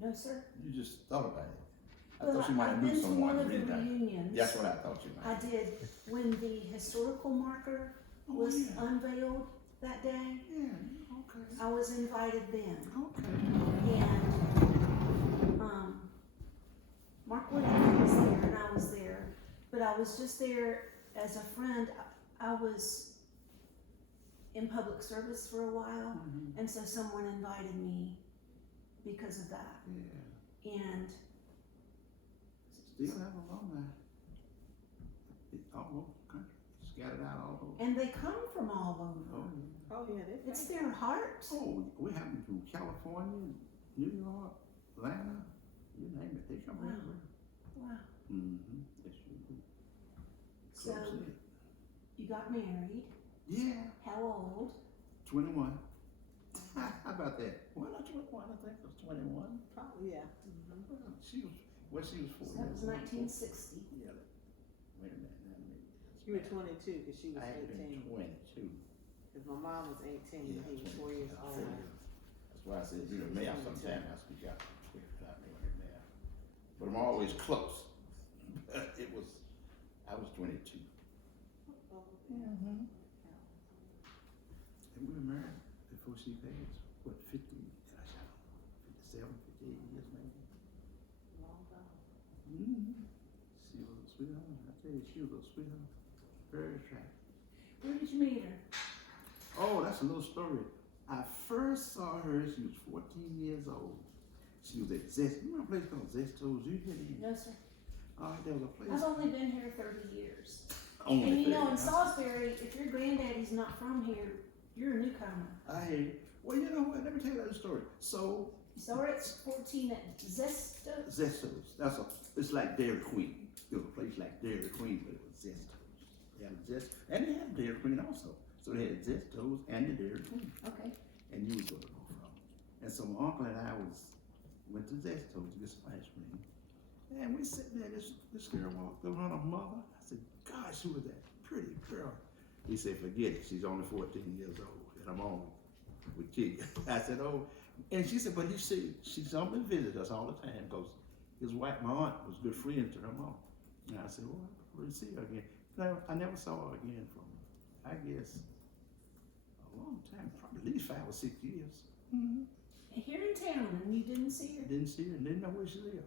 No, sir. You just thought about it. I Well, thought you might have I've knew been to someone. one of the really nice. reunions. That's what I thought you I might. did, when the historical marker was unveiled that day, Yeah, okay. I was invited then. Okay. And, Mark Whitaker was there and I was there, but I was just there as a friend. I was in public service for a while, Mm-hmm. and so someone invited me because of that. Yeah. And Still have alumni. It's all over the country. Scattered out all over. and they come from all over. Oh, yeah. Oh, yeah, they It's their heart. Oh, we have them from California, New York, Atlanta, you name it. They come Wow. everywhere. Wow. Mm-hmm. Yes, you do. So Close it. you got married. Yeah. How old? 21. How about that? Well, not 21. I think it was 21. probably, yeah. Well, she was. Well, she was 4 That years was old. 1960. Yeah. Wait a minute. Now, You were 22 because she was I had been 18. 22. Because my mom was 18 Yeah, and he was 4 years yeah, older. 4 years. That's why I said, you know, math sometimes I speak out. Not doing it math. But I'm always close. But it was, I was 22. Mm-hmm. And we were married before she passed. What, 50? Gosh, I don't know. 57, 58 years maybe. Long time. Mm-hmm. She was a sweetheart. I tell you, she was a sweetheart. Very attractive. Where did you meet her? Oh, that's a little story. I first saw her, she was 14 years old. She was at Zest. You remember a place called Zesto's? You hear it? No, sir. There was a place. I've only been here 30 years. Only And you know, 30. in Salisbury, if your granddaddy's not from here, you're a newcomer. I hear you. Well, you know what? Let me tell you that story. So, So we're at 14 at Zesto. Zesto's. It's like Dairy Queen. It was a place like Dairy Queen, but it was Zesto's. They had Zest, and they had Dairy Queen also. So they had Zesto's and the Dairy Queen. Okay. And you was going to go from. And so my uncle and I went to Zesto's to get some ice cream. And we sitting there, this girl walked around her mother. I said, gosh, who was that pretty girl? He said, forget it, she's only 14 years old, and I'm on with kids. I said, oh, and she said, but he said, she's only visit us all the time, because his wife, my aunt, was good friends to her mom. And I said, well, I'll probably see her again. No, I never saw her again from, I guess, a long time, probably at least 5 or 6 years. Mm-hmm. Here in town, and you didn't see her? Didn't see her, didn't know where she lived.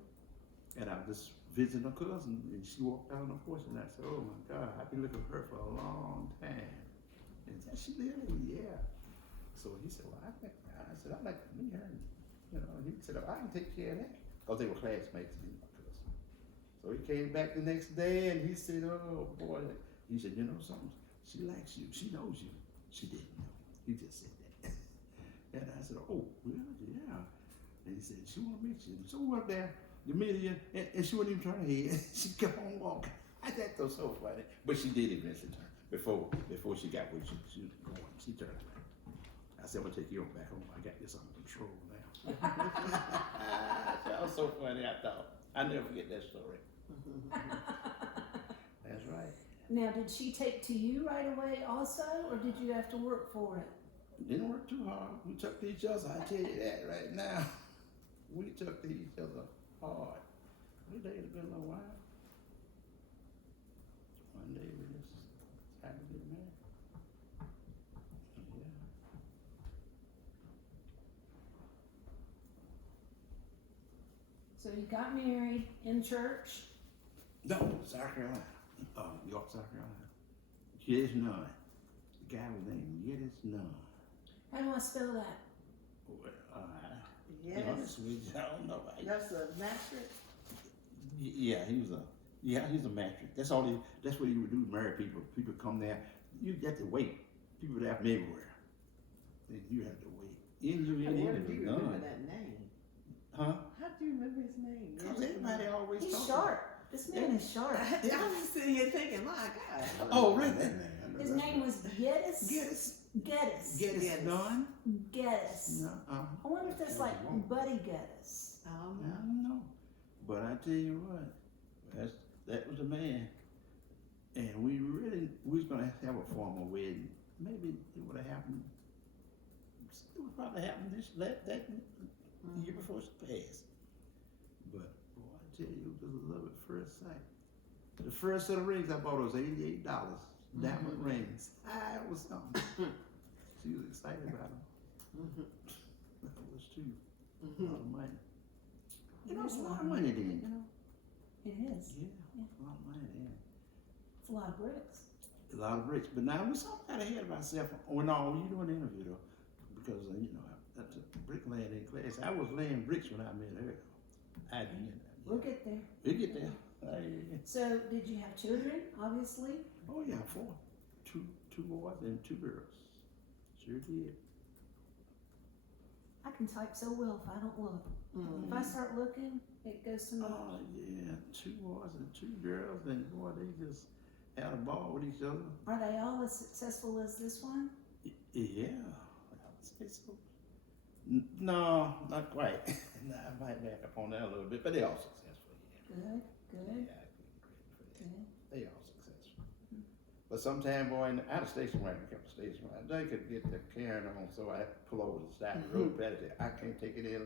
And I was just visiting her cousin, and she walked out on the porch, and I said, oh my God, I've been looking for her for a long time. And said, she lived? Yeah. So he said, well, I said, I'd like to meet her. And, you know, he said, oh, I can take care of that. Because they were classmates, me and my cousin. So he came back the next day, and he said, oh boy. He said, you know something? She likes you. She knows you. She didn't know. He just said that. And I said, oh, really? Yeah. And he said, she want to meet you. So we went there. The media, and she wouldn't even turn her head. She kept on walking. I thought that was so funny. But she did eventually turn. Before she got where she was going, she turned back. I said, I'm going to take you back home. I got this under control now. That was so funny, I thought. I'll never forget that story. That's right. Now, did she take to you right away also, or did you have to work for it? Didn't work too hard. We took to each other. I tell you that right now. We took to each other hard. We dated a good little while. One day we just had to get married. Yeah. So you got married in church? No, South Carolina. York, South Carolina. Geddes Nunn. The guy was named Geddes Nunn. How do I spell that? Well, Yes. be honest with you, I don't know. That's a matric. Yeah, he was a matric. That's what he would do, marry people. People come there, you got to wait. People there from everywhere. Then you have to wait. Where do you remember that name? Huh? How do you remember his name? Because everybody always He's talks sharp. This man is sharp. I was sitting here thinking, my God. Oh, really? His name was Geddes? Geddes. Geddes. Geddes Nunn? Geddes. No, I wonder if that's like Buddy Geddes. Oh, I no. don't know. But I tell you what, that was a man. And we was gonna have a formal wedding. Maybe it would have happened. It would probably happen that year before she passed. tell you, it was love at first sight. The first set of rings I bought was $88, diamond rings. It was something. She was excited about them. I was too. A lot of money. You know, it's a lot of money then, you know. It is. Yeah, a lot of money then. It's a lot of bricks. A lot of bricks. But now, we something got ahead of myself. Oh, no, you doing an interview though. Because, you know, that's a bricklaying in class. I was laying bricks when I met her. I did. We'll get there. We'll get there. So, did you have children, obviously? Oh, yeah, 4. Two boys and 2 girls. Sure did. I can type so well if I don't look. If I start looking, it goes to my... Oh, yeah, 2 boys and 2 girls, and boy, they just had a ball with each other. Are they all as successful as this one? Yeah, I would say so. No, not quite. No, I might back up on that a little bit, but they all successful. Yeah. Good. Yeah, I give them credit for that. Good. They all successful. But sometimes, boy, out of station wagon, kept the station wagon, they could get the carrying on, so I had to pull over to the side of the road. I can't take it in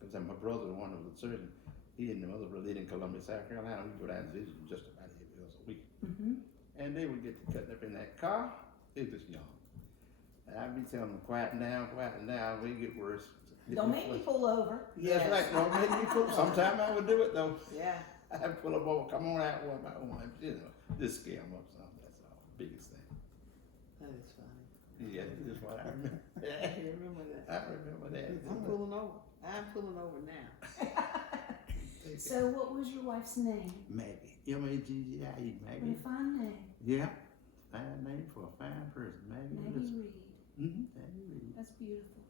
because my brother, the one who was a surgeon, he and the other brother lived in Columbia, South Carolina. We go down and visit them just about every other week. And they would get to cutting up in that car. They was just young. And I'd be telling them, quieten down, we get worse. Don't make me pull over. Yes, right, don't make me pull. Sometimes I would do it though. Yeah. I'd pull them over, come on out one by one, you know, just scare them up something, that's all, biggest thing. That is funny. Yeah, that's just what I remember. I remember that. I remember that. I'm pulling over. I'm pulling over now. So, what was your wife's name? Maggie, Maggie. What a fine name. Yeah, fine name for a fine person, Maggie. Maggie Reid. Maggie Reid. That's beautiful.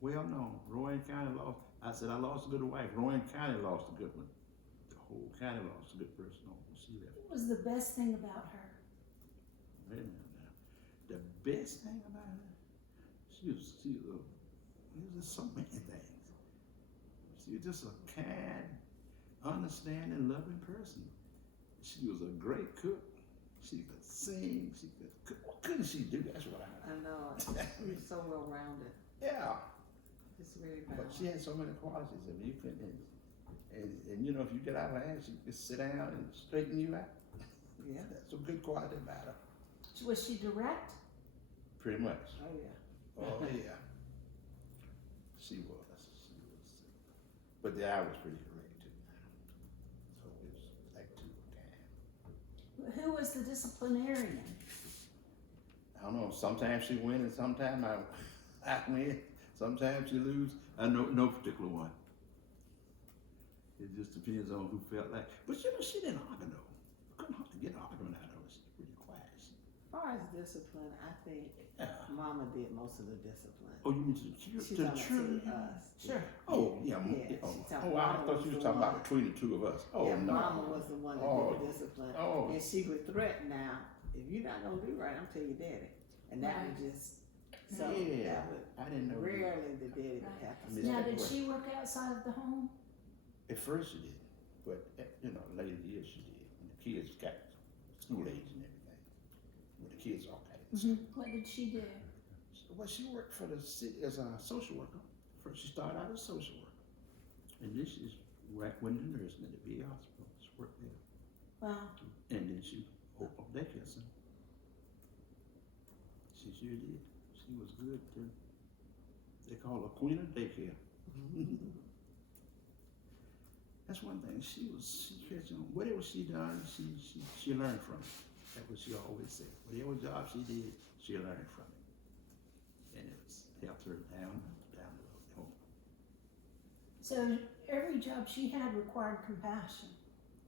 Well known, Rowan County lost. I said I lost a good wife. Rowan County lost a good one. The whole county lost a good person when she left. What was the best thing about her? Wait a minute now. The best thing about her, she was just so many things. She was just a kind, understanding, loving person. She was a great cook. She could sing. She could cook. What couldn't she do? That's what I know. You're so well rounded. Yeah. It's very But balanced. she had so many qualities. I mean, you couldn't. And you know, if you get out of line, she could sit down and straighten you out. Yeah. That's a good quality about her. Was she direct? Pretty much. Oh yeah. Oh yeah. She was. But I was pretty correct too. So it was like 2 times. Who was the disciplinarian? I don't know. Sometimes she win, and sometimes I win. Sometimes she lose. I know no particular one. It just depends on who felt like. But you know, she didn't argue though. Couldn't hardly get an argument out of her. She was pretty quiet. As far as discipline, I think Mama did most of the discipline. Oh, you mean to She's the talking children? to us. Sure. Oh, yeah. Yeah, Oh, she's talking I Mama thought was you was the talking one. about between the 2 of us. Oh, Yeah, no. Mama was the one that did the discipline. Oh. And she would threaten now, if you're not gonna do right, I'm telling your daddy. And that would just, so Yeah, that would, I didn't know. rarely the daddy would Right. have to Miss say. Now, that did way. she work outside of the home? At first she did, but you know, later years she did. When the kids got school age and everything. When the kids all got it. What did she do? Well, she worked for the city as a social worker. First, she started out as a social worker, and then she went into nursing at the VA hospital. She worked there, Wow. and then she opened up daycare center. She sure did. She was good too. They call her Queen of Daycare. That's one thing. She catch on. Whatever she done, she learned from it. That's what she always said. Whatever job she did, she learned from it. And it's helped her down the road. So every job she had required compassion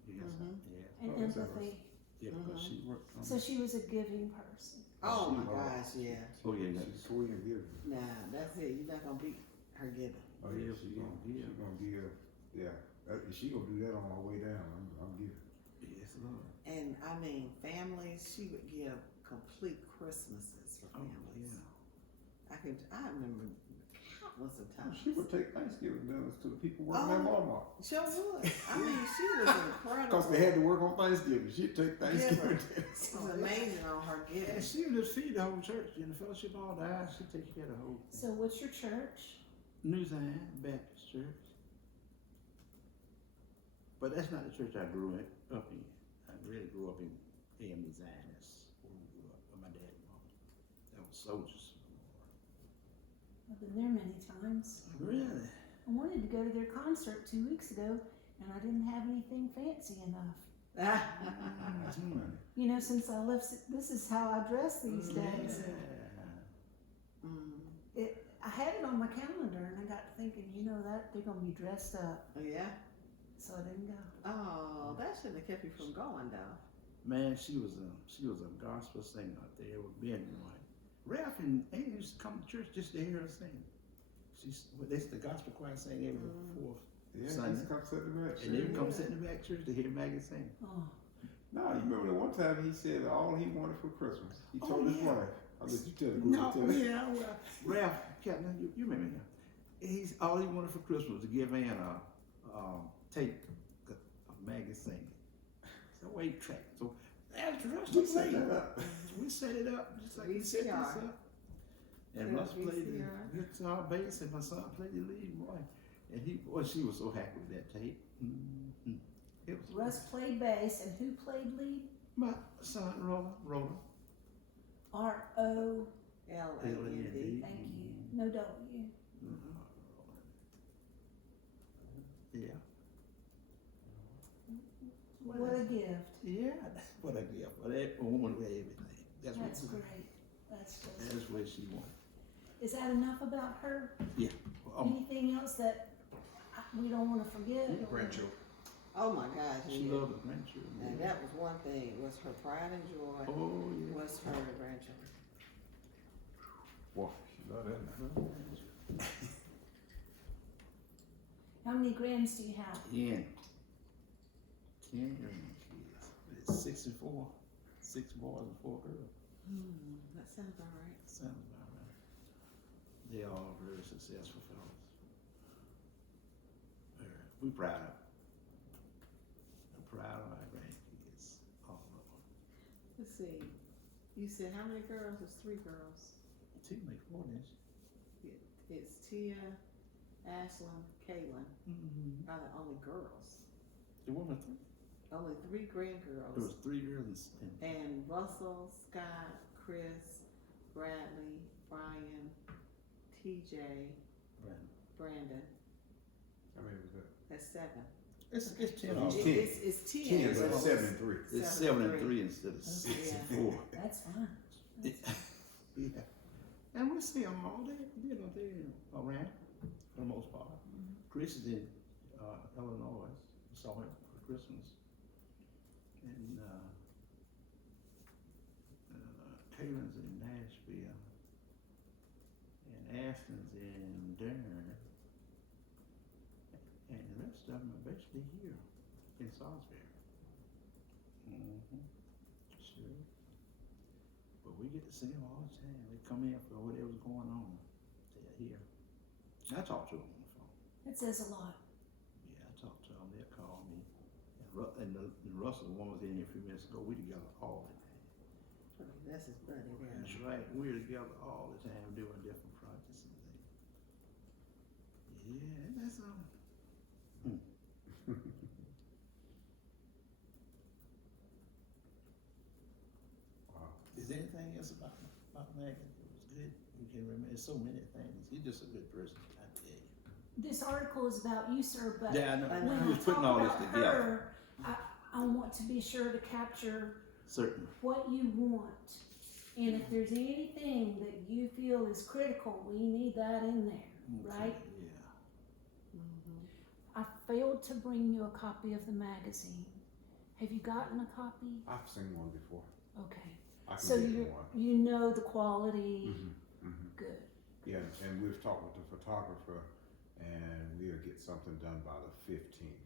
Yes, yeah. and empathy. Yeah, because she worked on So she was a giving person. Oh my gosh, yeah. Oh yeah, She's sweet and giving. Nah, that's it. You're not gonna beat her giving. Oh yeah, she gonna give. Yeah, she gonna do that on her way down. I'm giving. yes, Lord. And I mean, families, she would give complete Christmases for Oh families. yeah. I remember countless of times. She would take Thanksgiving dinners to the people working at Walmart. Sure would. I mean, she was incredible. Because they had to work on Thanksgiving. She'd take Thanksgiving dinners. It was amazing on her And giving. she would just feed the whole church. And the fellowship all died. She'd take care of the whole thing. So what's your church? New Zion Baptist Church. But that's not the church I grew up in. I really grew up in A.M.E. Zionists, where we grew up, with my dad and mom. They were soldiers. I've been there many times. Really? I wanted to go to their concert 2 weeks ago, and I didn't have anything fancy enough. You know, since I left, this is how I dress these days. I had it on my calendar, and I got thinking, you know, that they're gonna be dressed up, Yeah. so I didn't go. Oh, that shouldn't have kept you from going though. Man, she was a gospel singer up there with Ben and White. Ralph and Annie used to come to church just to hear her sing. That's the gospel choir sang every fourth Yeah, Sunday. he's come sit in the back. And they would come sit in the back church to hear Maggie sing. Oh, No, you remember the one time he said all he wanted for Christmas. He Oh, told his yeah. wife. I'll let you tell the No, group. yeah, well, Ralph, Captain, you remember him? He's all he wanted for Christmas was to give Ann a tape of Maggie singing. So 8-track. So that's the rest We of set the that up. We set it up just like we set this VCR. up. And Yeah, Russ played the VCR. guitar, bass, and my son played the lead, boy. And she was so happy with that tape. Mm-hmm. It was Russ played bass, and who played lead? my son, Roller. R-O, L-A-N-D. thank you, no W. Yeah. What a gift. Yeah, what a gift. But a woman with everything. That's That's what great. That's just. That's what she wanted. Is that enough about her? Yeah. Anything else that we don't want to forget? or- Grandchildren. Oh my gosh, She yeah. loved her grandchildren. And that was one thing, was her pride and joy, Oh, yeah. was her grandchildren. Boy, she loved that. How many grands do you have? 10 grandkids. It's 64. 6 boys and 4 girls. That sounds about right. Sounds about right. They're all very successful fellows. We're proud of them. We're proud of our grandkids. All of them. Let's see, you said how many girls? It's 3 girls. Two make 4 this. It's Tia, Ashlyn, Kaylin Mm-hmm. are the only girls. There were 3. Only 3 grand There girls. was 3 girls and And Russell, Scott, Chris, Bradley, Brian, TJ, Brandon. How many was that? That's 7. It's 10 It's all. 10. It's 10. 10, but but 7 and 3. It's 7 7 and and 3 instead of 6 and 4. That's fine. Yeah. And we see them all day, they're around for the most part. Chris is in Illinois. We saw him for Christmas. And Kaylin's in Nashville. And Ashton's in Durham. And the rest of them are basically here in Salisbury. Mm-hmm. Sure. But we get to see them all the time. They come in for whatever's going on. They're here. I talk to them on the phone. That says a lot. Yeah, I talk to them. They'll call me. And Russell, the one was in here a few minutes ago. We together all the time. That's his buddy there. That's right. We're together all the time doing different projects and things. Yeah, that's Wow. Is there anything else about Maggie that was good? You can remember. There's so many things. He's just a good person, I tell you. This article is about you, sir, but Yeah, I know. when He I was putting talk all this about together. her, I want to be sure to capture Certainly. what you want. And if there's anything that you feel is critical, we need that in there, right? Yeah. Mm-hmm. I failed to bring you a copy of the magazine. Have you gotten a copy? I've seen one before. Okay. I can So get you one. you know the quality. Good. Yeah, and we've talked with the photographer, and we'll get something done by the 15th.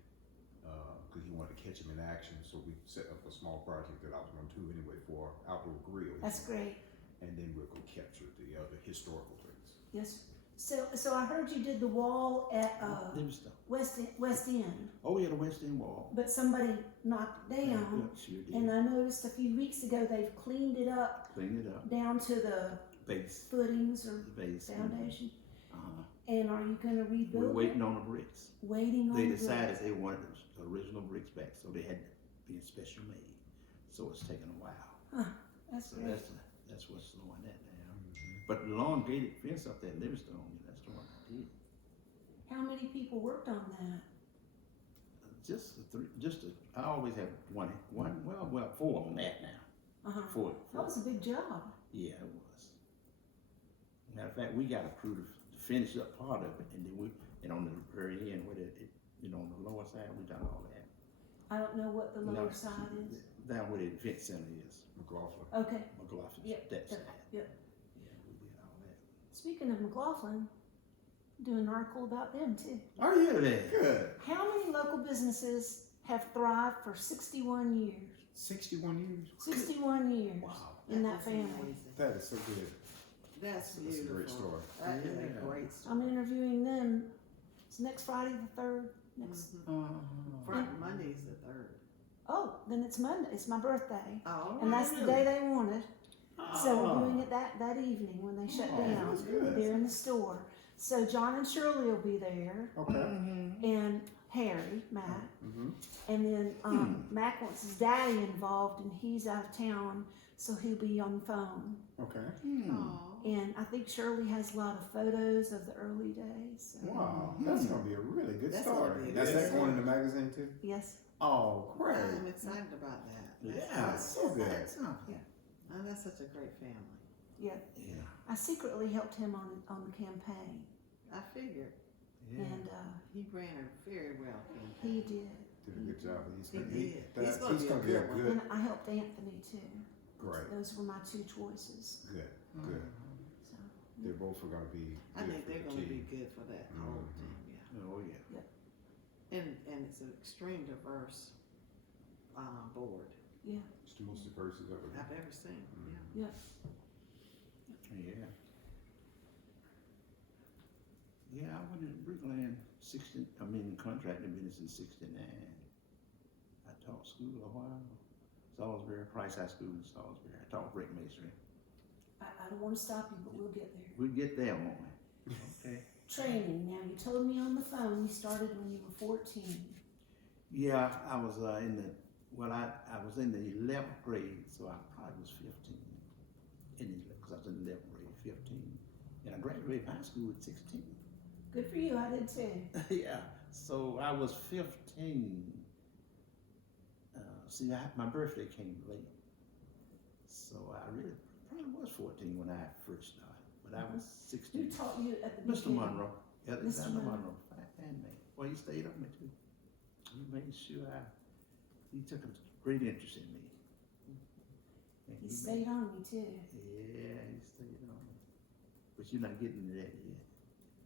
Because he wanted to catch him in action, so we set up a small project that I was going to do anyway for outdoor grill. That's great. And then we'll go capture the other historical things. Yes. So I heard you did the wall at Livingston. West End, Oh, yeah, the West End Wall. but somebody knocked it down. Yeah, sure did. And I noticed a few weeks ago they've cleaned it up Clean it up. down to the Base. footings or The base. foundation. Uh-huh. And are you gonna rebuild We're waiting it? on the bricks. Waiting on They the decided bricks. they wanted the original bricks back, so they had to be special made. So it's taking a while. That's So great. that's what's slowing that down. But the long gated fence up there at Livingstone, that's the one I did. How many people worked on that? I always have one, well, 4 on that now. Uh-huh. Four. That was a big job. Yeah, it was. Matter of fact, we got a crew to finish up part of it, and then and on the very end, where on the lower side, we done all that. I don't know what the lower No, side is. Down where the event center is, McLaughlin. Okay. McLaughlin, Yep, that side. yep. Yeah, we did all that. Speaking of McLaughlin, do an article about them too. Are you there? Good. How many local businesses have thrived for 61 years? 61 years. 61 years Wow. in that is family. amazing. That is so good. That's That's a beautiful. great story. That is Yeah. a great story. I'm interviewing them. It's next Friday the 3rd. Next. Monday's the 3rd. Oh, then it's Monday. It's my birthday, Oh, and that's the day they wanted. So we're Oh. doing it that evening when they shut Oh, down. that's good. They're in the store. So John and Shirley will be there, Okay. Mm-hmm. and Harry, Matt, Mm-hmm. and then Mac wants his daddy involved, and he's out of town, so he'll be on the phone. Okay. Aw. And I think Shirley has a lot of photos of the early days. So. Wow. That's gonna be a really good That's gonna story. be a That's good that going in the story. magazine too? Yes. Oh, great. I'm excited about that. Yeah, so good. That's something. Oh, that's such a great family. Yeah. Yeah. I secretly helped him on the campaign, I figured Yeah. and he ran her very well. he did. Did a good job. He did. He's He's gonna be a gonna be a good one. good, And I helped Anthony too. great, Those were my two choices. good. So They both are gonna be I good think for they're the gonna be team. good for that whole Mhm. team, yeah. Oh yeah. And it's an extreme diverse board It's the most diverse it's ever been. I've ever seen. Mhm. Yeah. Yeah. Yeah, I went in Brickland contracting business in '69. I taught school a while. Salisbury, Price High School in Salisbury. I taught brick masonry. I don't want to stop you, but we'll get there. We get there, won't we? Okay. Training. Now you told me on the phone you started when you were 14. Yeah, I was I was in the 11th grade, so I probably was 15. Because I was in the 11th grade, 15. And I graduated high school at 16. Good for you. I did too. Yeah, so I was 15. My birthday came late. So I really probably was 14 when I first started. But I was Who 16. taught you at the Mr. beginning? Monroe. Mr. Alexander Monroe. Monroe. And me. Well, he stayed on me too. He made sure he took a great interest in me. And He stayed on me too. Yeah, he stayed on me. But you're not getting to that yet.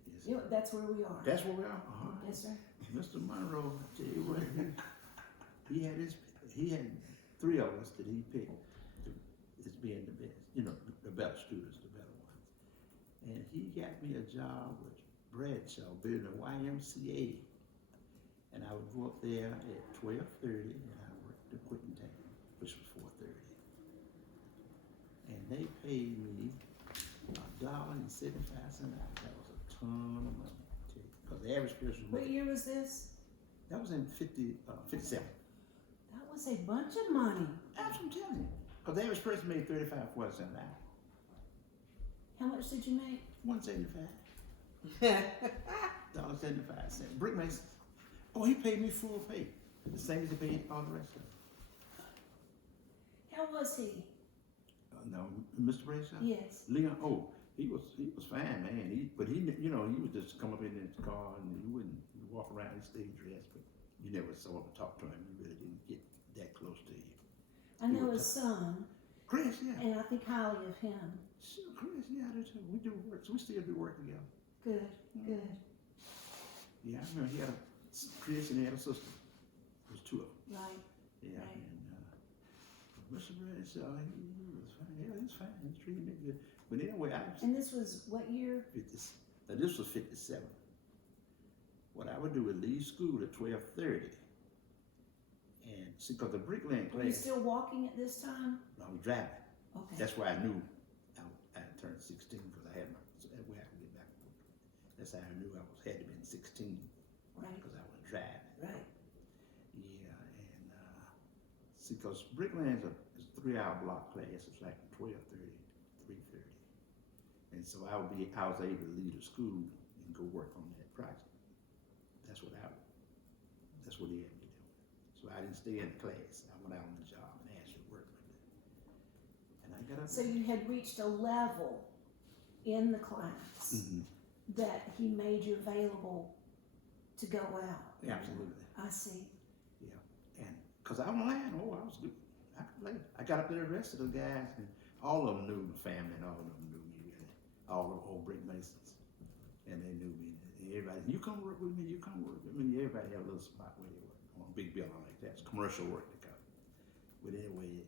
Yes. You know, that's where we are. That's where we are. All right. Yes, sir. Mr. Monroe, I tell you what, he had 3 of us that he picked as being the best, the better students, the better ones. And he got me a job with Bradshaw building a YMCA. And I would go up there at 12:30 and I worked the quitting time, which was 4:30. And they paid me $1.75 an hour. That was a ton of money. Because the average person What year was this? that was in 57. That was a bunch of money. That's what I'm telling you. Because the average person made 35 cents an hour. How much did you make? $1.75. $1.75. Brick Mason. Oh, he paid me full pay. The same as he paid all the rest of them. How was he? No, Mr. Bradshaw? Yes. Leon, he was fine, man. He would just come up in his car and he wouldn't walk around and stay dressed, but you never saw him talk to him. You really didn't get that close to him. I know his son, Chris, yeah. and I think highly of him. Sure, Chris, yeah, I do too. We do work, so we still do work together. Good, good. Yeah, I remember he had Chris and he had a sister. There's 2 of them. Right. Yeah, Right. and Mr. Bradshaw, he was fine. Yeah, he was fine. He treated me good. But anyway, I was And this was what year? 50. Now this was 57. What I would do is leave school at 12:30, and see, because the bricklaying Were you class, still walking at this time? I was driving. Okay. That's why I knew I turned 16 because I had my that way I could get back. That's how I knew I had to be 16 Right, because I was driving. right. Yeah, and see, because bricklaying's is a 3-hour block class. It's like 12:30 to 3:30, and so I was able to leave the school and go work on that project. That's what he had me doing. So I didn't stay in the class. I went out on the job and actually worked with it. And I got up. So you had reached a level in the class Mhm. that he made you available to go out. Absolutely. I see. And because I was lying, I was good. I could play. I got up there, the rest of the guys, and all of them knew the family, and all of them knew me really. All the old Brick Masons, and they knew me. Everybody, you come work with me. You come work with me. Everybody had a little spot where they work on a big building like that. It's commercial work they call it. But anyway,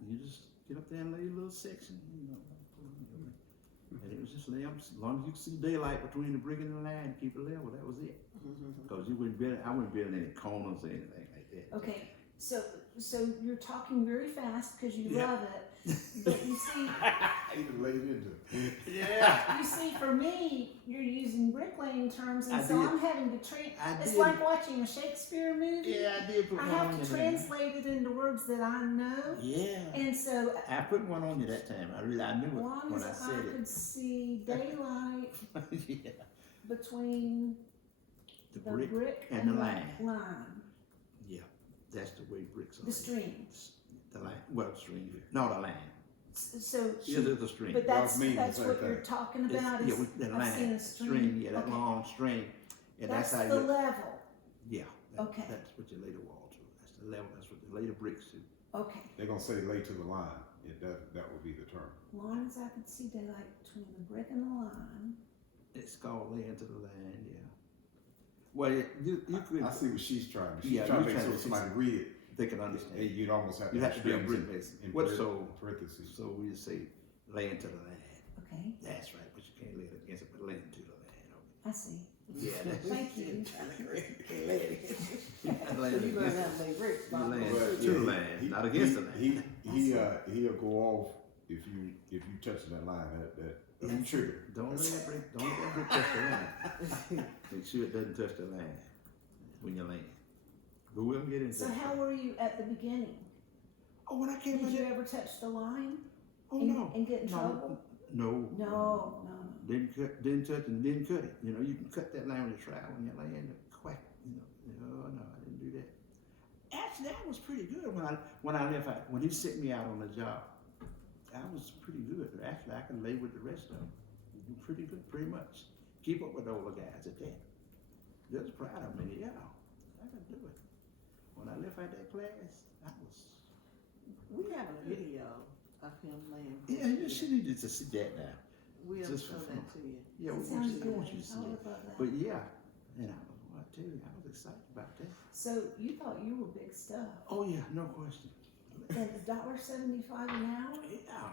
you just get up there and lay a little section, and it was just lay up as long as you could see daylight between the brick and the line, keep it level. That was it. Because I wouldn't build any corners or anything like that. Okay, so you're talking very fast because you Yeah. love it, but you see, Even laid into it. Yeah. you see, for me, you're using bricklaying terms, and I so did. I'm having to it's did. like watching a Shakespeare movie. Yeah, I did put I one on have you to there. translate it into words that I know, Yeah. and so I put one on you that time. I knew as it long when as I said could see daylight it. Yeah. between The the brick. brick and the the line. line, Yeah. That's the way bricks are. the string. The line. Well, the string. No, the line. So Yeah, there's the string. but that's mean the that's same what you're thing. talking It's- about. yeah, Is with the I've seen line. a string. Yeah, that Okay. long string. And That's that's, how the you. level. Yeah. Okay. That's what you lay the wall to. That's the level. That's what you lay the bricks to. Okay. They're gonna say lay to the line. That would be the term. As long as I could see daylight between the brick and the line. It's called laying to the line. Yeah. Well, you could. I see what she's trying. She's Yeah, trying to you're make trying sure to somebody read it. They can understand. And you'd almost have to You have have to be a strings brick in- mason. in What par- so? parentheses. So we just say laying to the line. Okay. That's right, but you can't lay it against it, but laying to the line. I see. Okay. Yeah, that's Thank you. laying So you learn against how to make bricks. You Bob. laying But, to the yeah, line, not against the line. He'll go off if you touch that line. That trigger. Don't let that brick touch the line. Make sure it doesn't touch the line when you're laying. But we'll get into So that. how were you at the beginning? Oh, when I came Did in you there, ever touch the line oh and, no, and get in no, trouble? no, No. Didn't touch and didn't cut it. You know, you can cut that line with your trowel when you're laying the quack. No, I didn't do that. Actually, that was pretty good when I left out. When he sent me out on the job, I was pretty good. Actually, I can lay with the rest of them. Do pretty good, pretty much. Keep up with the older guys at that. They're just proud of me. Yeah, I can do it. When I left out that class, I was. We have a video of him laying. Yeah, you should need to see that now. We'll just show for that fun. to you. Yeah, That we sounds I good. want you to see I it. would love that. But yeah, and I tell you, I was excited about that. So you thought you were big stuff. Oh yeah, no question. And $1.75 an hour? Yeah.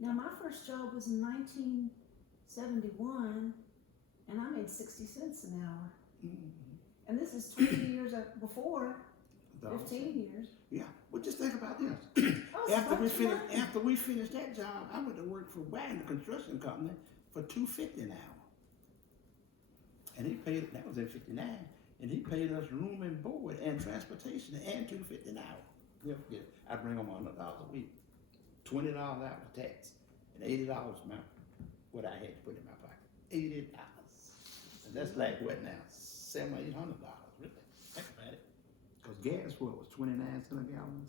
Now my first job was in 1971, and I made 60 cents an hour. Mm-hmm. And this is 20 years before, 15 years. Yeah. Well, just think about this. Oh, it's After much we finished that job, I went to work for Wagner Construction Company for $2.50 an hour. And he paid. That was in '59, and he paid us room and board and transportation and $2.50 an hour. Never forget it. I bring him $100 a week, $20 out of tax, and $80 what I had to put in my pocket. $80, and that's like what now? $700 or $800, really? Think about it. Because gas was 29 cents a gallon.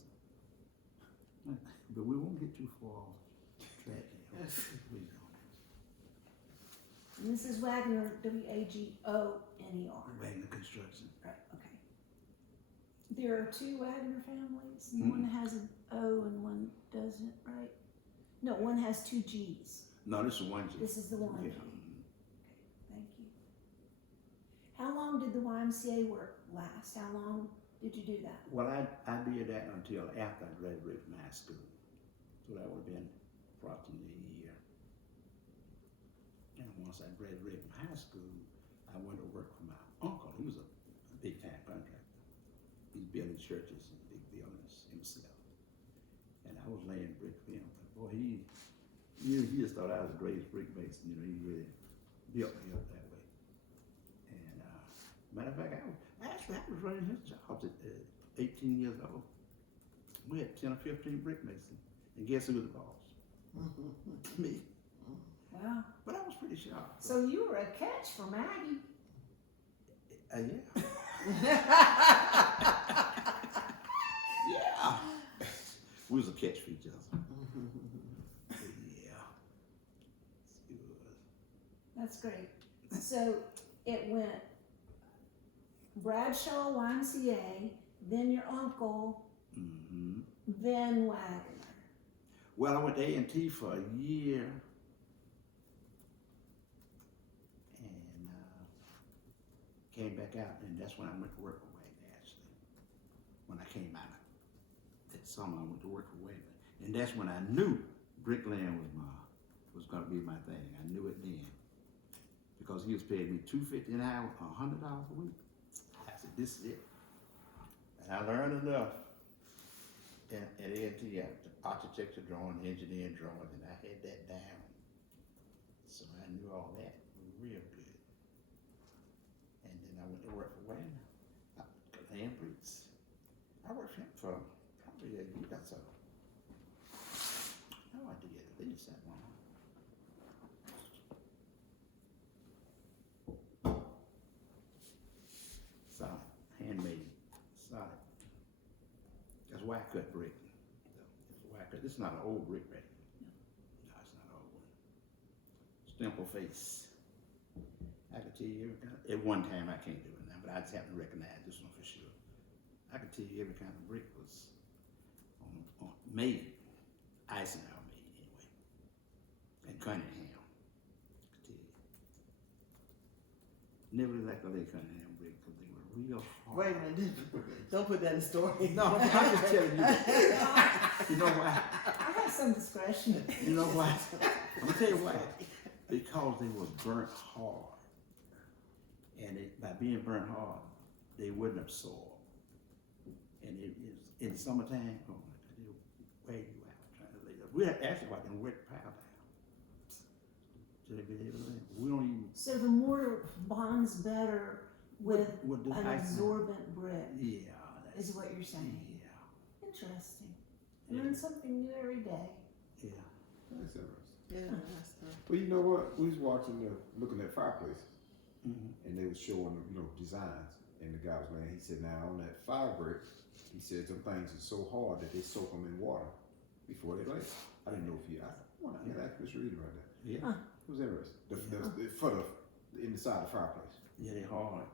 But we won't get too far off track here. And this is Wagner, W-A-G-O-N-E-R. Wagner Construction. Right, okay. There are two Wagner families, and Mhm. one has an O and one doesn't, right? No, one has two G's. No, this is one G. This is the one G. Yeah. Thank you. How long did the YMCA work last? How long did you do that? Well, I did that until after I graduated from high school. So that would have been approximately a year. And once I graduated from high school, I went to work for my uncle. He was a big time contractor. He's building churches and big buildings himself. And I was laying brick for him. But boy, he just thought I was the greatest brick mason. You know, he really built me up that way. And matter of fact, I was running his jobs at 18 years old. We had 10 or 15 brick masons, and guess who was the boss? Me. Wow. But I was pretty sharp. So you were a catch for Maggie. Yeah. Yeah. We was a catch for each other. Yeah. It was. That's great. So it went Bradshaw, YMCA, then your uncle, Mm-hmm. then Wagner. Well, I went to A&T for a year. And came back out, and that's when I went to work for Wagner, actually. When I came out that summer, I went to work for Wagner. And that's when I knew bricklaying was gonna be my thing. I knew it then. Because he was paying me $250 an hour, $100 a week. I said, this is it. And I learned enough at A&T, architecture drawing, engineering drawing, and I had that down. So I knew all that real good. And then I went to work for Wagner, Land Bricks. I worked for him for probably a year or so. No, I did at least that long. Solid, handmade, solid. That's why I cut brick. That's why I cut. This is not an old brick right here. No, it's not an old one. Stemple face. I can tell you every kind. At one time, I can't do it now, but I just happen to recognize this one for sure. I can tell you every kind of brick was on made. Eisenhower made anyway. And Cunningham. I can tell you. Never liked the late Cunningham brick because they were real hard. Wait a minute, don't put that in the story. No, I'm just telling you. You know why? I have some discretion. You know why? I'm gonna tell you why. Because they were burnt hard. And by being burnt hard, they wouldn't absorb. And it is in the summertime, oh my God, they'll wear you out trying to lay up. We actually like them wet pile down. So they be able to lay. We don't even. So the mortar bonds better with the an ice. absorbent brick, Yeah. is what you're saying. Yeah. Interesting. Yeah. Learn something new every day. Yeah. That's interesting. Yeah, that's Well, you know what? We was watching looking at fireplaces, Mm-hmm. and they was showing designs, and the guy was laying. He said, "Now on that fire brick, he said some things are so hard that they soak them in water before they lay." I didn't know if you. I want to ask Mr. Reed right there. Yeah. Huh. It was interesting. For the inside the fireplace. Yeah, they hard.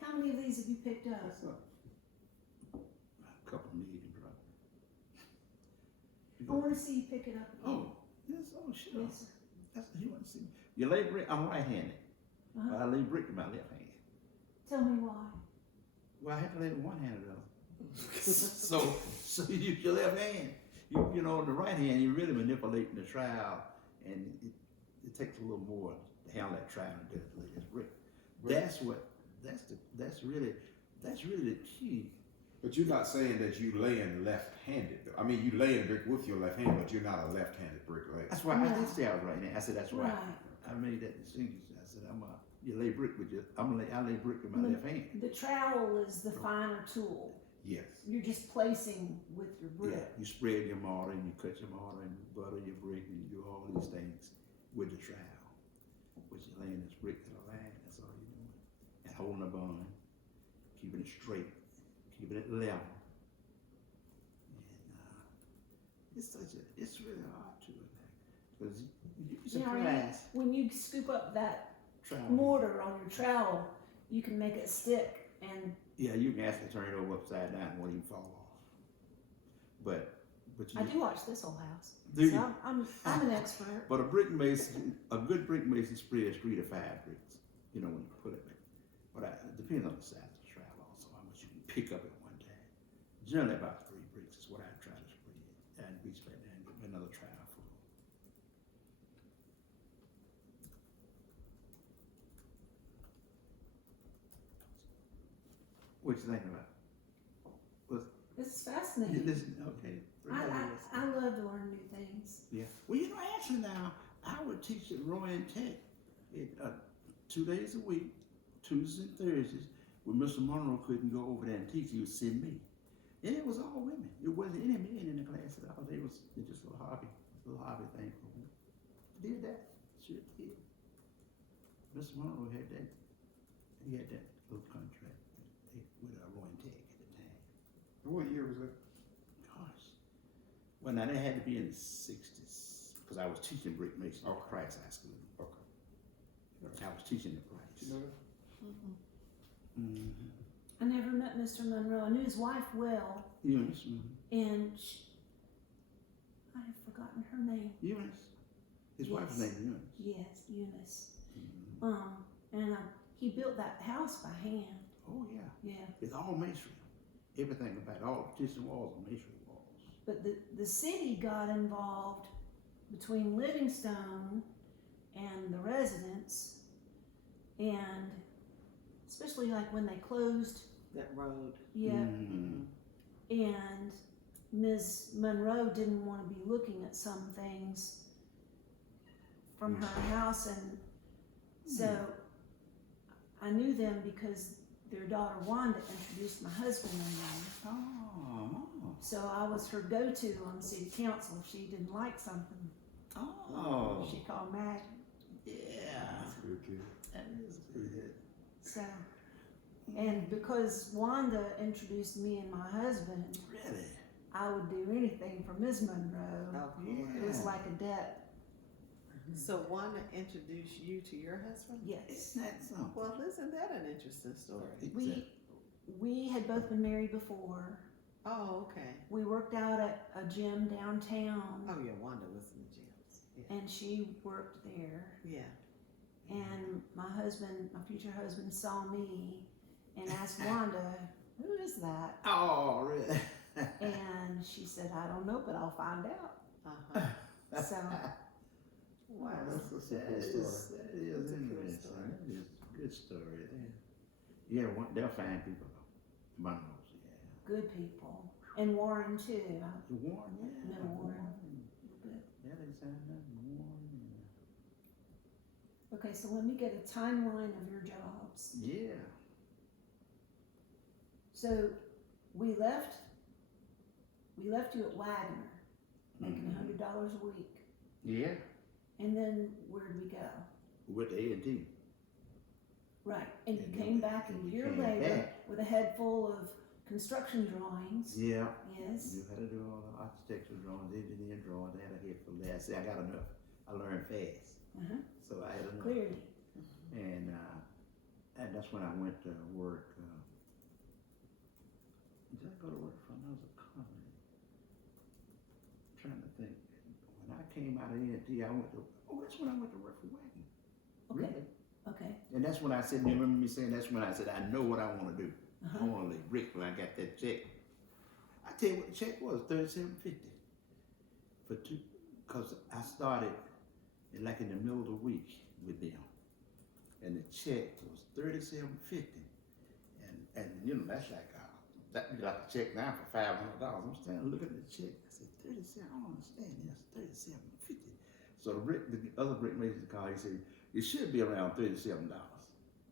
How many of these have you picked up? What's up? A couple million, bro. I want to see you pick it up. Oh, yes, oh, sure. Yes, sir. That's you want to see. You lay brick. I'm right-handed. Uh-huh. But I lay brick with my left hand. Tell me why. Well, I have to lay with one hand though. so you use your left hand. You know, the right hand, you're really manipulating the trowel, and it takes a little more to handle that trowel and to lay this brick. That's really the key. But you're not saying that you laying left-handed. Though. I mean, you laying brick with your left hand, but you're not a left-handed bricklayer. That's why I Right. did say I was right now. I said that's why Right. I made that distinction. I said you lay brick with your. I lay brick with my left hand. The trowel is the finer tool. Yes. You're just placing with your brick. Yeah, you spread your mortar and you cut your mortar and you butter your brick and you do all these things with the trowel. Which you're laying this brick to the line, that's all you're doing. And holding a bond, keeping it straight, keeping it level. And it's really hard to it. Because you'd be Now, surprised. when you scoop up that Trowel. mortar on your trowel, you can make it stick and Yeah, you can actually turn it over upside down and won't even fall off. But you I do watch this whole house. Do so you? I'm an expert. But a good brick mason spreads 3 to 5 bricks. You know when you put it back. But it depends on the size of the trowel also, how much you can pick up at one time. Generally about 3 bricks is what I try to spread. And reach back down and get me another trowel full. What you thinking about? This is You fascinating. listen, okay. I love to learn new things. Yeah. Well, actually now, I would to teach at Rowan Tech 2 days a week, Tuesdays and Thursdays. When Mr. Monroe couldn't go over there and teach, he would send me. And it was all women. It wasn't any men in the class at all. It was just a little hobby thing for me. Did that, sure did. Mr. Monroe had that. He had that little contract with Rowan Tech at the time. What year was that? Gosh. Well, now they had to be in the 60s because I was teaching Brick Mason at Price High School. Okay. I was teaching at Price. You know that? Mm-hmm. I never met Mr. Monroe. I knew his wife well, Eunice. and I have forgotten her name. Eunice. His wife's Yes. name is Eunice. Yes, Eunice. Mm-hmm. And he built that house by hand. Oh, yeah. Yeah. It's all masonry. Everything about it. All the petition walls are masonry walls. But the city got involved between Livingstone and the residents, and especially like when they closed, That road. yeah, Mm-hmm. and Ms. Monroe didn't want to be looking at some things from her house, and so I knew them because their daughter Wanda introduced my husband and them. Oh. So I was her go-to on city council if she didn't like something. Oh. She called Maggie. Yeah. That's a good kid. That is good. So, and because Wanda introduced me and my husband, Really? I would do anything for Ms. Monroe. Oh, cool. It was like a debt. So Wanda introduced you to your husband? Yes. Isn't that something? Well, isn't that an interesting story? We had both been married before. Oh, okay. We worked out at a gym downtown, Oh yeah, Wanda was in the gyms. Yeah. and she worked there. Yeah. And my future husband, saw me and asked Wanda, "Who is that?" Oh, really? And she said, "I don't know, but I'll find out." Uh-huh. So, Wow. That's a That good is story. That's a cool interesting. story. That is a good story there. Yeah, they'll find people though. Monroe's, yeah. good people. And Warren too. The Warren, yeah. No, Warren. Yeah, they signed that Warren. Okay, so let me get a timeline of your jobs. Yeah. So we left you at Wagner, making $100 a week. Yeah. And then where'd we go? With A&T. Right, and you And came then back a we year came later back. with a head full of construction drawings. Yeah. Yes. You had to do all the architectural drawings, engineering drawings. I had a head for that. See, I got enough. I learned fast. Uh-huh. So I had enough. Clearly. And that's when I went to work. Did I go to work for another company? I'm trying to think. When I came out of A&T, that's when I went to work for Wagner. Okay. Really? Okay. And that's when I said, you remember me saying, that's when I said, I know what I want to do. I Uh-huh. want to lay brick when I got that check. I tell you what the check was, $37.50 for two, because I started in the middle of the week with them. And the check was $37.50. And you know, that's like, that be like a check now for $500. I'm standing looking at the check. I said, 37, I don't understand this, $37.50. So the other Brick Mason called, he said, it should be around $37.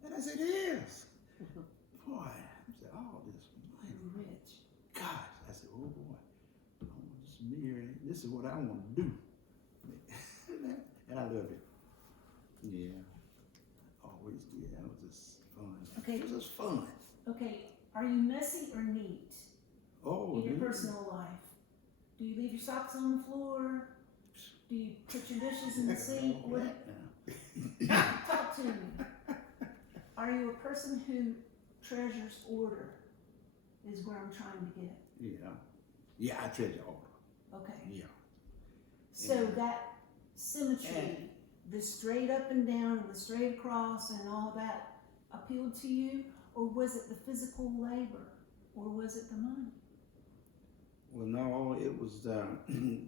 And I said, it is. Boy, I said, all this money. Rich. Gosh, I said, oh boy, I want this mirror. This is what I want to do. And I loved it. Yeah, always did. That was just fun. Okay. It was just fun. Okay, are you messy or neat Oh, in your dude. personal life? Do you leave your socks on the floor? Do you put your dishes in the sink? What? Talk to me. Are you a person who treasures order? Is where I'm trying to get. Yeah. Yeah, I treasure order. Okay. Yeah. So Yeah. that symmetry, the straight up and down, the straight across, and all that appealed to you, or was it the physical labor, or was it the money? Well, no, it was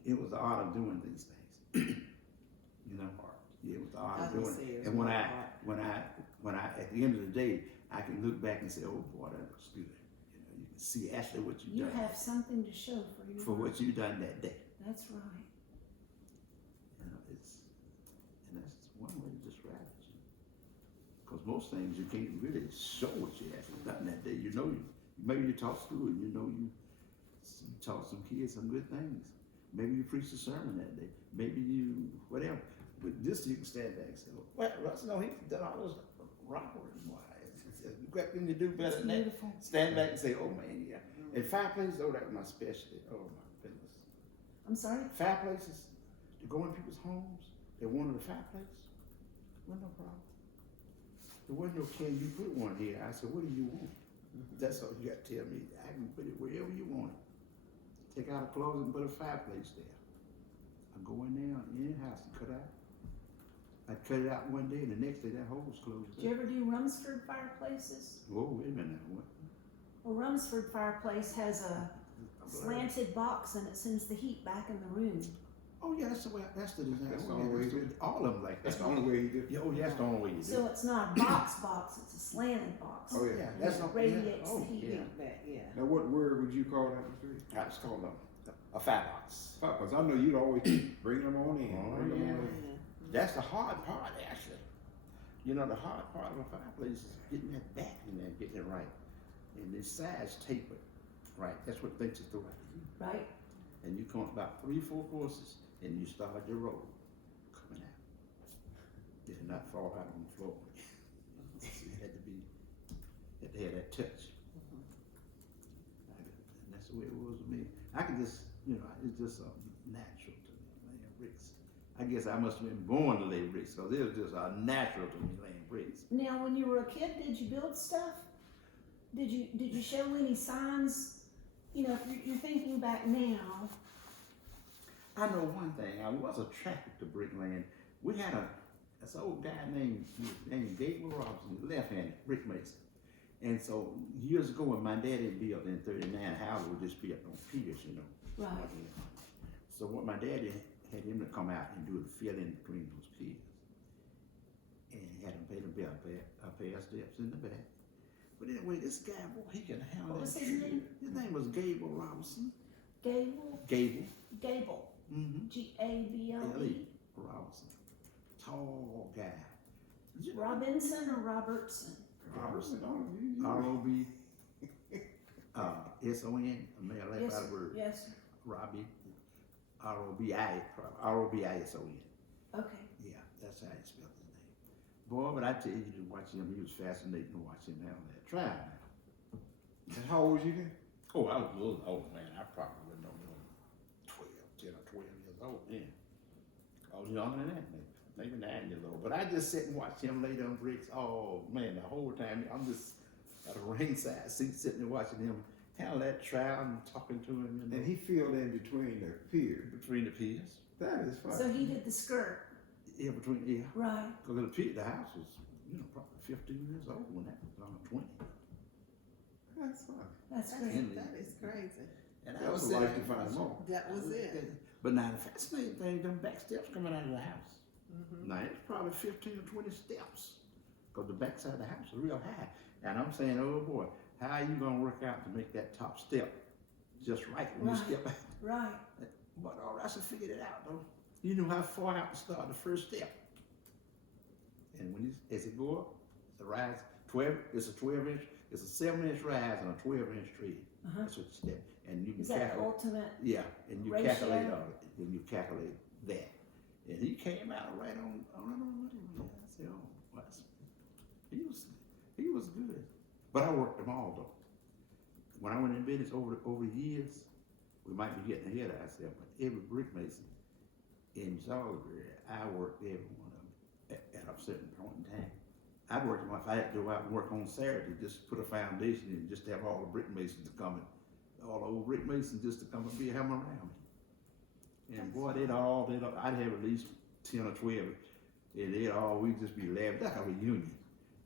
it was the art of doing these things. You know, yeah, it was the art I of would doing say it. it's And when more I art. at the end of the day, I can look back and say, oh boy, that looks good. You know, you can see actually what you You done have something to show for your for work. what you done that day. That's right. You know, one way to describe it. Because most things you can't really show what you actually done that day. You know, maybe you taught school, you know, you taught some kids some good things. Maybe you preached a sermon that day. Maybe you, whatever. But this you can stand back and say, well, Russ, no, he's done all those robberies. You got things to do better than that. Beautiful. Stand back and say, oh man, yeah. And fireplaces, oh, that was my specialty. Oh my goodness. I'm sorry? Fireplaces, to go in people's homes, they wanted a fireplace. Wasn't no problem. There wasn't no, can you put one here? I said, what do you want? That's all you got to tell me. I can put it wherever you want it. Take out a closet and put a fireplace there. I go in there in the house and cut out. I cut it out one day and the next day that hole was closed. Did you ever do Rumsford fireplaces? Whoa, wait a minute now. What? Well, Rumsford fireplace has a slanted box and it sends the heat back in the room. Oh yeah, that's the way. That's the design. That's the only way he did it. All of them like that. That's the only way he did it. Yeah, oh yeah, that's the only way you do So it. it's not a box, it's a slanted box. Oh, yeah. That's It not radiates oh, the heat. yeah. Back, yeah. Now, what word would you call that, Mr. Reed? I just called them a firebox. Because I know you'd always bring them on in. Oh, bring them yeah. on in. That's the hard part, actually. You know, the hard part of a fireplace is getting that back in there, getting it right, and the sides tapered, right? That's what makes it the right heat. Right? And you come about 3-4 courses, and you start your roll coming out. Did not fall out on the floor. It had to be, had to have that touch. And that's the way it was with me. I could just, you know, it's just natural to me, laying bricks. I guess I must have been born to lay bricks, because it was just natural to me laying bricks. Now, when you were a kid, did you build stuff? Did you show any signs? You know, if you're thinking back now. I know one thing. I was attracted to bricklaying. We had this old guy named Gabriel Robinson, left-handed brick mason. And so years ago, when my daddy built in '39, houses would just be up on piers, you know. Right. So what my daddy had him to come out and do the filling between those piers, and had him pay a pair of steps in the back. But anyway, this guy, boy, he can handle What was that. his name? His name was Gabriel Robinson. Gable? Gable. Gable. Mm-hmm. Gable. Robinson. Tall guy. Robinson or Robertson? Robertson. you- R-O-B. S-O-N. I may have left Yes, out a word. yes, sir. Robbie. R-O-B-I-S-O-N. Okay. Yeah, that's how he spelled his name. Boy, but I tell you, to watch him, he was fascinating to watch him handle that. Try it now. And how old was you then? Oh, I was a little old, man. I probably wasn't no more than 10 or 12 years old then. I was younger than that, maybe 9 years old. But I just sit and watch him lay them bricks. Oh, man, the whole time. I'm just at a ringside seat sitting and watching him handle that trowel and talking to him. You know, And he filled in between the piers. between the piers. That is funny. So he did the skirt. Yeah, between, Right. Because the house was, you know, probably 15 years old when that was on 20. That's funny. That's great. That is crazy. And That was a life to find more. That was it. But now the fascinating thing, them back steps coming out of the house. Mm-hmm. Now it's probably 15 or 20 steps. Because the back side of the house is real high. And I'm saying, oh boy, how are you gonna work out to make that top step just right when you Right. step out? Right. But all right, I figured it out though. You knew how far out to start the first step. And when as it go up, it's a rise, it's a 12-inch, it's a 7-inch rise and a 12-inch tree. Uh-huh. That's what you step. And you can Is that the calculate. ultimate? Yeah, and you ratio? calculate and you calculate that. And he came out right on money. I said, oh, he was good. But I worked them all though. When I went in business over the years, we might be getting ahead of ourselves, but every brick mason in Salisbury, I worked every one of them at a certain point in time. I worked them if I had to go out and work on Saturday, just put a foundation in, just to have all the brick masons to come in, all the old brick masons just to come and be having around me. And boy, I'd have at least 10 or 12, and we'd just be laughing, like a reunion.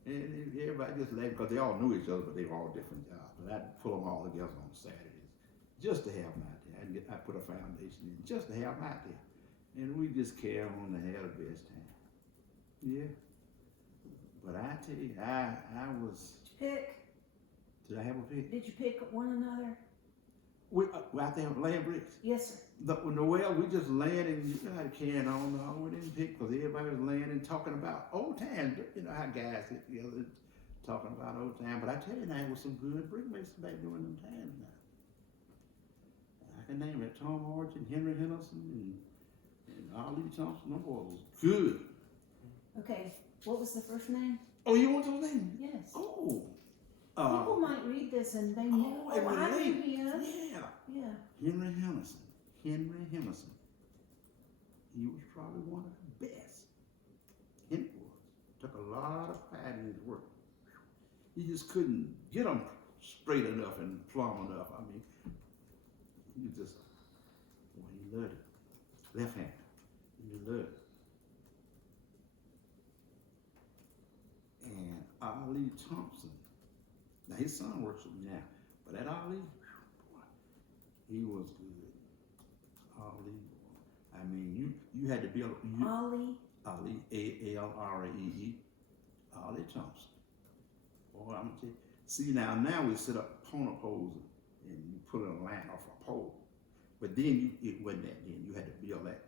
And everybody just laughed because they all knew each other, but they were all different jobs. But I'd pull them all together on Saturdays just to have them out there. I'd put a foundation in just to have them out there. And we just carry on to have the best time. Yeah. But I tell you, I was, Did you pick? did I have a pick? Did you pick one another? out there laying bricks. Yes, sir. Well, we just laying and you know how to carry on. No, we didn't pick because everybody was laying and talking about old times. You know how guys get together talking about old times. But I tell you now, it was some good brick masons back during them times now. I can name it Tom Orton, Henry Henderson, and Ali Thompson. Them boys was good. Okay, what was the first name? Oh, you want those names? Yes. Oh. People might read this and they know. it Oh, I knew relate. him. Yeah. Yeah. Henry Henderson. Henry Henderson. He was probably one of the best. Henry was. Took a lot of pride in his work. He just couldn't get them straight enough and plumb enough. I mean, he just, well, he loved it. Left hand. He loved it. And Ali Thompson. Now his son works with me now, but that Ali, boy, he was good. Ali, I mean, you had to be able. Ali A-L-R-A-E-E, Ali Thompson. Boy, I'm gonna tell you. See now we set up corner poles and you put a line off a pole, but then it wasn't that. Then you had to build that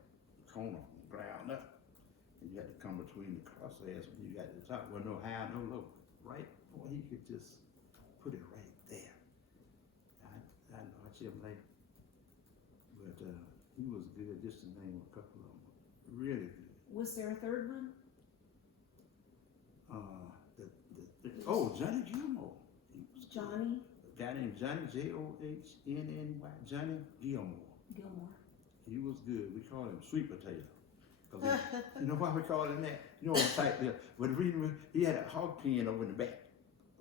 corner from the ground up, and you had to come between the crosshairs when you got to the top. Well, no high, no low, right? Boy, he could just put it right there. I know I see him later. But he was good, just to name a couple of them. Really good. Was there a third one? Johnny Gilmore. He was Johnny good. A guy named Johnny, J-O-H-N-N-Y, Johnny Gilmore. Gilmore. He was good. We called him Sweet Potato. You know why we called him that? You know what type there? But the reason he had a hog pen over in the back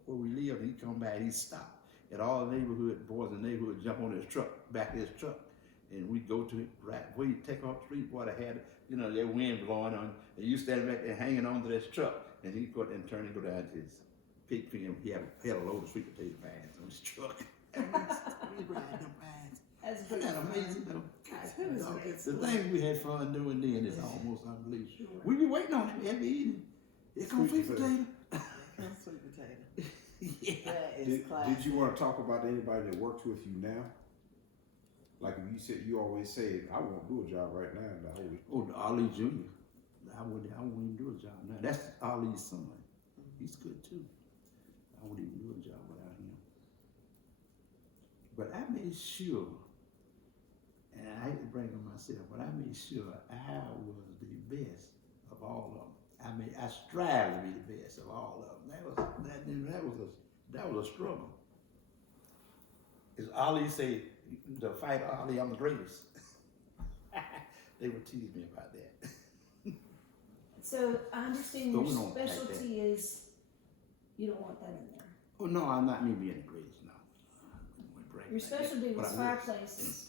where we lived, and he'd come back and he'd stop. And all the neighborhood boys in the neighborhood jump on his truck, back of his truck, and we'd go to it right where he'd take off the street, boy, they had, you know, that wind blowing on, and you standing back there hanging on to this truck, and he'd go and turn and go down to his pig pen. He had a load of sweet potato bags on his truck. And we riding them bags. That's Isn't good. that amazing though? Who is this? The things we had fun doing then is almost unbelievable. Sure. We be waiting on him every evening. Here comes sweet Sweet potato. Sweet potato. Yeah. That is classic. Did you want to talk about anybody that works with you now? Like if you said, you always say, I won't do a job right now. And I always, Oh, Ali Jr. I wouldn't even do a job now. That's Ali's son. He's good too. I wouldn't even do a job without him. But I made sure, and I hate to bring on myself, but I made sure I was the best of all of them. I strive to be the best of all of them. That was a struggle. As Ali say, the fighter Ali, I'm the greatest. They would tease me about that. So I understand So your we don't like specialty is you don't want that in there. Oh no, I'm not me being the greatest. No. Your specialty was fireplaces.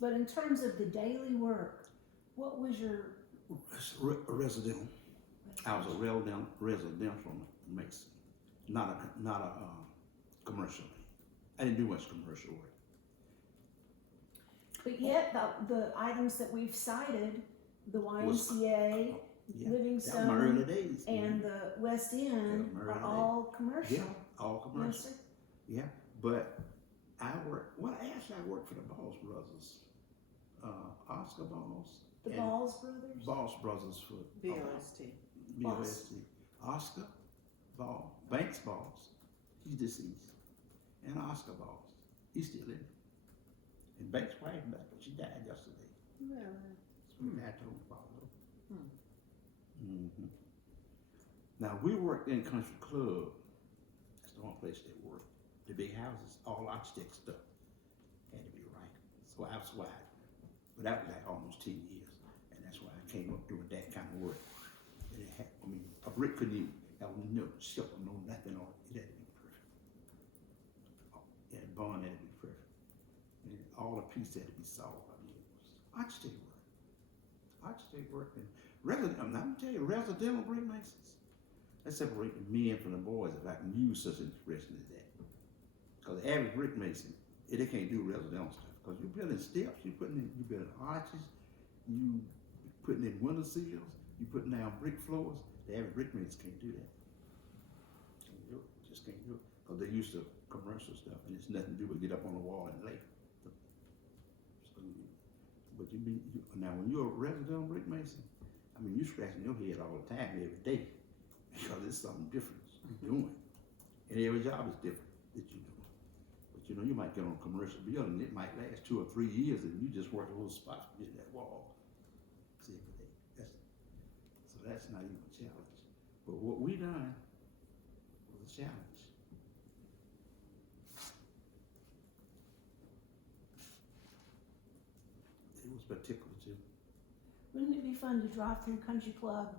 But in terms of the daily work, what was your Residential. I was a residential mason, not a commercial. I didn't do much commercial work. But yet the items that we've cited, the Was- YMCA, Yeah, Livingstone, that was my early days. and the West End Yeah, my are early all commercial. Yeah, all Yes, commercial. sir. Yeah, but I worked for the Balls Brothers, Oscar Balls. The and Balls brothers. Balls Brothers for BOST. BOST. Oscar Ball, Banks Balls, he's deceased, and Oscar Balls, he's still in. And Banks' wife, but she died yesterday. Really? So we had to follow. Hmm. Mm-hmm. Now we worked in Country Club. That's the one place they worked. The big houses, all architect stuff had to be right. So I was wide. But that was like almost 10 years. And that's why I came up doing that kind of work. And it had, a brick couldn't even have no chip or no nothing on it. It had to be perfect. Yeah, the bond had to be perfect. And all the pieces had to be solved. I mean, it was architect work. Architect work and I'm gonna tell you, residential brick masons. That separate the men from the boys, if I can use such an expression as that. Because the average brick mason, they can't do residential stuff. Because you're building steps, you're building arches, you putting in window sills, you putting down brick floors. The average brick mason can't do that. Can't do it. Just can't do it. Because they're used to commercial stuff, and it's nothing to do but get up on the wall and lay. So, but now when you're a resident on Brick Mason, I mean, you scratching your head all the time, every day, because it's something different you're doing, and every job is different that you do. But you know, you might get on a commercial building, and it might last 2 or 3 years, and you just work a little spot to get that wall. See, so that's not even a challenge. But what we done was a challenge. It was particular too. Wouldn't it be fun to drive through Country Club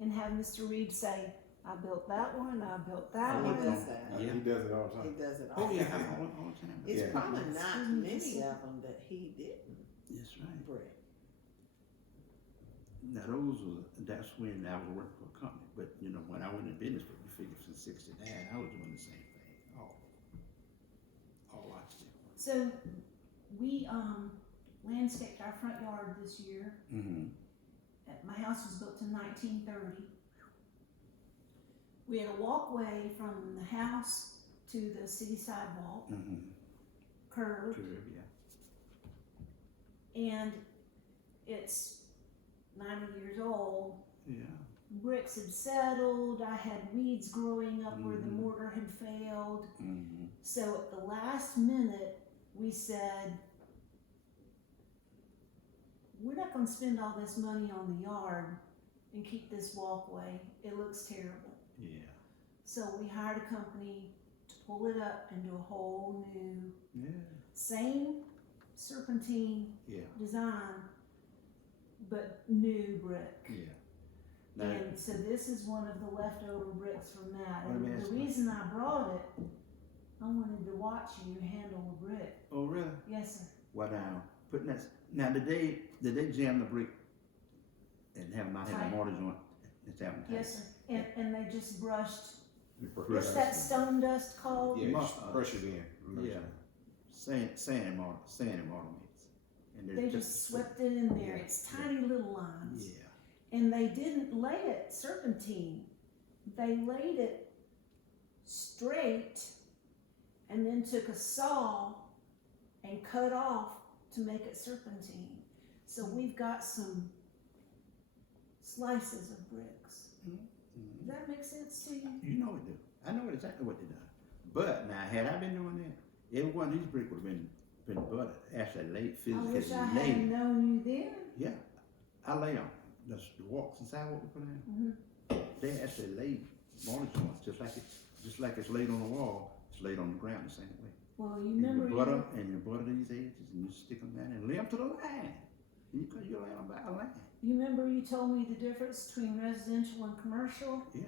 and have Mr. Reid say, I built that one, I built that He one? does that. Yeah. He does it all the He time. does it all Oh the yeah, time. all the time. It's Yeah. probably not Mm. many of them that he didn't That's right. break. Now that's when I was working for a company. But you know, when I went in business, you figure since '69, I was doing the same thing. All watched it. So we landscaped our front yard this year. Mm-hmm. My house was built in 1930. We had a walkway from the house to the city sidewalk, Mm-hmm. curved, Curve, yeah. and it's 90 years old. Yeah. Bricks had settled. I had weeds growing up where the Mhm. mortar had failed. Mm-hmm. So at the last minute, we said, we're not going to spend all this money on the yard and keep this walkway. It looks terrible. Yeah. So we hired a company to pull it up and do a whole new, Yeah. same serpentine Yeah. design, but new brick. Yeah. Now, And so this is one of the leftover bricks from that. Let me And ask the you- reason I brought it, I wanted to watch you handle a brick. oh really? Yes, sir. What putting that? Now did they jam the brick and have not had Tight. a mortar joint? It's happened. Yes, sir. And they just brushed. What's Pressure- that stone dust called? Yeah, Mo- just pressured in. Yeah. Sand and mortar mix. And they're They just swept it in there. It's tiny little lines. Yeah. And they didn't lay it serpentine. They laid it straight and then took a saw and cut off to make it serpentine. So we've got some slices of bricks. Mm-hmm. Does that make sense to you? You know it do. I know exactly what they done. But now, had I been doing that, every one of these bricks would have been buttered. Actually, laid I physically wish I laid. had known you then. Yeah, I lay them. The walks and sidewalk we put in. Mhm. They actually laid mortar joints just like it's laid on the wall. It's laid on the ground the same way. Well, you And remember you butter these edges and you stick them down and lay them to the line. You lay them by a line. you remember you told me the difference between residential and commercial? Yeah,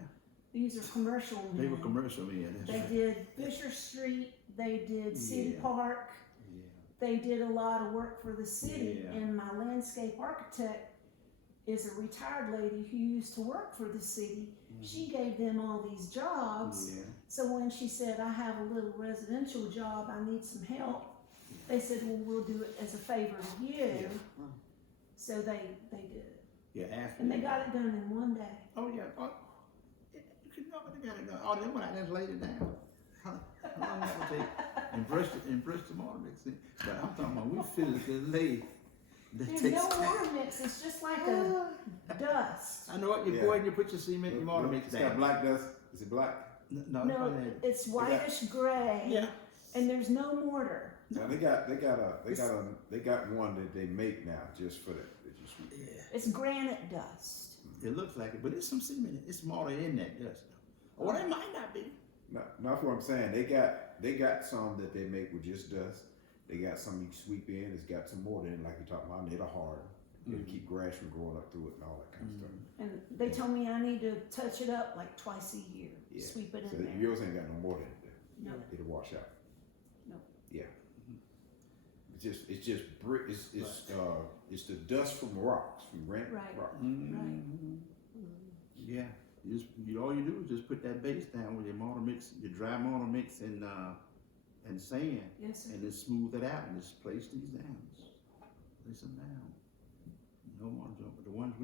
These are commercial they were men. commercial men. That's They right. did Fisher Street, they did City Yeah. Park, Yeah. they did a lot of work for the city. Yeah. And my landscape architect is a retired lady who used to work for the city. She gave them all these jobs. Yeah. So when she said, I have a little residential job, I need some help, they said, well, we'll do it as a favor to you. Yeah. So they did it. Yeah, after And they got it done in one day. Oh yeah. Oh, you can know they got it done. Oh, they went out there and laid it down. How long that would take? And brushed the mortar mix in. But I'm talking about we physically laid. That There's takes no time. water mix, it's just like a dust. I know what you Yeah. go ahead and you put your cement, your mortar mix It's got down. black dust. Is it black? No, No, it's whitish gray. Yeah. And there's no mortar. Now they got one that they make now just for that. That you sweep. Yeah. It's granite dust. It looks like it, but it's some cement. It's mortar in that dust. Or it might not be. No, not what I'm saying. They got some that they make with just dust. They got some you sweep in. It's got some mortar in, like you're talking about. And it'll hard. It'll keep grass from growing up through it and all that kind of stuff. And they told me I need to touch it up like twice a year. Yeah. Sweep it So in there. yours ain't got no mortar in there. No. It'll wash out. No. Yeah. It's just brick. It's the dust from rocks, from granite Right. rocks. Mhm. Yeah. All you do is just put that base down with your mortar mix, your dry mortar mix and sand, Yes, sir. and then smooth it out and just place these down. Place them down. No more jump. But the ones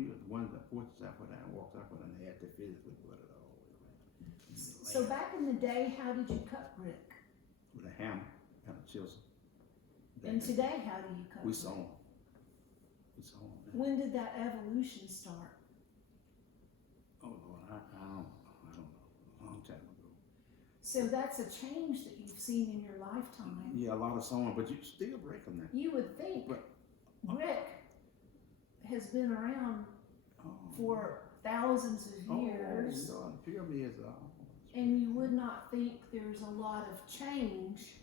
that porches I put down, walks I put down, they had to physically put it all the way around. So back in the day, how did you cut brick? with a hammer and a chisel. And today, how do you cook? We saw 'em. We saw 'em. When did that evolution start? Oh Lord, I don't know. A long time ago. So that's a change that you've seen in your lifetime. Yeah, a lot of sewing, but you still break them now. You would think Right. brick has been around Oh. for thousands of years, Oh, pyramids. and you would not think there's a lot of change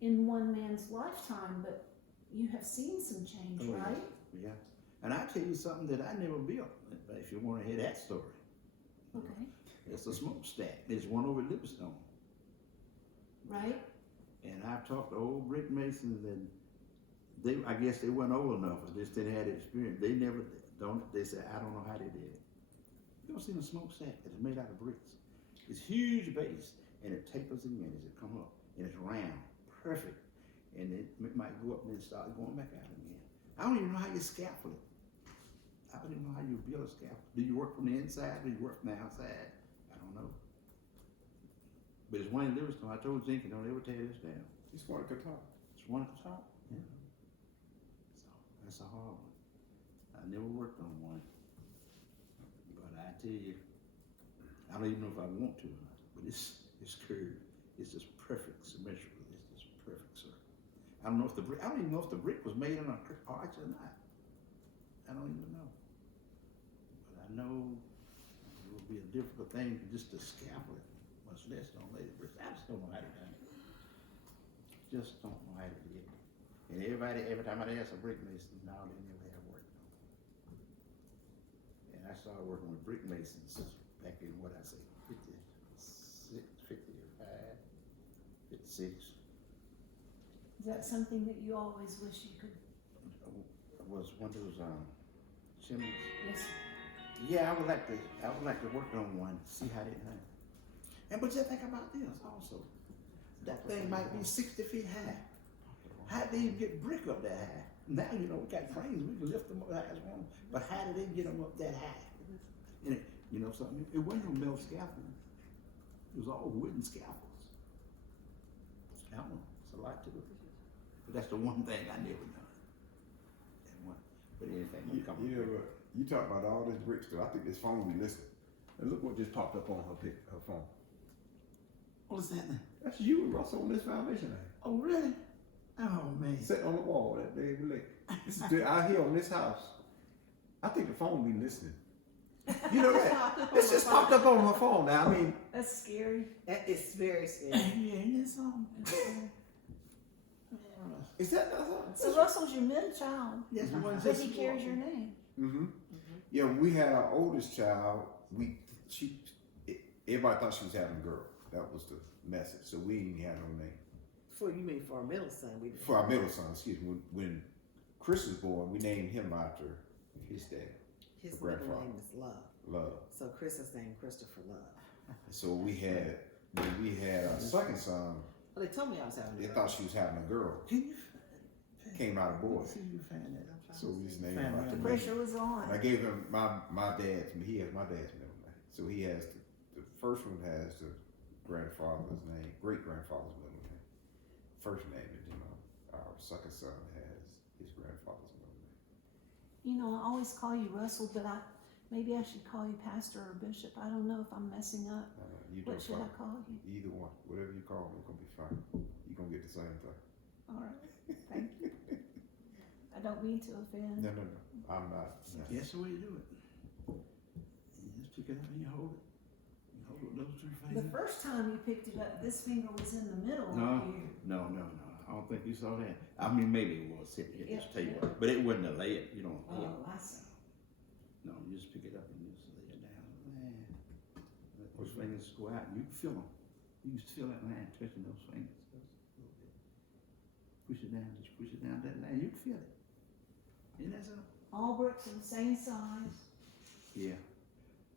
in one man's lifetime, but you have seen some change, Oh, right? Yeah. And I tell you something that I never built. If you want to hear that story, Okay, it's a smokestack. There's one over at Lipstone. right? And I've talked to old brick masons, and I guess they weren't old enough, or just didn't have the experience. They never don't. They said, I don't know how they did it. You ever seen a smokestack that is made out of bricks? It's huge base, and it tapers again as it come up, and it's round, perfect, and it might go up and then start going back out again. I don't even know how you scaffold it. I don't even know how you build a scaffold. Do you work from the inside? Do you work from the outside? I don't know. But it's one in Livingston. I told Jenkins, don't ever tear this down. Just one at the top. It's one at the top. Yeah. So that's a hard one. I never worked on one. But I tell you, I don't even know if I want to, but it's curved. It's just perfect symmetrical. It's just perfect circle. I don't even know if the brick was made in an arch or not. I don't even know. But I know it would be a difficult thing just to scaffold it, much less on lay the bricks. I just don't know how to do it. Just don't know how to do it. And every time I ask a brick mason, no, they never have worked on it. And I started working with brick masons back in what I say, 56, 55, 56. Is that something that you always wish you could? Was one of those chimneys. Yes. Yeah, I would like to work on one, see how they hang. And but just think about this also. That thing might be 60 feet high. How did they even get brick up that high? Now we got cranes, we can lift them up high as one. But how did they get them up that high? And something, it wasn't no metal scaffolding. It was all wooden scaffolds. I don't know, it's a lot to it. But that's the one thing I never done. That one. But anything You talk about all this brick stuff. I think this phone we listening. And look what just popped up on her phone. What's that then? That's you and Russell on this foundation thing. Oh really? Oh man. Sitting on the wall that day we out here on this house. I think the phone be listening. You know that? This just popped up on my phone now. I mean, That's scary. It's very scary. Yeah, it's on. is that not So Russell's your middle child, Yes, the one but he carries your name. Mm-hmm. Yeah, we had our oldest child. Everybody thought she was having a girl. That was the message. So we didn't have no name. For our middle son, we did. For our middle son, excuse me. When Chris was born, we named him after his dad, His grandfather. middle name is Love. Love. So Chris is named Christopher Love. So when we had our second son, Well, they told me I was having a they girl. thought she was having a girl. Can you Came out a boy. see you find that? So we just named him Family. after The me. pressure was on. And I gave him my dad's. He has my dad's middle name. So he has the first one has the grandfather's name, great grandfather's middle name, first name, and our second son has his grandfather's middle name. You know, I always call you Russell, but maybe I should call you pastor or bishop. I don't know if I'm messing up. You What don't should I fine. call you? Either one, whatever you call me, it's gonna be fine. You're gonna get the same thing. All right, thank you. I don't mean to offend. No, I'm not. No. That's the way you do it. You just pick it up and you hold it. You hold it with those two The fingers. first time you picked it up, this finger was in the middle No. here. No. I don't think you saw that. I mean, maybe it was sitting at this Yeah, table, yeah. but it wasn't a lay it. You don't lay it. Oh, I see. No, you just pick it up and you just lay it down. Man, let those fingers go out and you can feel them. You can feel that line touching those fingers. Just a little bit. Push it down, just push it down that line. You can feel it. Isn't that so? All bricks are the same size. Yeah.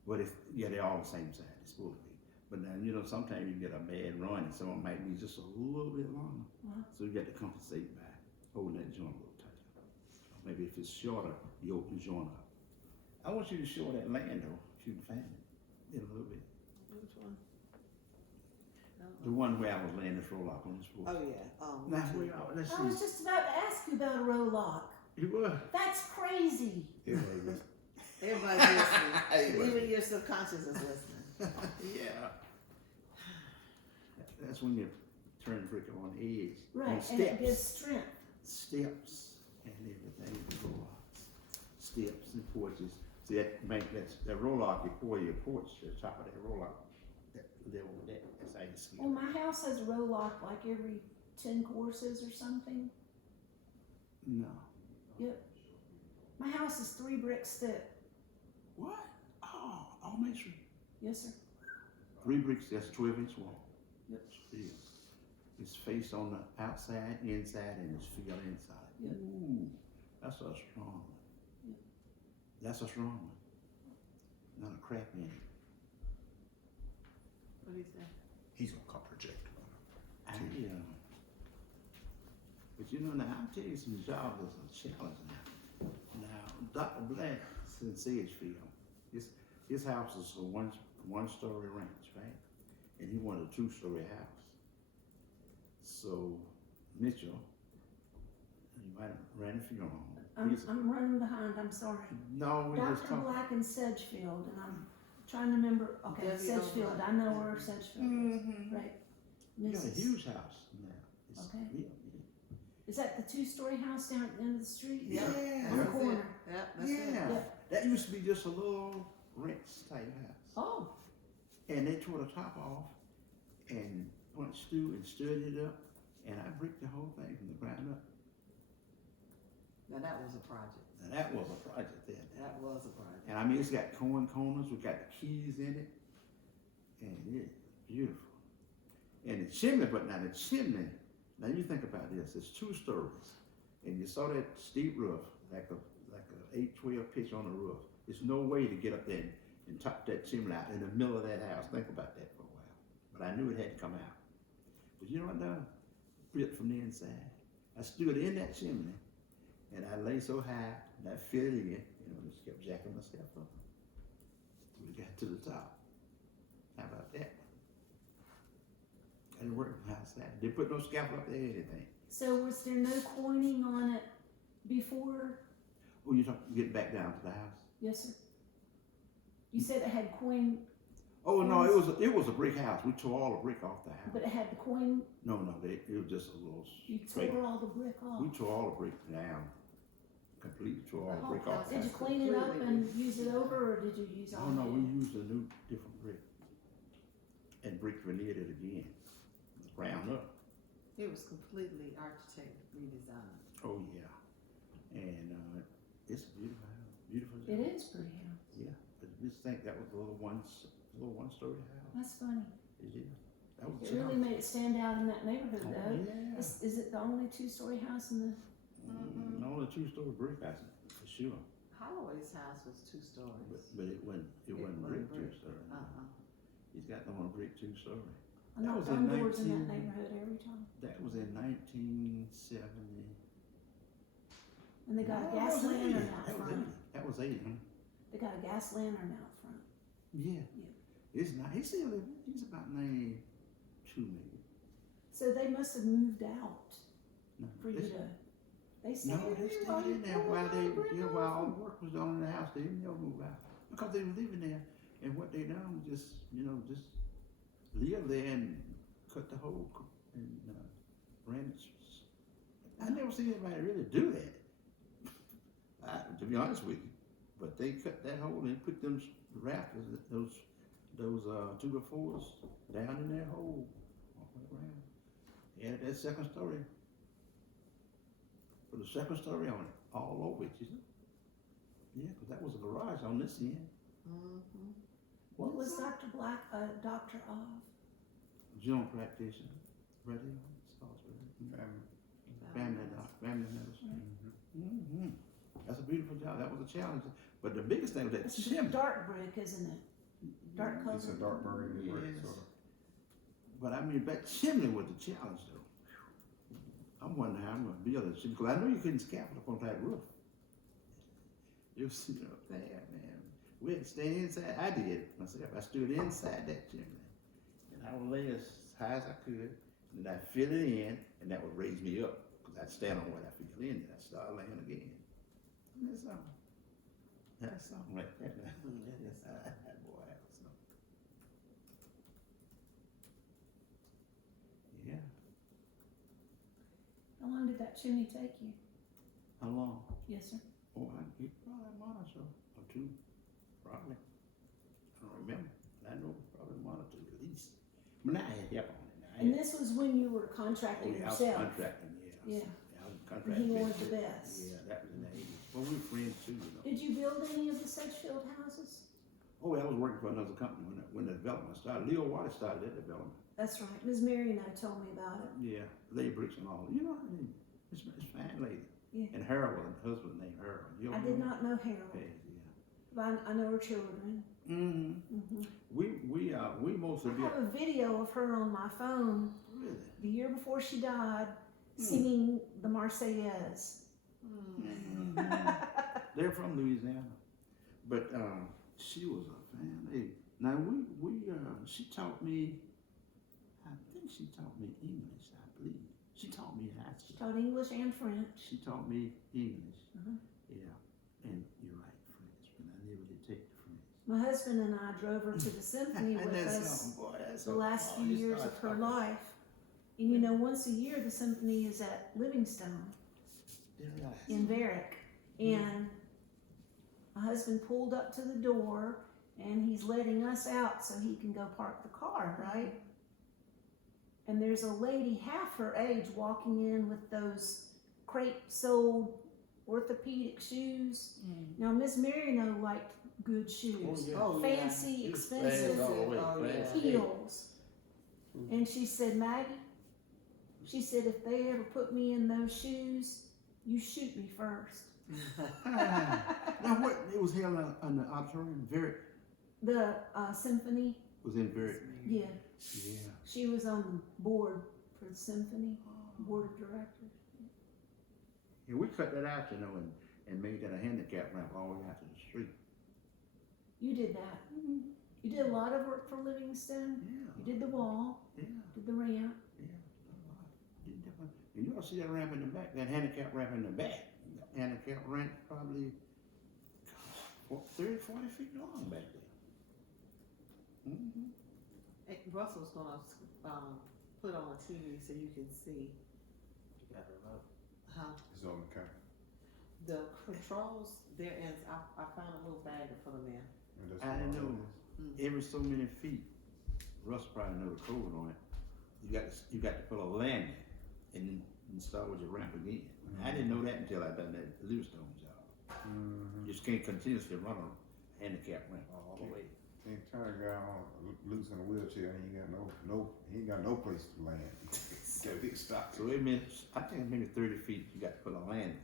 But they're all the same size. It's supposed to be. But now, sometimes you get a bad run and some of them might be just a little bit longer. Uh-huh. So you got to compensate by holding that joint a little tighter. Maybe if it's shorter, you open the joint up. I want you to show that land though, if you can find it, in a little bit. Which one? The one where I was laying this roll lock on this floor. Oh yeah. Now, where y'all, let's I was see. just about to ask you about a row lock. You were. That's crazy. Everybody Everybody's listening. Everybody. Even your subconscious is listening. Yeah. That's when you turn brick on the edge. Right, And and it gives strength. steps and everything, the roll locks. Steps and porches. See, that roll lock, you pour your porch to the top of that roll lock. There over there. That's how you see Well, my house has a row lock like every 10 courses or something. No. Yep. My house is 3 bricks thick. What? Oh, all masonry. Yes, sir. 3 bricks, that's 12-inch wall. Yep. Still. It's faced on the outside, inside, and it's filled inside. Yep. Ooh, that's a strong one. Yep. That's a strong one. Not a crack in it. What do you say? he's gonna come project on But you know, now I'm telling you some jobs is a challenge now. Now, Dr. Black in Sedgefield, his house is a one-story ranch, right? And he wanted a 2-story house. So Mitchell, you might have ran a funeral home. I'm running behind, I'm sorry. No, we just Dr. talking. Black in Sedgefield, and I'm trying to remember, okay, Debbie Sedgefield, O'Brien. I know where Sedgefield is, right? You got a Mrs. huge house now. It's Okay. real, Is that the 2-story house down at the end of the street? Yeah. On the That's corner. it. Yep, that's Yeah. it. Yep. That used to be just a little ranch type house. Oh, And they tore the top off and punched through and stirred it up, and I bricked the whole thing from the ground up. Now that was a project. Now that was a project then. That was a project. And I mean, it's got corners, we got the keys in it, and it's beautiful. And the chimney, now you think about this, it's 2 stories, and you saw that steep roof, like a 8-12 pitch on the roof. There's no way to get up there and top that chimney out in the middle of that house. Think about that for a while. But I knew it had to come out. But you know what I done? Built from the inside. I stood in that chimney, and I lay so high, and I fit it in, just kept jacking myself up. We got to the top. How about that? And it worked outside. They put no scaffold up there or anything. so was there no coining on it before? Oh, you talking getting back down to the house? Yes, sir. You said it had coin, Oh no, it was a brick house. We tore all the brick off the house. but it had the coin, No, it was just a little you straight. tore all the brick off. We tore all the brick down. Completely tore all the brick off. Did you clean it up and use it over, or did you use all Oh no, we new? used a new different brick. And brick veneered it again. Ground up. It was completely architect redesigned. Oh yeah. And it's a beautiful house. Beautiful It job. is pretty house. Yeah. But just think that was a little one-story house. That's funny. It is. That was It really made it stand out in that neighborhood, Oh, though. yeah. Is it the only 2-story house in the? Only a 2-story brick house, for sure. Holloway's house was 2 stories. But it wasn't brick brick. 2-story. Uh-uh. He's got the one brick 2-story. I That knocked was in on doors in that 19 neighborhood every time. That was in 1970. And they got a No, gas that was 80. lantern out That was front. 80. That was 80, huh? They got a gas lantern out front. Yeah. Yeah. It's not. He's still living. He's about 92 maybe. So they must have moved out No, for you it's- to. They stayed no, they stayed in there while all the work was done in the house. They didn't never move out because they were living there. And what they done was just live there and cut the hole and ran it. I never seen anybody really do that. To be honest with you, but they cut that hole and put them rafters, those 2x4s down in their hole all the way around. Added that 2nd story. Put a 2nd story on it, all over it, you see? Yeah, because that was a garage on this end. Mm-hmm. What was Dr. Black a doctor of? General practitioner, right here, Salisbury. Family medicine. Mm-hmm. That's a beautiful job. That was a challenge. But the biggest thing was that It's chimney. dark brick, isn't it? Dark color. It's a dark burgundy brick, Yes. sort of. But I mean, that chimney was the challenge, though. I'm wondering how I'm going to build a chimney, because I know you couldn't scaffold up on that roof. It was, man. We had to stay inside. I did myself. I stood inside that chimney. And I would lay as high as I could, and then I'd fill it in, and that would raise me up, because I'd stand on what I filled in, and I'd start laying again. And that's something. That's something like that. That is Boy, that's something. Yeah. How long did that chimney take you? How long? Yes, sir. Oh, it probably a month or so, or two, probably. I don't remember. I know probably a month or two at least. But now I had help on it. Now I And had- this was when you were contracting I was yourself. contracting, yeah. Yeah. I was And contracting. he wanted the best. Yeah, that was in the 80s. Well, we were friends too, you know. Did you build any of the Sedgefield houses? Oh, I was working for another company when the development started. Leo Water started that development. That's right. Ms. Mary and I told me about it. Yeah, lay bricks and all. You know, I mean, it's fine lady. Yeah. And Harold, her husband named Harold. You I don't did know? not know Harold, Okay, but I know her children. yeah. Mm-hmm. Hmm We mostly I did. have a video of her on my phone Really? the year before she died singing the Marseillaise. Mm-hmm. They're from Louisiana, but she was a fan lady. Now she taught me. I think she taught me English. I believe she taught me high She school. taught English and French. She taught me English. Mhm. Yeah, and you're right, French, but I never did take the French. My husband and I drove her to the symphony with us Boy, that's the last few years of her life. And you know, once a year the symphony is at Livingstone in Varick. And my husband pulled up to the door and he's letting us out so he can go park the car, right? And there's a lady half her age walking in with those crepe-soled orthopedic shoes. Now, Miss Marino liked good shoes. Oh, Fancy, yeah. expensive Oh, wait, Oh, yeah. fancy. heels. And she said, Maggie, she said, if they ever put me in those shoes, you shoot me first. Now what? It was held in the auditorium. Very The symphony, was in very. yeah, Yeah. she was on the board for the symphony, board of directors. Yeah, we cut that out, you know, and made that a handicap ramp all the way out to the street. You did that. You did a lot of work for Livingstone. Yeah. You did the wall, Yeah. did the ramp. Yeah. Did that one. And you ought to see that ramp in the back. That handicap ramp in the back. That handicap ramp probably 30, 40 feet long back there. Mm-hmm. Hey, Russell's gonna put on a TV so you can see how It's on the camera. the controls. There is. I found a little bag to put them in. And that's I what didn't it know. is. Every so many feet, Russ probably know the code on it. You got to put a landing and then start with your ramp again. I didn't know that until I done that Livingstone job. Mm-hmm. You just can't continuously run a handicap ramp all the way. Can't turn a guy on loose in a wheelchair. He ain't got no place to land. Got a big stop. So it meant, I think maybe 30 feet, you got to put a landing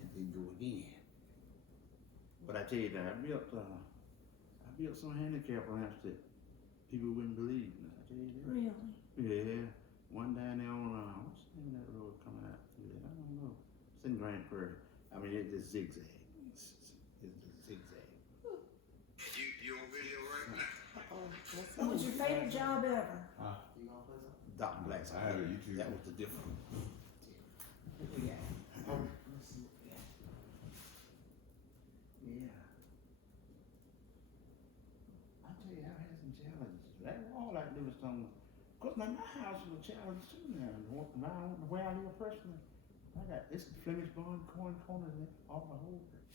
and then go again. But I tell you that, I built some handicap ramps that people wouldn't believe. I tell you that. Really? Yeah, one down there on, what's the name of that road coming out through there? I don't know. It's in Grand Prairie. I mean, it's just zigzag. It's just zigzag. You on video right now? What was your favorite job ever? Dot Black's. I had a YouTube. That was the difference. Yeah. Let's see. Yeah. I tell you, I had some challenges. That wall out there was something. Cause now my house was a challenge too now. Where I live personally, I got this Flemish bond corner there, all the whole brick.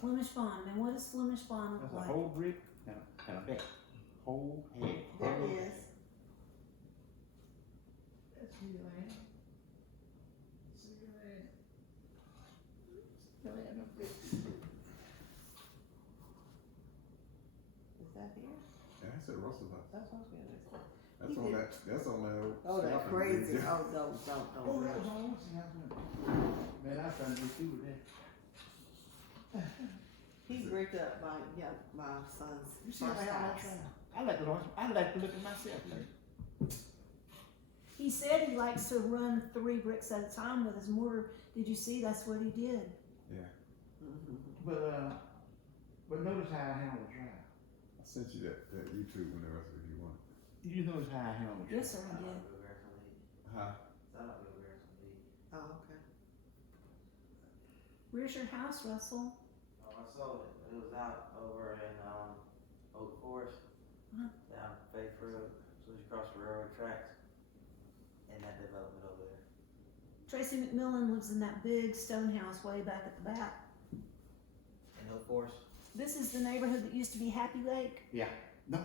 Flemish Bond. And what does Flemish Bond That's look a like? whole brick and a back. Whole head. There is. That's real land. See the land. The land up there. Is that here? Yeah, I said Russell's house. That's what I was gonna say. That's on that. That's on that. Oh, that's Stafford crazy. Bridge. Oh, don't. Oh, that was all. Man, I was trying to get through with that. He bricked up my son's You see first how I house. try? I like to look at myself like. He said he likes to run 3 bricks at a time with his mortar. Did you see? That's what he did. But notice how I handle the trial. I sent you that YouTube whenever if you want. You notice how I handle it? Yes, sir, I did. Huh? Oh, okay. Where's your house, Russell? I sold it. It was out over in Oak Forest, Uh-huh. down Faith Road, so it's across the railroad tracks, in that development over there. Tracy McMillan lives in that big stone house way back at the back. In Oak Forest. This is the neighborhood that used to be Happy Lake. Yeah. No,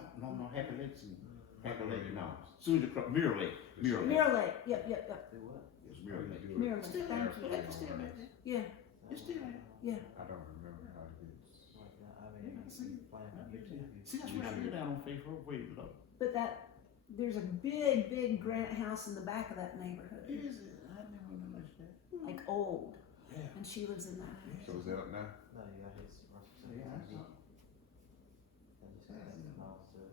Happy Lake's in Happy Lake, no. Soon across Mirror Lake. Mirror Lake. Mirror Lake, yep. Do what? It's Mirror Lake. Mirror It's Lake, still thank there. you. It's still there. Yeah, It's still there. yeah. I don't remember how it is. I mean, Yeah, see. playing on YouTube. See, that's where I live down on Faith Road, way below. But there's a big granite house in the back of that neighborhood, Is it? I never noticed that. like old, Yeah. and she lives in that house. So is that up now? No, you got his Russell. Yeah, I saw. I just got that from all the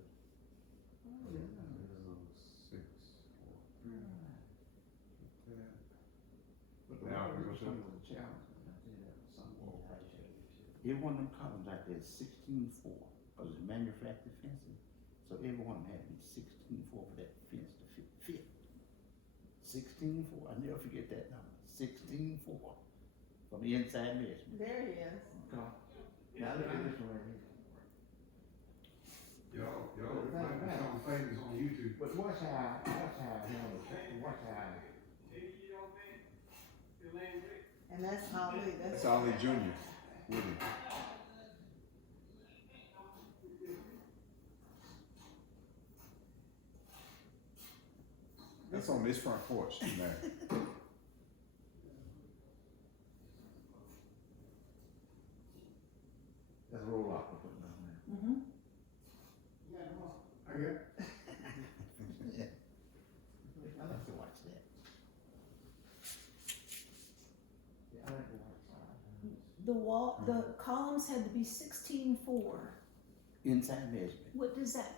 But Now, now we we go go to- some of the challenge. And I tell you that was something. Every one of them columns out there is 16.4, because it's manufactured fencing. So every one of them had to be 16.4 for that fence to fit. 16.4, I never forget that number. 16.4 from the inside measurement. There he is. Now look at this one right here. Y'all find something famous on YouTube. But watch how, watch how. And that's Ali. That's Ali Junior. With him. That's on this front porch, man. That's a roll off we're putting down there. Mm-hmm. I get. I like to watch that. Yeah, I like to watch that. The columns had to be 16.4. Inside measurement. What does that,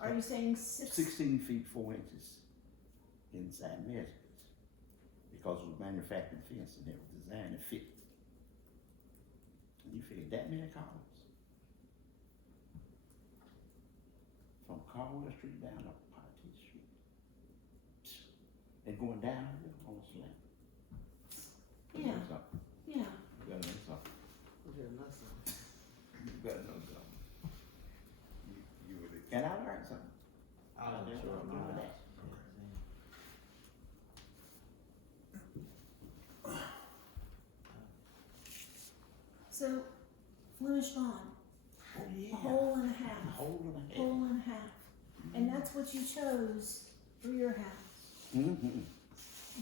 are you saying 16 feet 4 inches inside measurements, because it was manufactured fence and it was designed to fit. And you figure that many columns from Caldwell Street down to Potty Street, and going down here on the slant. Yeah. Yeah, You gotta know something. Put your nuts on. You gotta know something. You would. And I learned something. I I was learned sure something about with that. that. so Flemish Bond, Oh yeah. a hole and a A half, hole in the head. hole and a half. And that's what you chose for your house, Mm-hmm.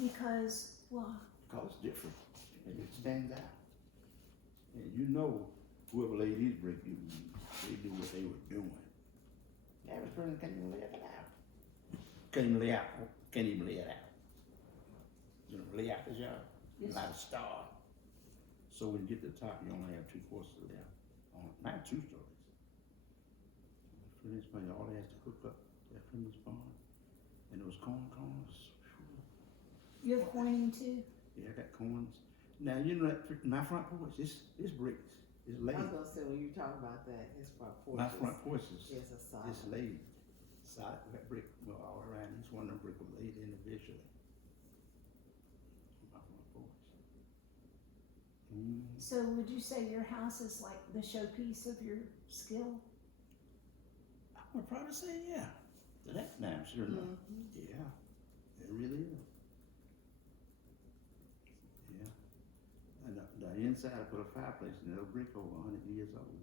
because, well, Because it's different, and it stands out. And you know, whoever laid these bricks, they knew what they were doing. The average person can't even lay it out. Can't even lay it out. You know, lay out the job, Yes. not a star. So when you get to the top, you only have 2 courses left, not 2 stories. Flemish Bond, all they has to hook up that Flemish Bond, and those corners. you have coining too? Yeah, I got corners. Now you know that my front porch, it's bricks, it's I laid. was gonna say, when you talk about that, his front porch My front porch is is a solid. it's laid, solid that brick, well, all around. Each one of them brick was laid individually. My front porch. So would you say your house is like the showpiece of your skill? I would probably say yeah. To that now, sure enough. Mhm. Yeah, it really is. Yeah. And the inside, I put a fireplace in a brick over 100 years old.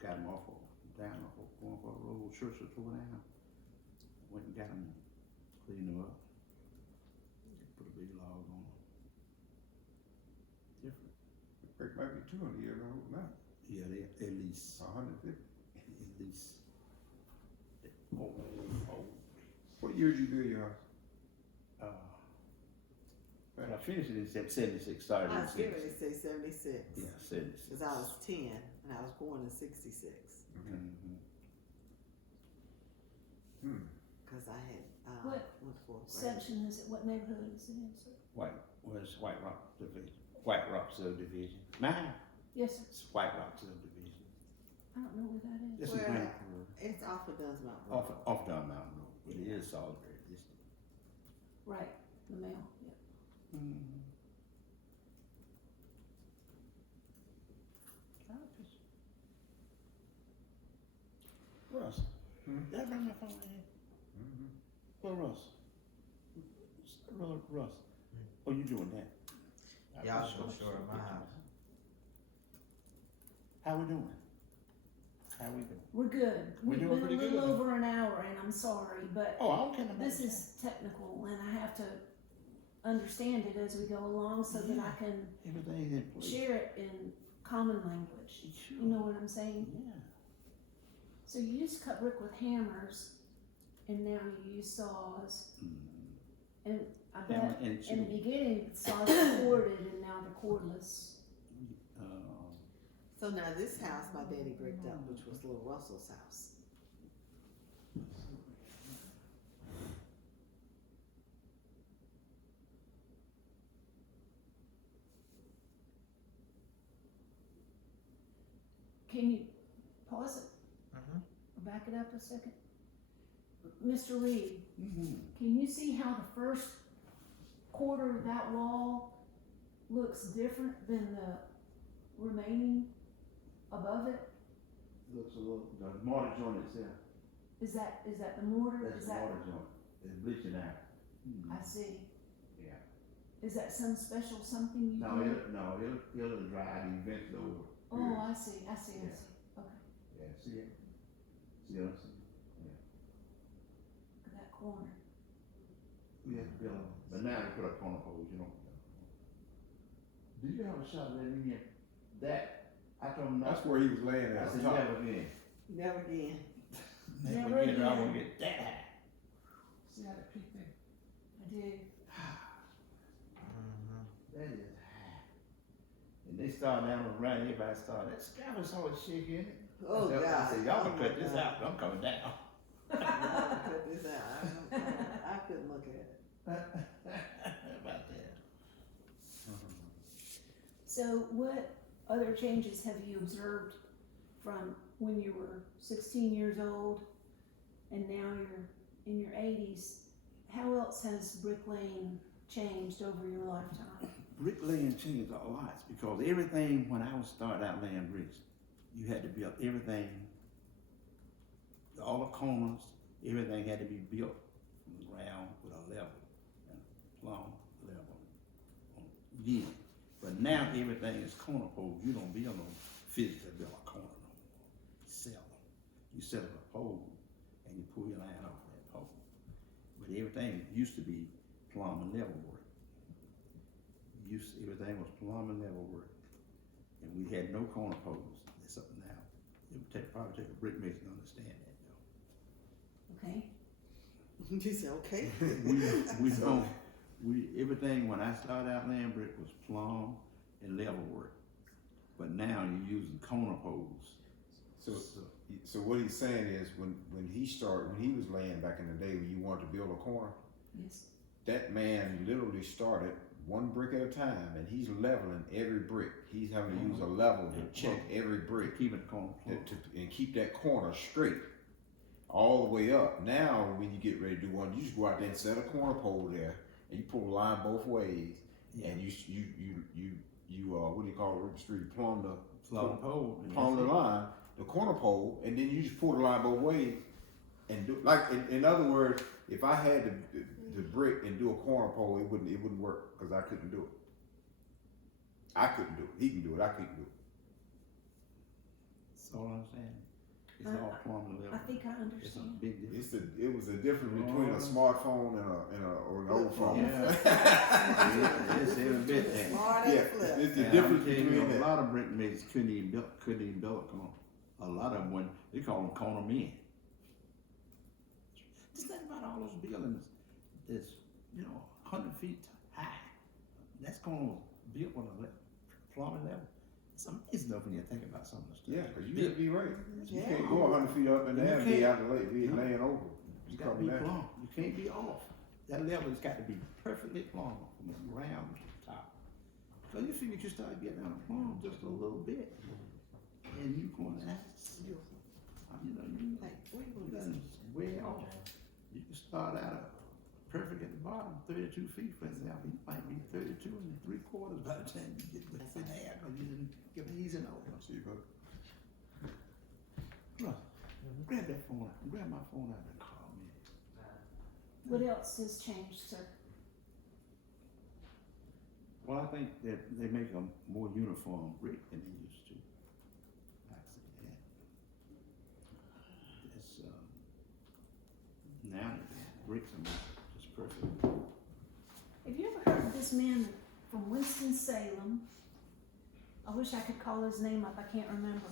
Got them off of, down off of Cornwall Road, church was tore down. Went and got them, cleaned them up. Put a big log on them. Different. Brick might be 200 years old now. Yeah, they at least, 150. at least. Oh. What year did you build your house? But I finished it in 76, started I in was getting ready 76. to say 76. Yeah, 76. Cause I was 10 and I was born in 66. Okay. Mhm. Cause I had, What went 4th grade. section is it, what neighborhood is it in, sir? White Rock Division. White Rock subdivision. Mine, Yes, sir, it's White Rock subdivision. I don't know where that is. This Where is at? It's off of Duns Mountain Road. off Down Mountain Road. But it is Salisbury District. Right, the mail, yeah. Mm-hmm. Russ, that bring my phone in here? Mhm. Well, Russ. Russ. Oh, you doing that? Yeah, I was so sure of my house. How we doing? How we doing? We're good. We're We've doing been a pretty little good. over an hour and I'm sorry, but Oh, I don't care about this that. is technical and I have to understand it as we go along so that I can Everything's in place. share it in common language. Sure. You know what I'm saying? Yeah. So you used to cut brick with hammers and now you use saws. Mm-hmm. And I Hammer bet and in the chisel. beginning saws were corded and now they're cordless. So now this house my daddy bricked up, which was little Russell's house. Can you pause it Mm-hmm. or back it up a second? Mr. Reid, Mm-hmm. can you see how the first quarter of that wall looks different than the remaining above it? Looks a little, the mortar joint itself. Is that the mortar? That's Is the that, mortar joint. It's bleaching out. I see. Yeah. Is that some special something you No, do? it'll dry and eventually over. Oh, I see. Yeah. Okay. Yeah, see it? See what I'm saying? Look at that corner. We have to build, but now they put up corner poles, you know. Did you have a shot of that in here? That, I told him not. That's where he was laying I at said, the top. never again. Never again. Never again. I again. won't get that high. See how that peak there? I do. Mm-hmm. That is high. And they started down around, everybody started, that sky was always shaking. Oh, I God. said, y'all Oh, gonna cut my this God. out, I'm coming down. Cut this out. I couldn't look at it. About that. So what other changes have you observed from when you were 16 years old and now you're in your 80s? How else has Brick Lane changed over your lifetime? Brick laying changed a lot because everything, when I was starting out laying bricks, you had to build everything, all the corners, everything had to be built from the ground with a level and plumb level. Then, but now everything is corner poles. You don't build no physically build a corner no more. You sell them. You set up a pole and you pull your line off that pole. But everything used to be plumb and level work. Everything was plumb and level work. And we had no corner poles. It's up now. It would probably take a brick mason to understand that though. Okay. You said, okay. Everything when I started out laying brick was plumb and level work. But now you're using corner poles. So what he's saying is when he was laying back in the day when you wanted to build a corner, Yes. that man literally started one brick at a time and he's leveling every brick. He's having to use a level to check every brick Keeping the corner plumb. and keep that corner straight all the way up. Now when you get ready to do one, you just go out there and set a corner pole there and you pull the line both ways and you what do you call it, River Street, plumb the Pole. plumb the line, the corner pole, and then you just pull the line both ways and do like in other words, if I had the brick and do a corner pole, it wouldn't work because I couldn't do it. I couldn't do it. He can do it. I couldn't do it. That's all I'm saying. It's all plumb and level. I think I It's a understand. big difference. It was a difference between a smartphone or an old phone. Yeah. It's every bit that. Smart Yeah, as flip. it's the And difference I'm telling you, between a that. lot of brick makers couldn't even build a corner. A lot of them went, they call them corner men. Just think about all those buildings that's, 100 feet high. That's corner was built with a plumbing level. It's amazing though when you think about some of the stuff. Yeah, because you gotta be right. You Yeah. can't go 100 feet up and You down and be can't. out the be No. laying over. You gotta be plumb. You can't be off. That level has got to be perfectly plumb from the ground to the top. So you figure you start getting out of plumb just a little bit, and you going to you Like, where you you gonna done way off. You can start out perfect at the bottom, 32 feet, for example. You might be 32 and 3/4 by the time you get within half, because you didn't give an easy note. See, but Russ, grab that phone out. Grab my phone out and call me. What else has changed, sir? Well, I think that they make a more uniform brick than they used to. I see that. It's, now the bricks are just perfect. Have you ever heard of this man from Winston-Salem? I wish I could call his name up, I can't remember.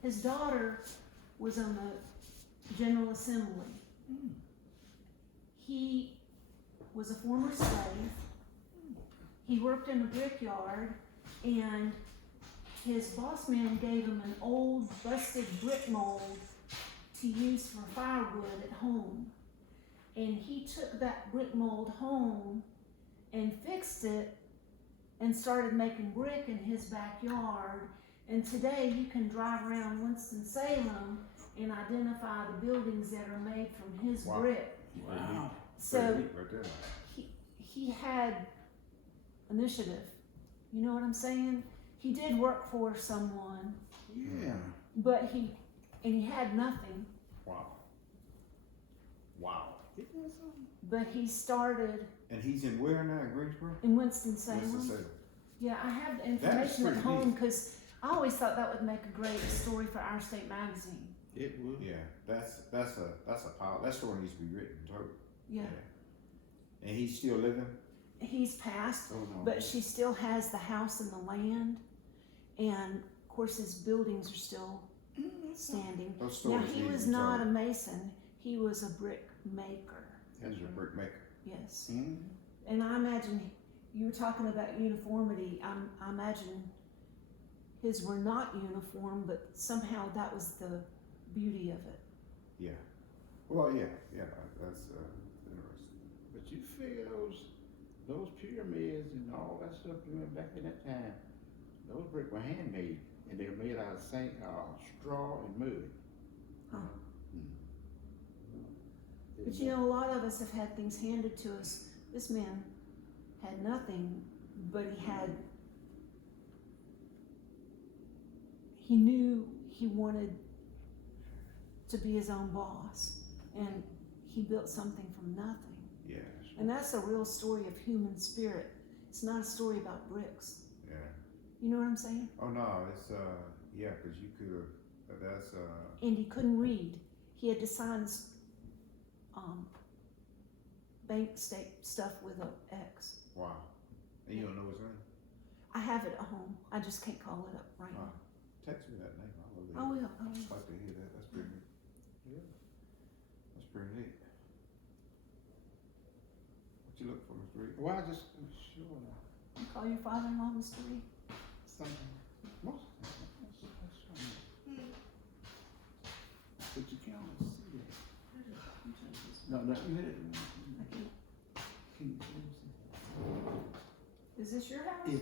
His daughter was on the General Assembly. He was a former slave. He worked in a brickyard, and his boss man gave him an old busted brick mold to use for firewood at home. And he took that brick mold home and fixed it and started making brick in his backyard. And today you can drive around Winston-Salem and identify the buildings that are made from his Wow. brick. Wow. So right there. he had initiative. You know what I'm saying? He did work for someone, Yeah. but he had nothing. Wow. Wow. Isn't that something? But he started And he's in where now? In Greensboro? in Winston-Salem. Winston-Salem. Yeah, I have the information at pretty home neat. because I always thought that would make a great story for Our State magazine. It would. Yeah, that's a power. That story needs to be written. Totally. Yeah. And he's still living. He's passed, Oh, no. but she still has the house and the land, and of course his buildings are still standing. Those Now stories he need to was be not a told. mason; he was a brick maker. He's a brick maker. Yes, Mhm. and I imagine you were talking about uniformity. I imagine his were not uniform, but somehow that was the beauty of it. Yeah. Well, yeah. That's interesting. But you figure those pyramids and all that stuff doing back in that time, those bricks were handmade, and they were made out of straw and mud. Huh. Mm. But you know, a lot of us have had things handed to us. This man had nothing, but he knew he wanted to be his own boss, and he built something from nothing. Yeah. And that's a real story of human spirit. It's not a story about bricks. Yeah. You know what I'm saying? Oh no, it's yeah, because you could have. That's And he couldn't read. He had to sign bank stuff with an X. wow. And you don't know his name? I have it at home. I just can't call it up right now. Text me that name. I I will. I'd like to hear that. That's pretty neat. Yeah. That's pretty neat. What you look for, Mr. Reed? Well, I just sure You call your father-in-law Mr. Reed? something. Most. But you can't always see that. No, you had it. Okay. Can you see? Is this your house? Yeah.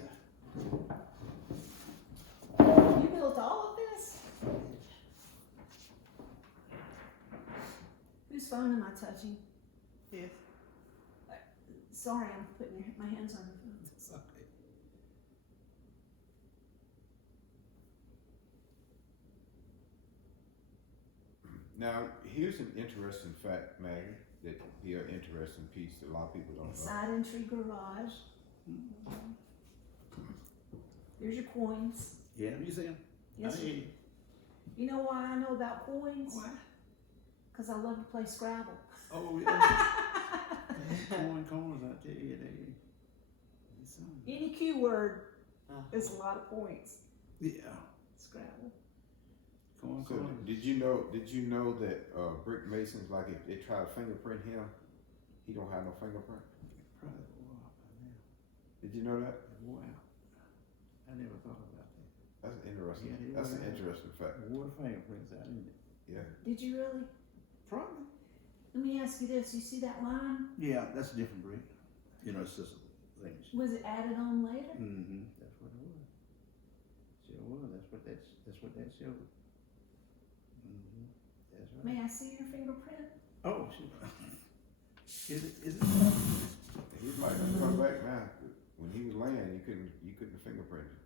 You built all of this? Whose phone am I touching? Yes. Sorry, I'm putting my hands on your phone. It's okay. Now, here's an interesting fact, Maggie, that would be an interesting piece that a lot of people don't know. Side entry garage. There's your coins. Yeah, you see him? Yes. I hear you. You know why I know about coins? Why? Because I love to play Scrabble. Oh, yeah. Corners, I tell you, it's something. Any Q word Uh, is a lot of points. Yeah. Scrabble. So, did you know that Brick Masons, like if they try to fingerprint him, he don't have no fingerprint? Probably wore out by now. Did you know that? It wore out. I never thought about that. That's interesting. Yeah, he That's an wore out. interesting fact. It wore the fingerprints out, didn't it? Yeah. Did you really? Probably. Let me ask you this. You see that line? Yeah, that's a different breed. You know, it's just things. Was it added on later? Mm-hmm. That's what it was. Sure was. That's what that showed. Mm-hmm. That's right. May I see your fingerprint? Oh, shit. Is it? He might not come back now. When he was laying, you couldn't fingerprint him.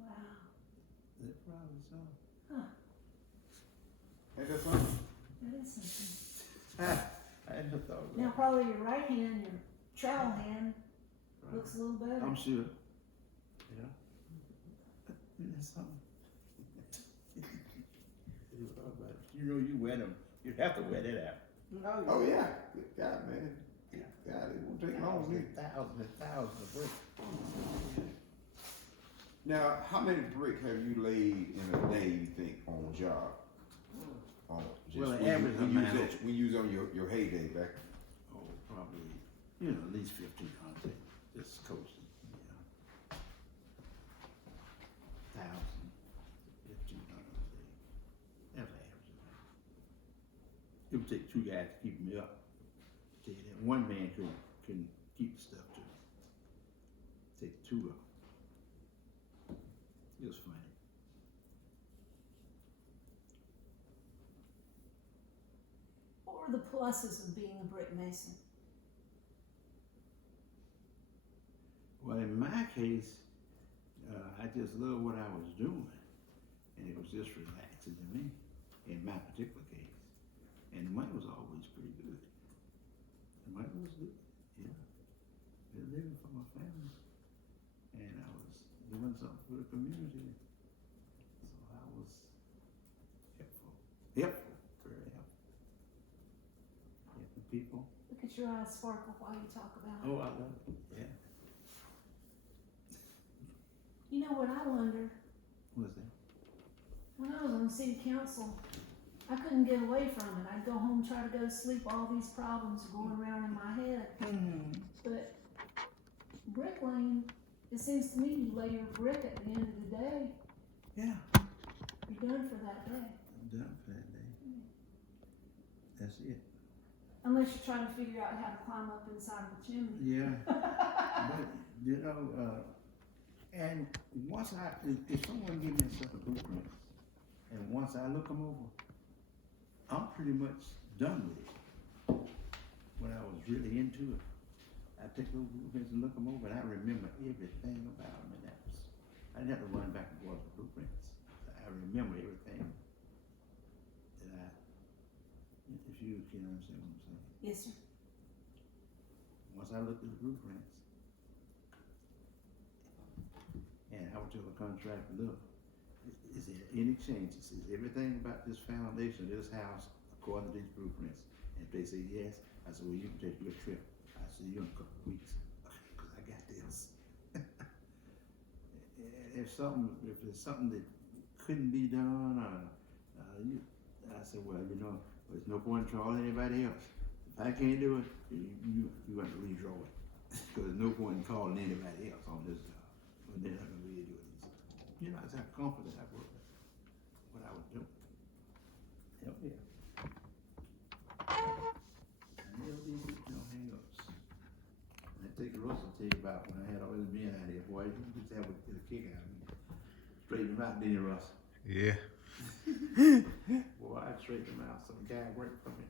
Wow. That probably so. Ain't that something? That is something. I hadn't thought of Now, that. probably your right hand, your travel hand, looks a little better. I'm sure. Yeah. That's something. You know, you wear them. You have to wear that out. Oh yeah. Good God, man. Good God, it won't take long. Thousands and thousands of bricks. Now, how many brick have you laid in a day, you think, on a job? On just Well, when the average when amount. when you was on your heyday back. Oh, probably, at least 1,500. Just coasting, 1,000, 1,500 a day. That's the average amount. It would take two guys to keep me up. Tell you that. One man couldn't keep the stuff to me. Take two of them. It was funny. What were the pluses of being a brick mason? Well, in my case, I just loved what I was doing, and it was just relaxing to me, in my particular case. And the money was always pretty good. The money was good, yeah. I was living for my family, and I was doing something for the community. So I was helpful, very helpful. Helping people. Look at your eyes sparkle while you talk about it. Oh, I love it, yeah. You know what I wonder? What was that? When I was on city council, I couldn't get away from it. I'd go home, try to go to sleep, all these problems going around in my head. But brick laying, it seems to me you lay your brick at the end of the day, Yeah. you're done for that day. I'm done for that day. That's it. Unless you're trying to figure out how to climb up inside of a chimney. Yeah. But, and once if someone gives me a set of blueprints, and once I look them over, I'm pretty much done with it. When I was really into it, I take those blueprints and look them over, and I remember everything about them, and I didn't have to run back and forth with blueprints. I remember everything that if you can understand what I'm saying. Yes, sir. Once I looked at the blueprints, and I would tell the contractor, look, is there any changes? Is everything about this foundation, this house, according to these blueprints? And if they say yes, I said, well, you can take your trip. I said, you in a couple of weeks, because I got this. If there's something that couldn't be done, I said, well, there's no point in calling anybody else. If I can't do it, you have to redraw it. Because there's no point in calling anybody else on this job. But they're not gonna really do it. That's how confident I was what I was doing. Hell yeah. And there'll be no hang-ups. And I take Russell to tell you about when I had all this men out here, boy, you just have a kick out of me. Straighten him out, didn't you, Russ? Yeah. Boy, I straightened him out. Some guy worked for me.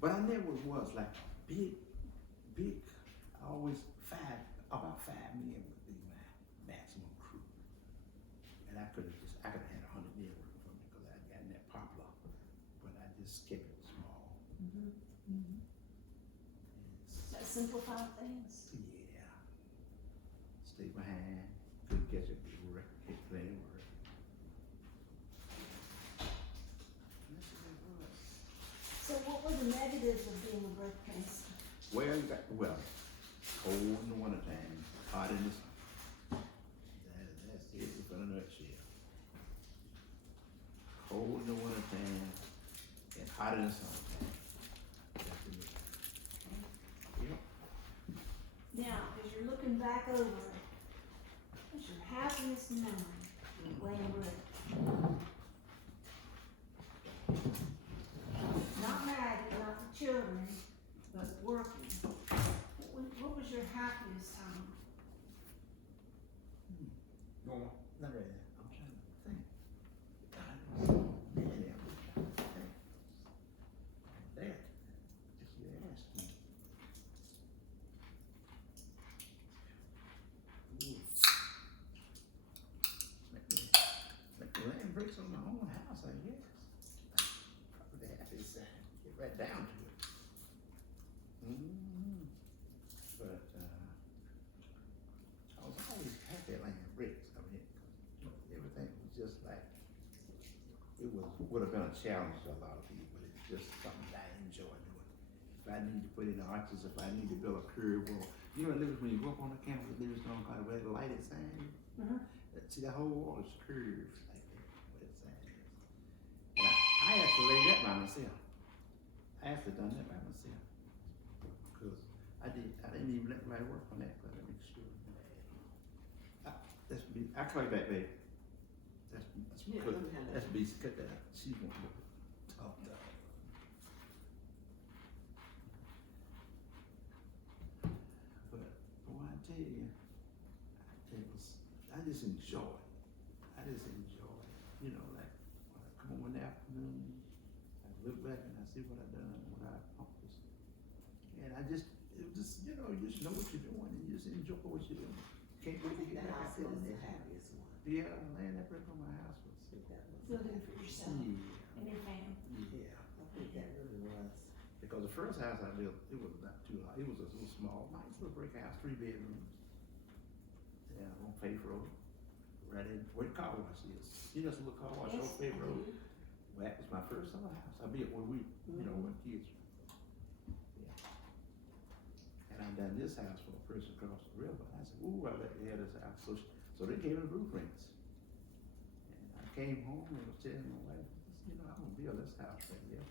But I never was like big. About five men would be my maximum crew. And I could have had 100 men working for me because I got that popular. But I just kept it small. That simplified things. Yeah. Stay behind. Couldn't catch up with work. Kept playing work. That's what it was. So what were the negatives of being a brick mason? Well, cold in the wintertime, hot in the summer. That's it in a nutshell. Cold in the wintertime and hot in the summertime. That's the difference. Yep. Now, as you're looking back over it, what's your happiest memory of laying brick? Not Maggie, not the children, but working. What was your happiest time? Go on. Not ready. I'm trying to think. Man, I'm trying to think. bricks on my own house, I guess. Probably have to get right down to it. Mm-hmm. But I was always happy laying bricks. I mean, everything was just like, it would have been a challenge to a lot of people, but it's just something that I enjoy doing. If I need to put in arches, if I need to build a curb wall, you know, when you go up on the campus, there is no kind of where the lighted sign. Mhm. See, the whole wall is curved like that, where the sign is. And I actually laid that by myself. I actually done that by myself. Because I didn't even let anybody work on that, but I make sure. That's me. I'll call you back, baby. Yeah, let me handle That's it. Beast. Cut that out. She won't look tough dog. But boy, I tell you, I just enjoy it. I just enjoy it. You know, like when I come home in the afternoon, I look back and I see what I've done, what I accomplished. And it just, you know, you just know what you're doing and you just enjoy what you're doing. Can't I wait to think get the back house up is on the that. happiest one. Yeah, laying that brick on my house was I think that was. Building for yourself yeah. and your family. Yeah. I think that really was. Because the first house I built, it was not too high. It was a little small, nice little brick house, 3 bedrooms. Yeah, on Faith Road. Right in where the car wash is. You know, it's a little car wash on Faith I Road. do. Well, that was my first summer house. I built where we, you know, when kids. Yeah. And I done this house for a person across the river. I said, ooh, I let they have this house. So they gave me the blueprints. And I came home and was telling my wife, you know, I'm gonna build this house right here.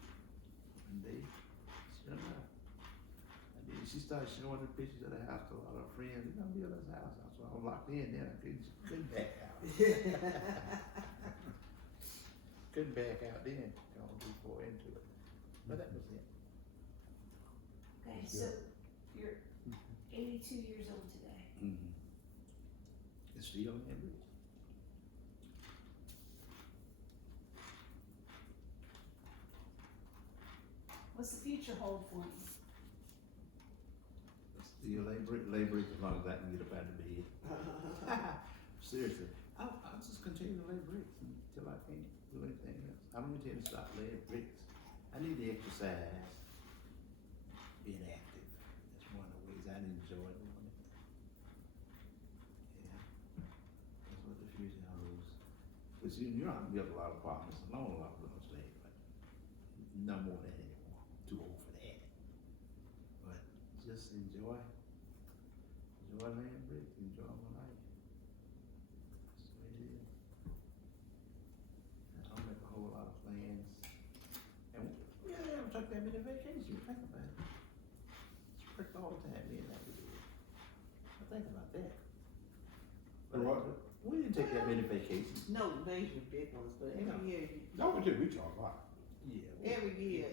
One day, sure enough. And then she started showing the pictures of the house to a lot of her friends. You're gonna build this house. So I was locked in there. I couldn't back out. Couldn't back out then. Gonna do more into it. But that was it. Okay, so you're 82 years old today. Mm-hmm. It's still in there. What's the future hold for you? Still labor as long as I can get up out of bed. Seriously, I'll just continue to lay bricks until I can't do anything else. I don't intend to stop laying bricks. I need to exercise, being active. That's one of the ways I enjoy doing it. Yeah, that's what the future holds. But you know, I built a lot of apartments, a lot of those days, but no more than that anymore. Too old for that. But just enjoy laying bricks, enjoy my life. That's the way it is. I don't make a whole lot of plans. And we really haven't took that many vacations, think about it. It's worked all the time, me and that we did. I think about that. But What? we didn't take that many vacations. No major big ones, but every year, No, we talk a lot. Yeah. every year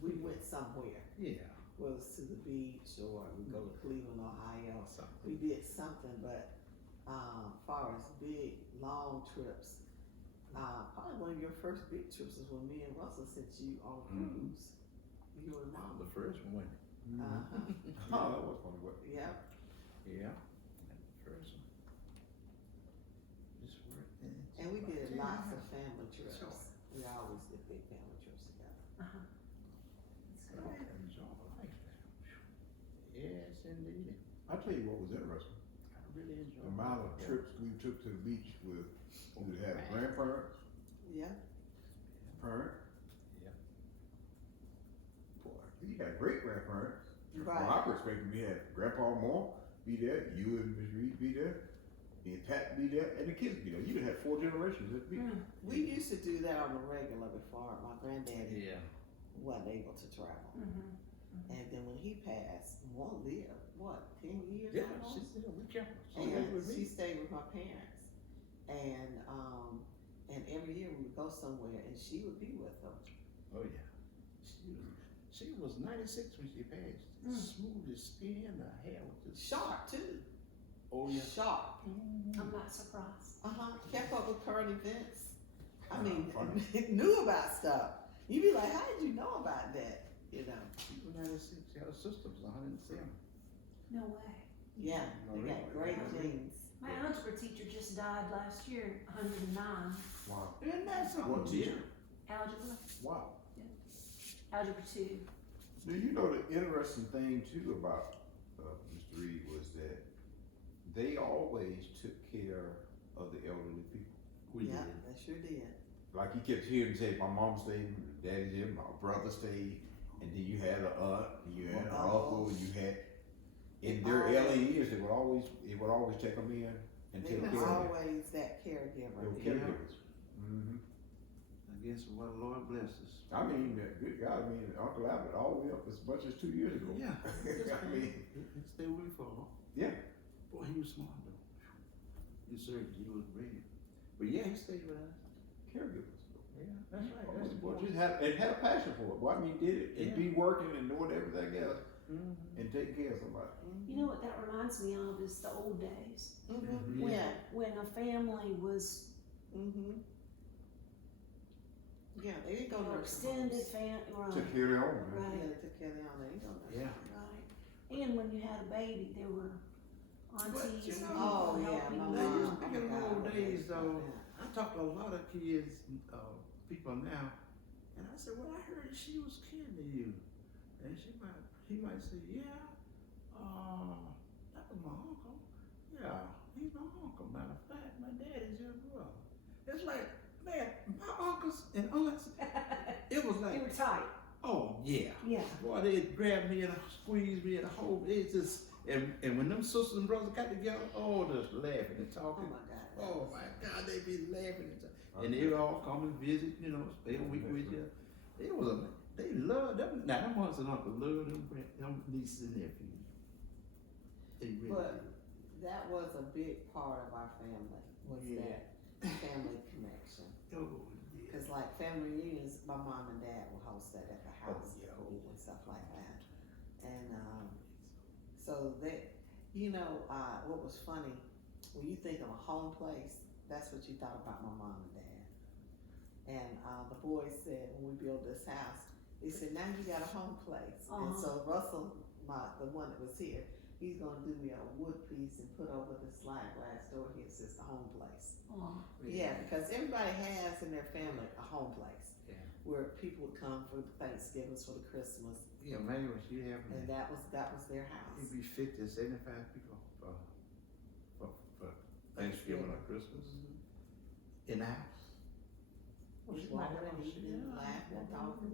we went somewhere. Yeah. Whether it's to the beach or we go to Cleveland, Ohio. Something. We did something, but far as big, long trips, probably one of your first big trips is when me and Russell sent you on a cruise. You and Mom. The first one, wasn't it? Uh-huh. Oh, that was funny. What? Yep. Yeah. That first one. Just worked in. And we did lots of family trips. Sure. We always did big family trips together. Uh-huh. That's I good. enjoy my lifestyle. Yes, indeed. I tell you what was interesting. I really enjoy The amount of trips we took to the beach with, we would have grandparents, Yeah. parents. Yeah. Boy, you got great grandparents. From Right. my perspective, we had Grandpa Moore be there, you and Miss Reid be there, me and Pat be there, and the kids be there. You had 4 generations at the beach. Mm. We used to do that on the regular before my granddaddy Yeah. wasn't able to travel. Mm-hmm. And then when he passed, Mom lived, 10 years Yeah, almost? we kept her. She And lived with she me. stayed with my parents. And every year we would go somewhere and she would be with them. Oh yeah. She was 96 when she passed. Smooth as skin, her hair was just Sharp too. Oh yeah. Sharp. I'm not surprised. Kept up with current events. I Oh, mean, funny. knew about stuff. You'd be like, how did you know about that? You know. She was 96. Her sister was 107. No way. Yeah, No, they got really? great Really? genes. My algebra teacher just died last year, 109. Wow. Isn't that something? What teacher? Algebra, Wow. algebra 2. Do you know the interesting thing too about Mr. Reid was that they always took care of the elderly people. We Yeah, did. they sure did. Like you kept hearing say, my mom stayed, my daddy did, my brother stayed, and then you had an aunt, and you had an uncle, and you had in their early years it would always take them in and They take was care of them. always that caregiver. They were caregivers. Mm-hmm. I guess what the Lord bless us. I mean, good God, I mean, Uncle Albert all the way up as much as 2 years ago. Yeah. I mean, Stay with me for a yeah. Boy, he was smart though. You served, he was brilliant. But yeah, he stayed with us. Caregivers. Yeah, that's right. Oh, That's the boy, boy. just had a passion for it. Boy, I mean, did it and be working and doing everything else Mm-hmm. and taking care of somebody. You know what that reminds me of is the old days. Mm-hmm. Yeah. Yeah. When a family was, Mm-hmm. Yeah, they didn't go you know, nursing extended homes. family, Took care of their own, man. Yeah, right, they took care of their own. They didn't go nursing Yeah. homes. right. And when you had a baby, there were aunties you and know- people Oh, yeah, helping my you. Now, you mom. speaking of Oh, old God, days yeah. though, I talk to a lot of kids, people now, and I said, well, I heard she was kin to you. And he might say, yeah, that was my uncle. Yeah, he's my uncle. Matter of fact, my dad is your brother. It's like, man, my uncles and aunts, it was They like, were tight, oh yeah. yeah. Boy, they'd grab me and squeeze me and hold. It's just, and when them sisters and brothers got together, oh, just laughing and Oh talking. my God. Oh my God, they be laughing and they would all come and visit, you know, stay a week with you. They loved them. Now them aunts and uncles love them nieces and nephews. They really But did. that was a big part of our family, was Yeah. that family connection. Oh, yeah. Cause like family reunions, my mom and dad would host that at the house yeah. and stuff like that. And so that, you know, what was funny, when you think of a home place, that's what you thought about my mom and dad. And the boys said, when we built this house, they said, now you got a home place. And so Russell, the one that was here, he's gonna do me a wood piece and put over the slide glass door here, it says the home place. Oh, Yeah, because everybody has in their family a home place. Yeah. Where people would come for Thanksgiving, for the Christmas, Yeah, man, when she and having that was their house. it'd be 50 or 75 people for Thanksgiving or Christmas in the house. Just walking and eating, laughing and talking.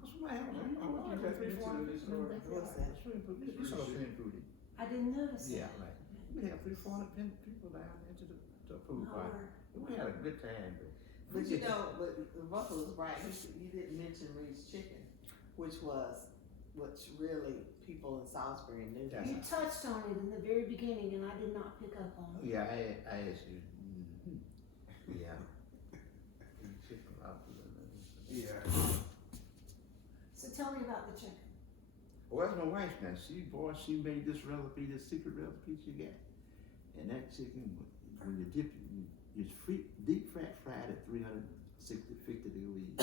Cause my house, you know what, you got 300 What's that? You saw swimming pool. I didn't notice Yeah, that. right. We had 300 people down there to the pool party. Lord. We had a good time though. But you know, but Russell was right, you didn't mention Reed's Chicken, which really people in Salisbury knew. Yeah. You touched on it in the very beginning and I did not pick up on it. Yeah, I asked you. Yeah. Chicken lobster. Yeah. So tell me about the chicken. Well, that's my wife now. She made this recipe, this secret recipe she got. And that chicken, when you dip it, it's deep fried at 50 degrees.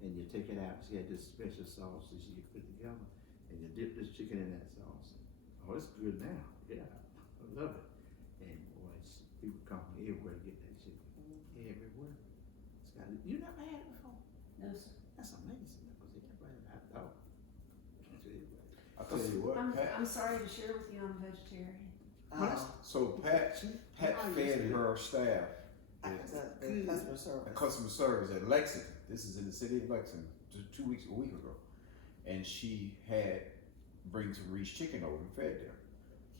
And you take it out. She had this special sauce that she put together. And you dip this chicken in that sauce. Oh, it's good now. Yeah, I love it. And boy, people come from everywhere to get that chicken. Everywhere. It's got it. You never had it before? No, sir. That's amazing. Because everybody I thought. I tell you what, Pat. I'm sorry to share with you, I'm a vegetarian. So Pat fed her staff The customer service. a customer service at Lexington. This is in the city of Lexington, just a week ago, and she had bring some Reed's Chicken over and fed them.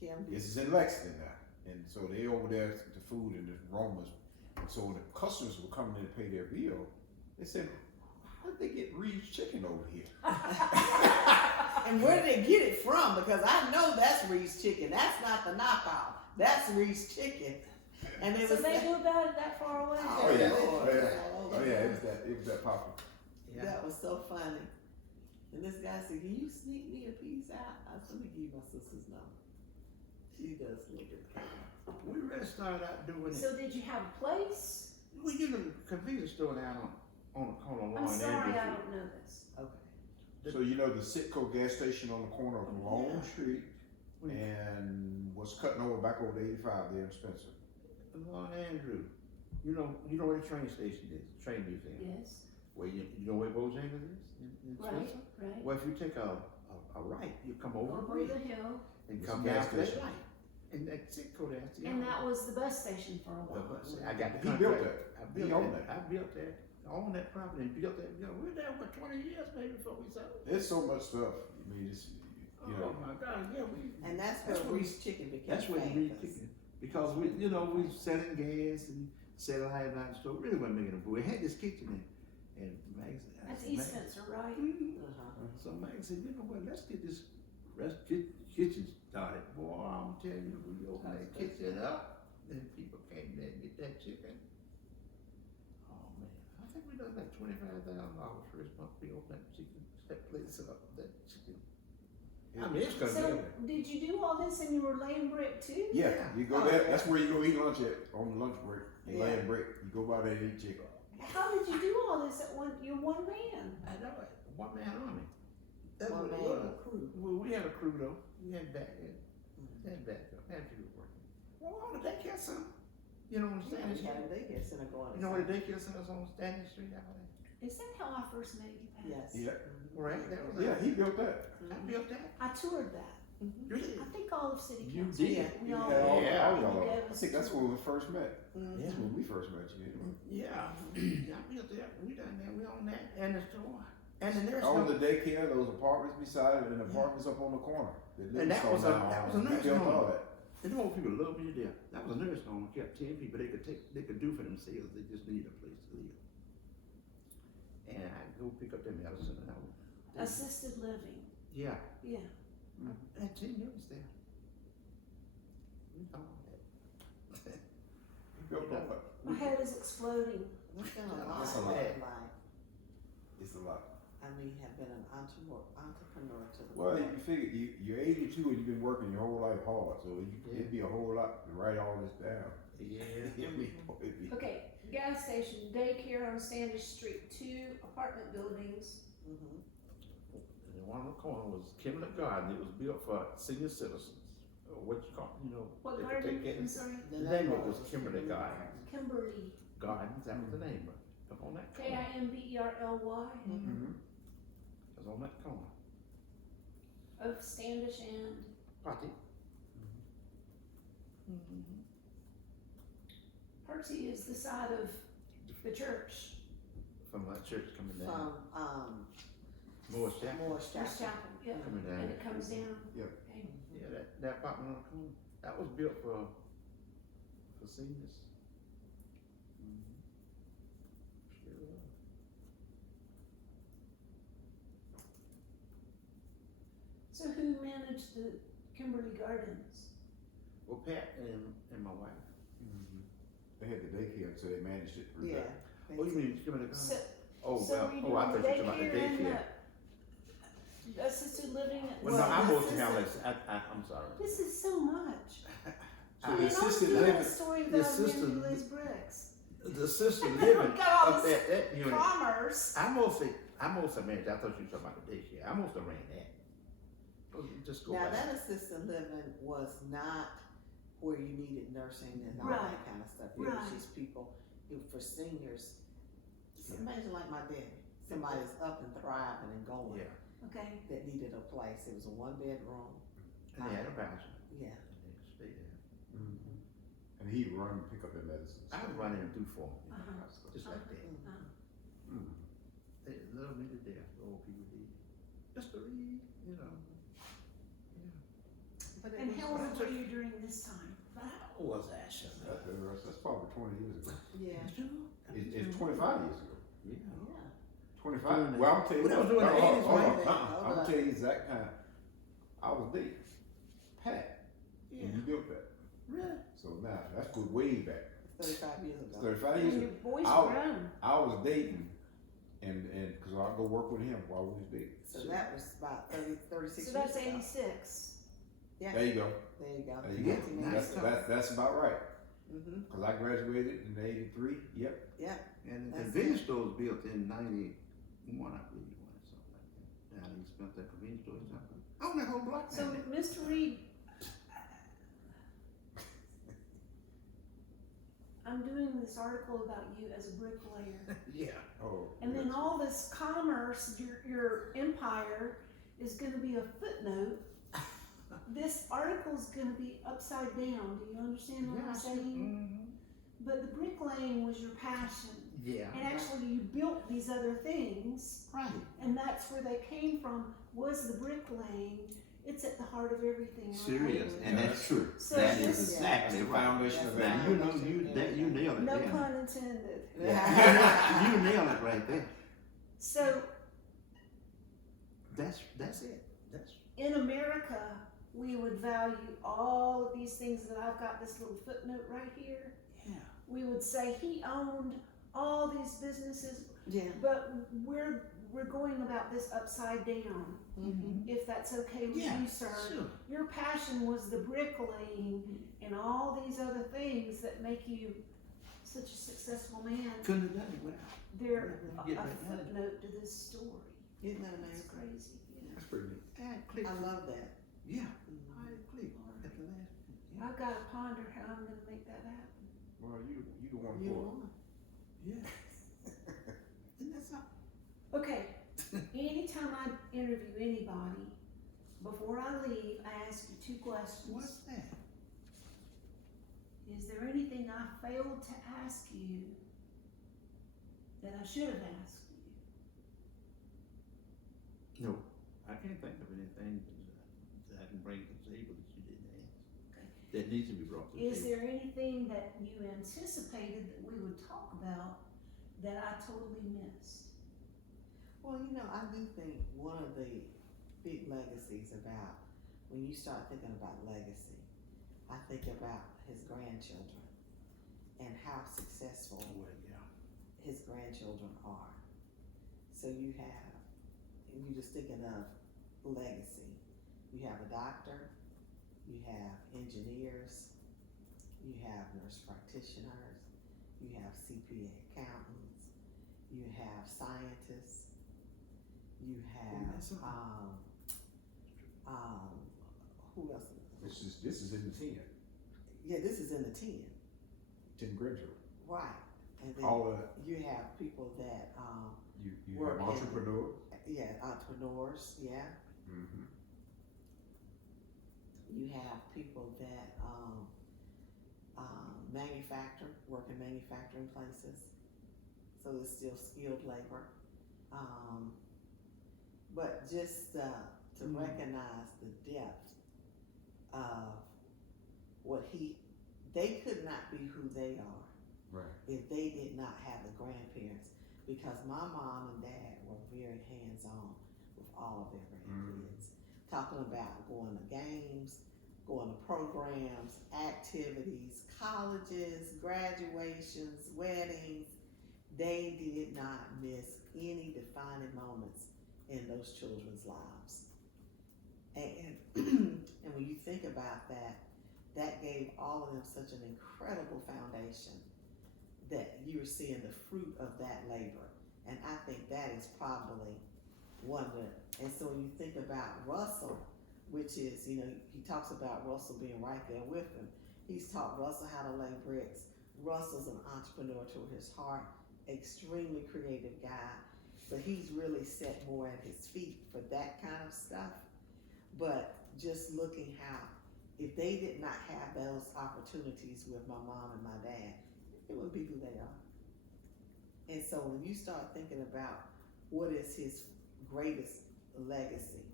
Kim, This is in Lexington now, and so they over there, the food and the aromas. And so when the customers were coming in to pay their bill, they said, "How did they get Reed's Chicken over here?" and where did they get it from? Because I know that's Reed's Chicken. That's not the knockoff. That's Reed's Chicken. And it So was they knew about it that far away? Oh yeah, oh yeah, it was that popular. Yeah. That was so funny. And this guy said, "Can you sneak me a piece out?" I said, "Let me give you my sister's number." She does look at it. We really started out doing it. So did you have a place? We get a convenience store down on the corner of I'm Lawn and sorry, I Andrew don't know this. Okay. So you know the Citgo gas station on the corner of Long Street and was cutting over back over to 85 there in Spencer. Andrew, you know where the train station is, train museum. Yes, Where you know where Bojangles is in right, Spencer? right. Well, if you take a right, you come over the Over bridge the hill, and It's come a gas down to that station. right. And that's it, go there. and that was the bus station for a while. I got the He built contract. that. I built He owned that. I built that. I own that property and built that. We're there for 20 years maybe before we sold it. There's so much stuff. I mean, it's, you know. Oh my God, yeah, And that's That's where what Reed's Chicken became that's what we famous. chicken. Because we selling gas and selling high line store. Really wasn't making a boo. We had this kitchen and Maggie said, That's East Spencer, right? Uh-huh. So Maggie said, you know what, let's get this kitchen started. Boy, I'm telling you, we opened that kitchen up and people came there and get that chicken. Oh man, I think we done like $25,000 first month we opened that place up, that chicken. I mean, it's gonna So, be. did you do all this and you were laying brick too? Yeah, you go there. That's where you go eat lunch at on the lunch break. You lay Yeah. and break. You go by there and eat chicken. How did you do all this at you're one man? I know it, one man army. That's One what it man was. crew. Well, we had a crew though. We had backup. Had backup. Had people working. Well, on the daycare center. You know what I'm Yeah, saying? we had a daycare center going. You know where the daycare center's on Stanley Street out there? Is that how I first met you, Pat? Yes. Yeah. Right, that was Yeah, he built that. I built that. I toured that. Really? I think all of city You council. did. We all Yeah, all, Yeah. all y'all. You gave I us think that's a where we first met. Mhm. That's when we first met you. Anyway. Yeah. I built that. We done that. We on that. And the store. And the nurse On home. the daycare, those apartments beside it, and the apartments up on the corner. And that was a We nurse built home. all that. And the old people love me to death. That was a nurse home. Kept 10 people. They could do for themselves. They just needed a place to live. And I'd go pick up their medicine and I would. assisted living. Yeah. Yeah. I had 10 units there. We done all that. He built all that. My head is exploding. We've done a lot That's a in lot. life. It's a lot. I mean, have been an entrepreneur to the Well, core. you figure you're 82 and you've been working your whole life hard, so it'd be a whole lot to write all this down. Yeah. It'd be- Okay, gas station, daycare on Standish Street, 2 apartment buildings. Mhm. And one on the corner was Kimberly Garden. It was built for senior citizens. What you call, What they could garden? take care I'm of- sorry, The name of it was Kimberly Gardens. Kimberly. Gardens, that was the name of it. Up on that corner. KIMBERLY Mhm. It was on that corner. of Standish and Party. Percy is the side of the church, From that church coming down. From, Moore's Chapel. Morris First Chapel. Chapel, yeah, Coming down. and it comes down. Yeah. Okay. Yeah, that apartment on the corner. That was built for seniors. Sure was. So who managed the Kimberly Gardens? Well, Pat and my wife. Mhm. They had the daycare, so they managed it through Yeah. that. Oh, you mean Kimberly Gardens? So, Oh, so well, were you oh, I doing thought the you were talking about the daycare and daycare. the assisted living? Well, no, Well, I'm this mostly is handling, I'm sorry. This is so much. So I the mean, I was assisted doing living, a story the about assisted- Mandy bricks. The assisted living Got all up this at that unit. Commerce. I mostly managed, I thought you were talking about the daycare. I mostly ran that. Oh, you just go Now, back. that assisted living was not where you needed nursing and all Right. that kind of stuff. It was Right. just people, it was for seniors. Just imagine like my daddy, somebody's up and thriving and going, Yeah, Okay. that needed a place. It was a 1-bedroom. and they had a bathroom. Yeah. And they stayed there. and he'd run and pick up their medicines. I was running them through for them, Uh-huh. just like that. Mhm. They love me to death, the old people did. Just to read, you know. But it And was, how old were you during this time? How was that shit? That's probably 20 years ago. yeah, It's 25 years ago. Yeah. yeah. 25. Well, I'm telling you. When I was doing the 80s, right? I'm gonna tell you exact time. I was dating Pat when you built that. Really? So now that's good way back. 35 years It's ago. 35 years And ago. your boys I'll- grown. I was dating, and because I go work with him while we was dating. So that was about 36 So years that's ago. 86. Yeah. There you go. There you go. There you go. 1986. That's about right. Mm-hmm. Because I graduated in '83. Yep. And the That's convenience store was built in 91, I believe, or something like that. Now they spent that convenience store or something. On that whole block. So, man. Mr. Reid, I'm doing this article about you as a bricklayer. Yeah. Oh. And then yes. all this commerce, your empire is gonna be a footnote. This article's gonna be upside down. Do you understand what I'm saying? Mm-hmm. But the bricklaying was your passion. Yeah. And actually you built these other things, Right. and that's where they came from, was the bricklaying. It's at the heart of everything. Serious, right? and that's true. So That this- is exactly That's the right. foundation of Now, everything. you know, you nailed it. No there. pun intended. You nailed it right there. So That's it. That's in America, we would value all of these things that I've got this little footnote right here. yeah. We would say he owned all these businesses, Yeah. but we're going about this upside down. Mm-hmm. If that's okay with Yeah, you, sir. sure. Your passion was the bricklaying and all these other things that make you such a successful man. Couldn't have done it without. They're Yeah, a yeah. footnote to this story. Isn't that That's amazing? crazy. Yeah. That's pretty neat. And click. I love that. Yeah. Mhm. I click at the last. Yeah. I've got to ponder how I'm going to make that happen. Well, you the one You for it. won. Yeah. And that's not. Okay, anytime I interview anybody, before I leave, I ask you two questions. What's that? Is there anything I failed to ask you that I should have asked you? No, I can't think of anything that I can bring to the table that you didn't ask. Okay. That needs to be brought to the Is table. there anything that you anticipated that we would talk about that I totally missed? Well, you know, I do think one of the big legacies about, when you start thinking about legacy, I think about his grandchildren and how successful Well, yeah. his grandchildren are. So you have, and you're just thinking of legacy. You have a doctor, you have engineers, you have nurse practitioners, you have CPA accountants, you have scientists, you Isn't that have, something? who else? This is in the 10. Yeah, this is in the 10, 10 grandchildren. right? And then All of that. you have people that, You Work have in- entrepreneurs. yeah, entrepreneurs, yeah. Mm-hmm. You have people that manufacture, work in manufacturing places, so it's still skilled labor. But just to recognize the depth of what they could not be who they are Right. if they did not have the grandparents, because my mom and dad were very hands-on with all of their grandkids. Talking about going to games, going to programs, activities, colleges, graduations, weddings. They did not miss any defining moments in those children's lives. And and when you think about that, that gave all of them such an incredible foundation that you're seeing the fruit of that labor. And I think that is probably one of the, and so when you think about Russell, which is, you know, he talks about Russell being right there with him. He's taught Russell how to lay bricks. Russell's an entrepreneur to his heart, extremely creative guy, but he's really set more at his feet for that kind of stuff. But just looking how, if they did not have those opportunities with my mom and my dad, it wouldn't be who they are. And so when you start thinking about what is his greatest legacy,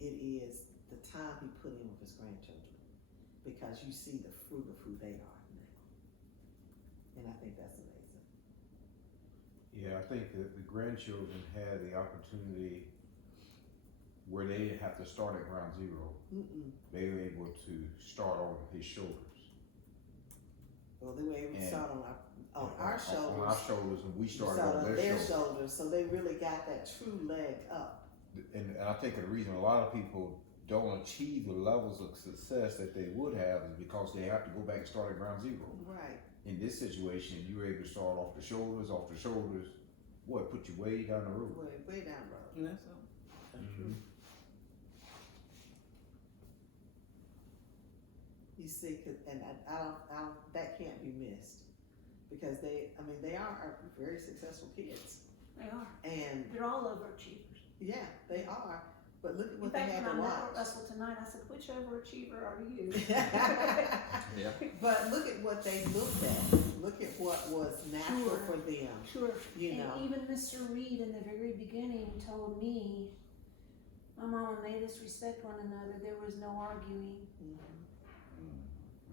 it is the time he put in with his grandchildren, because you see the fruit of who they are now. And I think that's amazing. Yeah, I think that the grandchildren had the opportunity where they didn't have to start at ground zero. They were able to start on his shoulders. Well, they were able to And start on our On shoulders. our shoulders, and we started Start on on their their shoulders. shoulders, so they really got that true leg up. And I think the reason a lot of people don't achieve the levels of success that they would have is because they have to go back and start at ground zero. Right. In this situation, you were able to start off the shoulders, boy, it put you way down the road. Way down the road. And that's all. That's true. You see, and I don't, that can't be missed because they are very successful kids. They are. And They're all overachievers. yeah, they are. But look at In what they fact, had when to I met watch. Russell tonight, I said, which overachiever are you? Yeah. But look at what they looked at. Look at what was natural Sure. for them. Sure. You And know. even Mr. Reid in the very beginning told me, my mom and made us respect one another. There was no arguing. Mhm.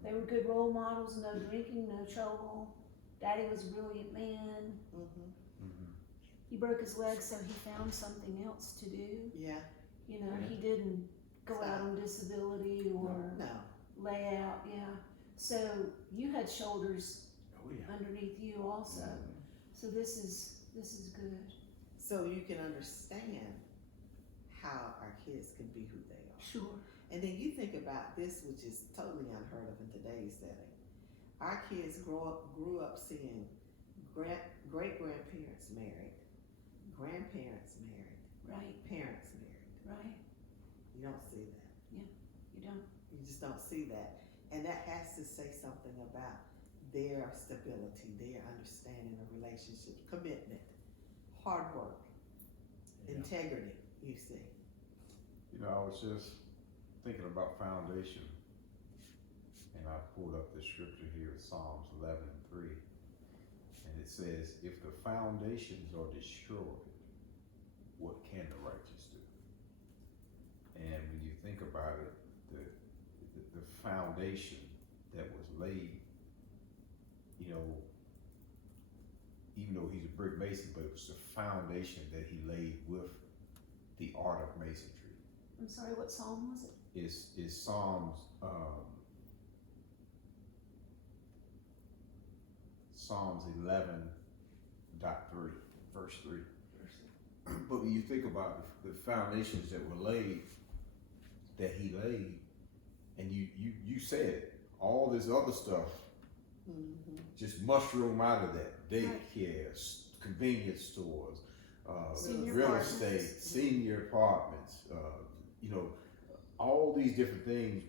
They were good role models, no drinking, no trouble. Daddy was a brilliant man. Mhm. He broke his leg, so he found something else to do. Yeah. You know, he didn't go out on disability or No. lay out, yeah. So you had shoulders Oh yeah. underneath you also. So this is good. So you can understand how our kids can be who they are. Sure. And then you think about this, which is totally unheard of in today's setting. Our kids grew up seeing great-grandparents married, grandparents married, Right, parents married. right. You don't see that. You don't. You just don't see that. And that has to say something about their stability, their understanding of relationships, commitment, hard work, integrity, you see. You know, I was just thinking about foundation, and I pulled up the scripture here, Psalms 11:3, and it says, "If the foundations are destroyed, what can the righteous do?" And when you think about it, the foundation that was laid, you know, even though he's a brick mason, but it was the foundation that he laid with the art of masonry. I'm sorry, what psalm was it? Is Psalms 11.3, verse 3. But when you think about the foundations that were laid, that he laid, and you said all this other stuff Mm-hmm. just mushroom out of that. Daycare, convenience stores, Senior real apartments. estate, senior apartments, you know, all these different things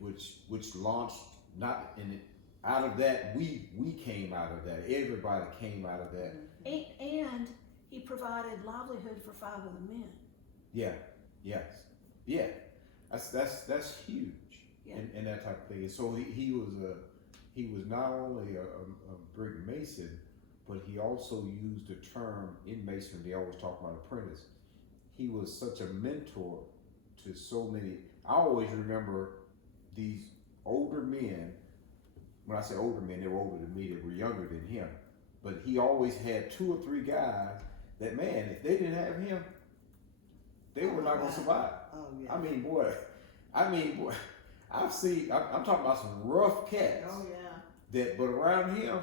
which launched not in it. Out of that, we came out of that. Everybody came out of that. And he provided livelihood for 5 of the men. Yeah, yes, yeah. That's huge, Yeah. and that type of thing. And so he was not only a brick mason, but he also used the term in masonry. They always talk about apprentice. He was such a mentor to so many. I always remember these older men. When I say older men, they were older than me. They were younger than him. But he always had 2 or 3 guys that, man, if they didn't have him, they were not gonna survive. Oh yeah. I mean, boy. I'm talking about some rough cats. Oh yeah. But around him,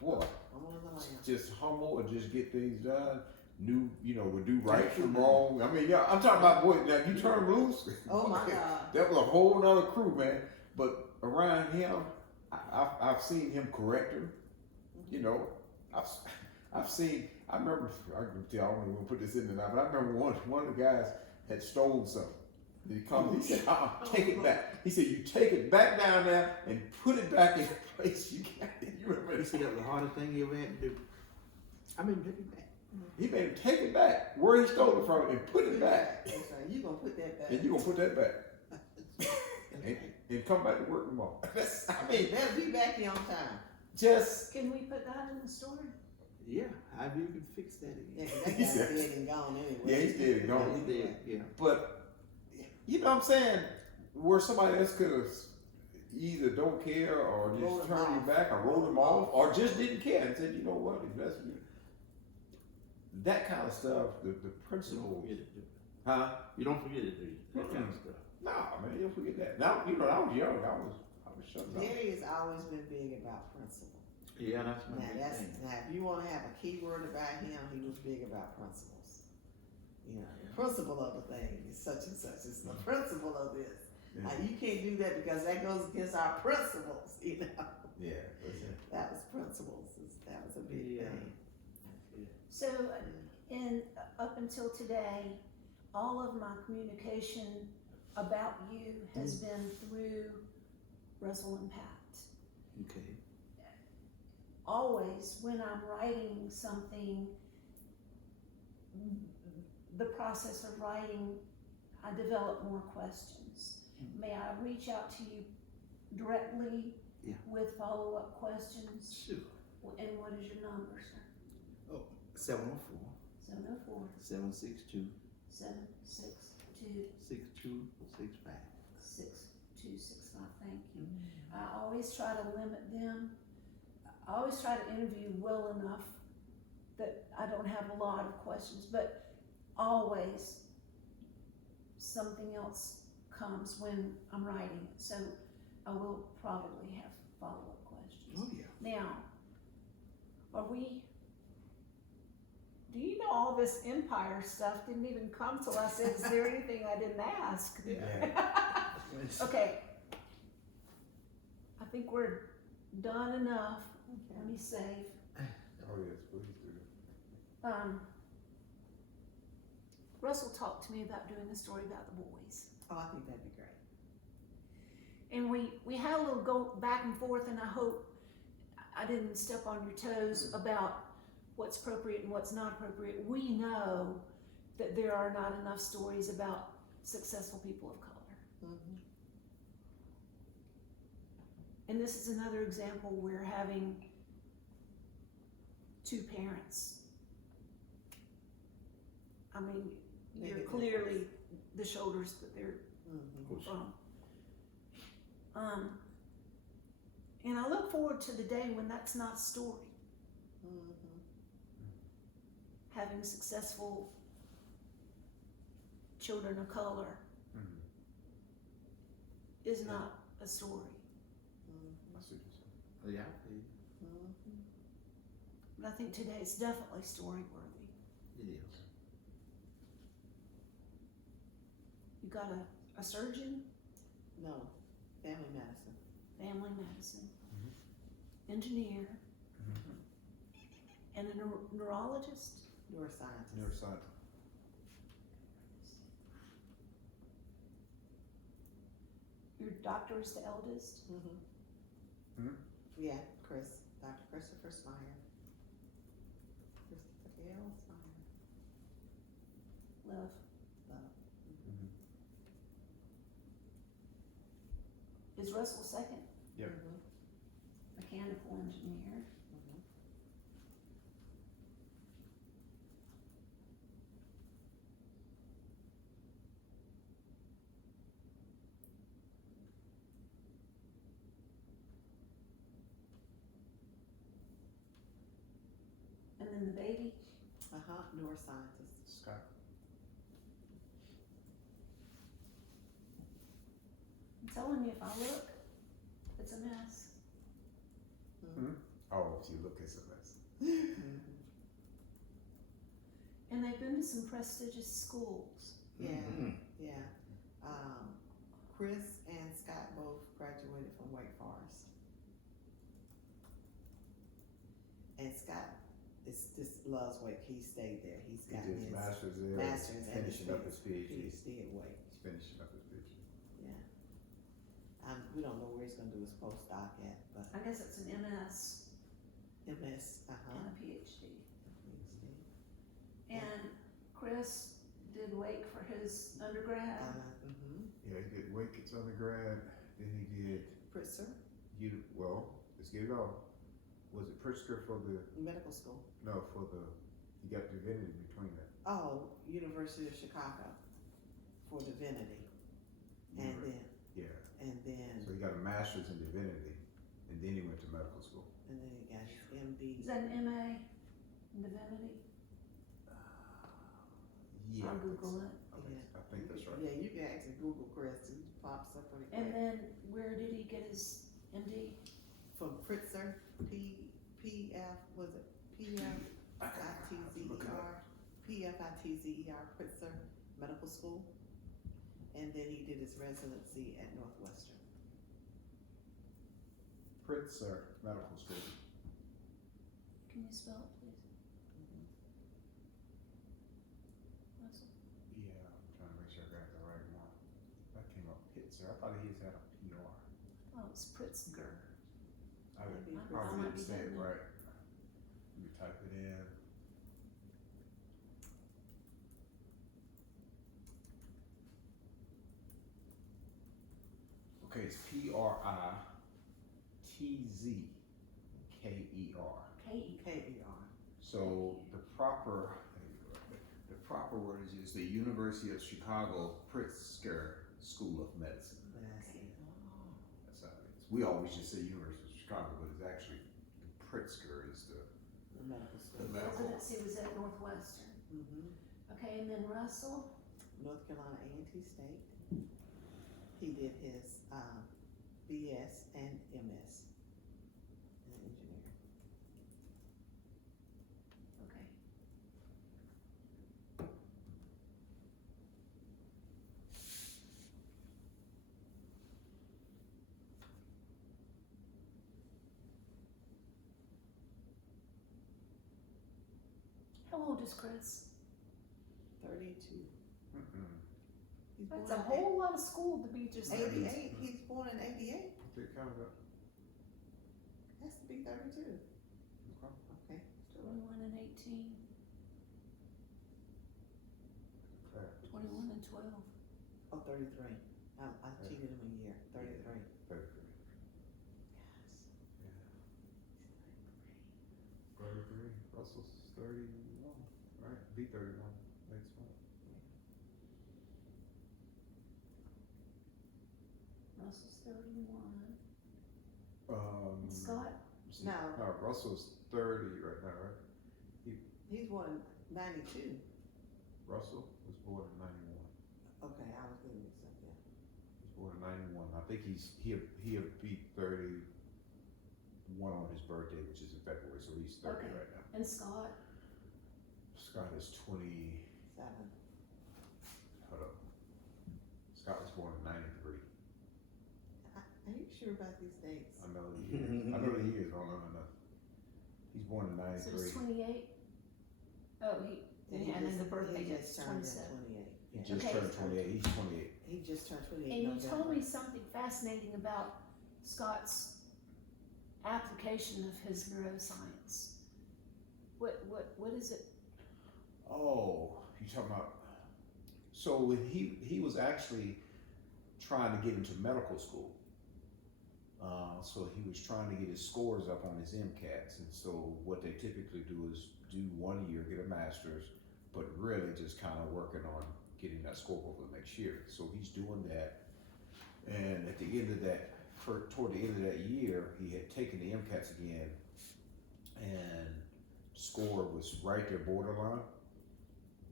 boy, I'm one of the lambs. just humble and just get things done. Would do right from wrong. I mean, yeah, I'm talking about, boy, now you turn him loose. Oh my God. That was a whole nother crew, man. But around him, I've seen him correct him. You know, I've seen. I remember. I can tell. I don't even put this in there now, but I remember one of the guys had stolen something. He said, take it back. He said, you take it back down there and put it back in the place you got it. You remember You see, that was the hardest thing he ever had to do. I mean, take it back. He made him take it back where he stole it from and put it back. That's right. You gonna put that back. And you gonna put that back. and come back to work tomorrow. Better be back here on time. Just Can we put that in the story? Yeah, how you can fix that Yeah, again? 'cause that He guy's said- dead and gone anyway. Yeah, he's dead and gone. He did, yeah. But you know what I'm saying? Where somebody else could have either don't care or Rolled just him turned him off. back or wrote him off or just didn't care and said, you know what, invest in you. That kind of stuff, the You don't principle, forget it, do you? huh? You don't forget it, do you? That kind of stuff. Nah, man, you don't forget that. Now, you know, I was young, I was shut up. Daddy has always been big about principle. Yeah, that's my Now big thing. if you want to have a key word about him, he was big about principles. You know, the principle of a thing is such and such. It's the principle of this. Yeah. Now, you can't do that because that goes against our principles. You know, Yeah, that was principles. That was a big Yeah. thing. So, up until today, all of my communication about you has been through Russell and Pat. Okay. Always, when I'm writing something, the process of writing, I develop more questions. May I reach out to you directly Yeah. with follow-up questions? Sure. And what is your number, sir? 704 704 762 762 6265. 6265. Thank you. I always try to limit them. I always try to interview well enough that I don't have a lot of questions, but always something else comes when I'm writing, so I will probably have follow-up questions. Oh, yeah. Now, do you know all this empire stuff didn't even come till I said, is there anything I didn't ask? Okay. I think we're done enough. Let me save. Oh, yes, please do. Russell talked to me about doing a story about the boys. Oh, I think that'd be great. And we had a little go back and forth, and I hope I didn't step on your toes about what's appropriate and what's not appropriate. We know that there are not enough stories about successful people of color. Mm-hmm. And this is another example where having two parents, I mean, Make you're a clearly the shoulders that they're Mm-hmm. from. And I look forward to the day when that's not a story. Mm-hmm. Having successful children of color is not a story. I see what you're saying. Oh, yeah. Mm-hmm. But I think today it's definitely story worthy. It is. You got a surgeon, No, family medicine. family medicine, engineer, and a neurologist. Neuroscientist. Neuroscience. Your doctor is the eldest. Mm-hmm. Yeah, Dr. Christopher Smyer. Christopher L. Smyer. Love. Love. Is Russell second? Yep. Mm-hmm. Mechanical engineer. Mm-hmm. And then the baby. Neuroscientist. Scott. I'm telling you, if I look, it's a mess. Oh, if you look at some mess. Mm-hmm. And they've been to some prestigious schools. Yeah, Mhm. yeah. Chris and Scott both graduated from Wake Forest. And Scott just loves Wake. He stayed there. He's He got did his his master's there. master's and finishing up his PhD. PhD at Wake. He's finishing up his PhD. Yeah. We don't know where he's gonna do his postdoc at, but I guess it's an MS MS, and a PhD. PhD. And Chris did Wake for his undergrad. Yeah, he did Wake's undergrad. Then he did Pritzker, let's get it all. Was it Pritzker for the medical school. you got divinity between that. Oh, University of Chicago for divinity. And then, So he got a master's in divinity, and then he went to medical school. he got his MD. Is that an MA in divinity? Yeah, I'll Google it. I think that's right. Yeah, you can actually Google Chris. He pops up pretty quick. And then where did he get his MD? From Pritzker, PF, was it PFITZER? PFITZER, Pritzker Medical School. And then he did his residency at Northwestern. Pritzker Medical School. Can you spell it, please? Russell? Yeah, I'm trying to make sure I got the right one. That came up Pitzer. I thought he had a PR. Oh, it's Pritzker. I Maybe I probably might didn't be say it getting it. right. Let me type it in. Okay, it's Pritzker. K-E. KER. So the proper word is the University of Chicago Pritzker School of Medicine. That's it. That's how it is. We always just say University of Chicago, but it's actually Pritzker is the Medical school. The medical. Residency was at Northwestern. Mm-hmm. Okay, and then Russell, North Carolina A&T State. He did his BS and MS in engineering. okay. How old is Chris? 32. Mm-mm. He's That's born a in whole lot of school to be just 88. He's born in 88. They count it up. Has to be 32. Okay. Okay. 21 and 18, Okay. 21 and 12. Oh, 33. I cheated him a year. 33. 33. Yes. Yeah. 33. Russell's 31. Right? Be 31 next month. Russell's 31. Um, And Scott? see, No. Russell's 30 right now, right? He's born in 92. Russell was born in 91. Okay, I was getting mixed up there. He's born in 91. I think he'll be 31 on his birthday, which is in February, so he's 30 Okay. right now. And Scott? Scott is 20. 7. Hold up. Scott was born in 93. Are you sure about these dates? I know the years. I know the years. I don't know. He's born in So 93. he's 28? Oh, and then the birthday he is just turned 27. 28. He Yeah. just Okay. turned 28. He's 28. He just turned 28. And you November. told me something fascinating about Scott's application of his neuroscience. What is it? Oh, you talking about? So when he was actually trying to get into medical school. So he was trying to get his scores up on his MCATs, and so what they typically do is do 1 year, get a master's, but really just kind of working on getting that score over the next year. So he's doing that, and at the end of that, toward the end of that year, he had taken the MCATs again, and score was right there borderline.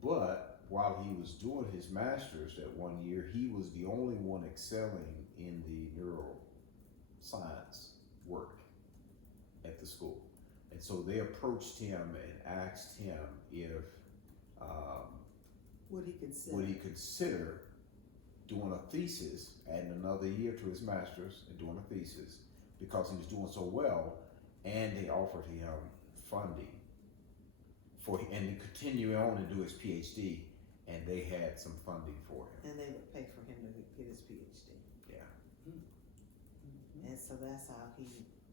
But while he was doing his master's that 1 year, he was the only one excelling in the neuroscience work at the school. And so they approached him and asked him if Would he consider? would he consider doing a thesis, adding another year to his master's and doing a thesis because he was doing so well, and they offered him funding and to continue on and do his PhD, and they had some funding for him. And they would pay for him to get his PhD. Yeah. And so that's how he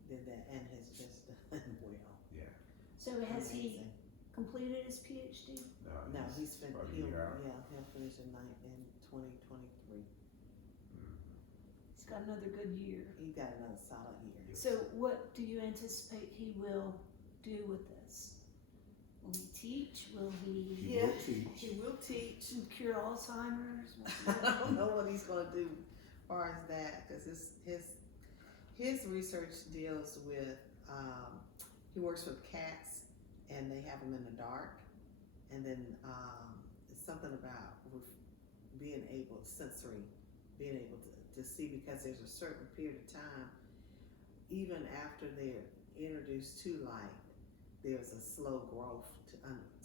did that, and has just done well. Yeah. So has he Amazing. completed his PhD? No, he's been, about a he'll year out. finish in 2023. He's got another good year. He got another solid year. Yes. So what do you anticipate he will do with this? Will he teach? Will He he will teach. He will teach. cure Alzheimer's? I don't know what he's gonna do as far as that, because his research deals with he works with cats, and they have them in the dark, and then it's something about being able to see, because there's a certain period of time, even after they're introduced to light, there's a slow growth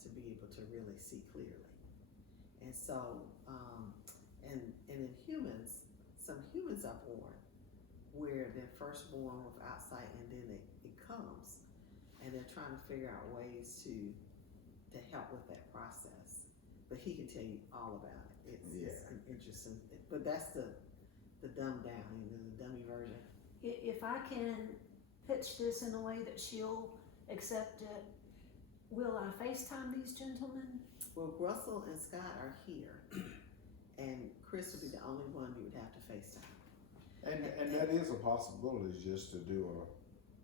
to be able to really see clearly. And so, and in humans, some humans are born where they're first born without sight, and then it comes, and they're trying to figure out ways to help with that process. But he can tell you all about it. It's an interesting, but that's the dumbed down, the dummy version. if I can pitch this in a way that she'll accept it, will I FaceTime these gentlemen? Well, Russell and Scott are here, and Chris would be the only one you would have to FaceTime. And that is a possibility, just to do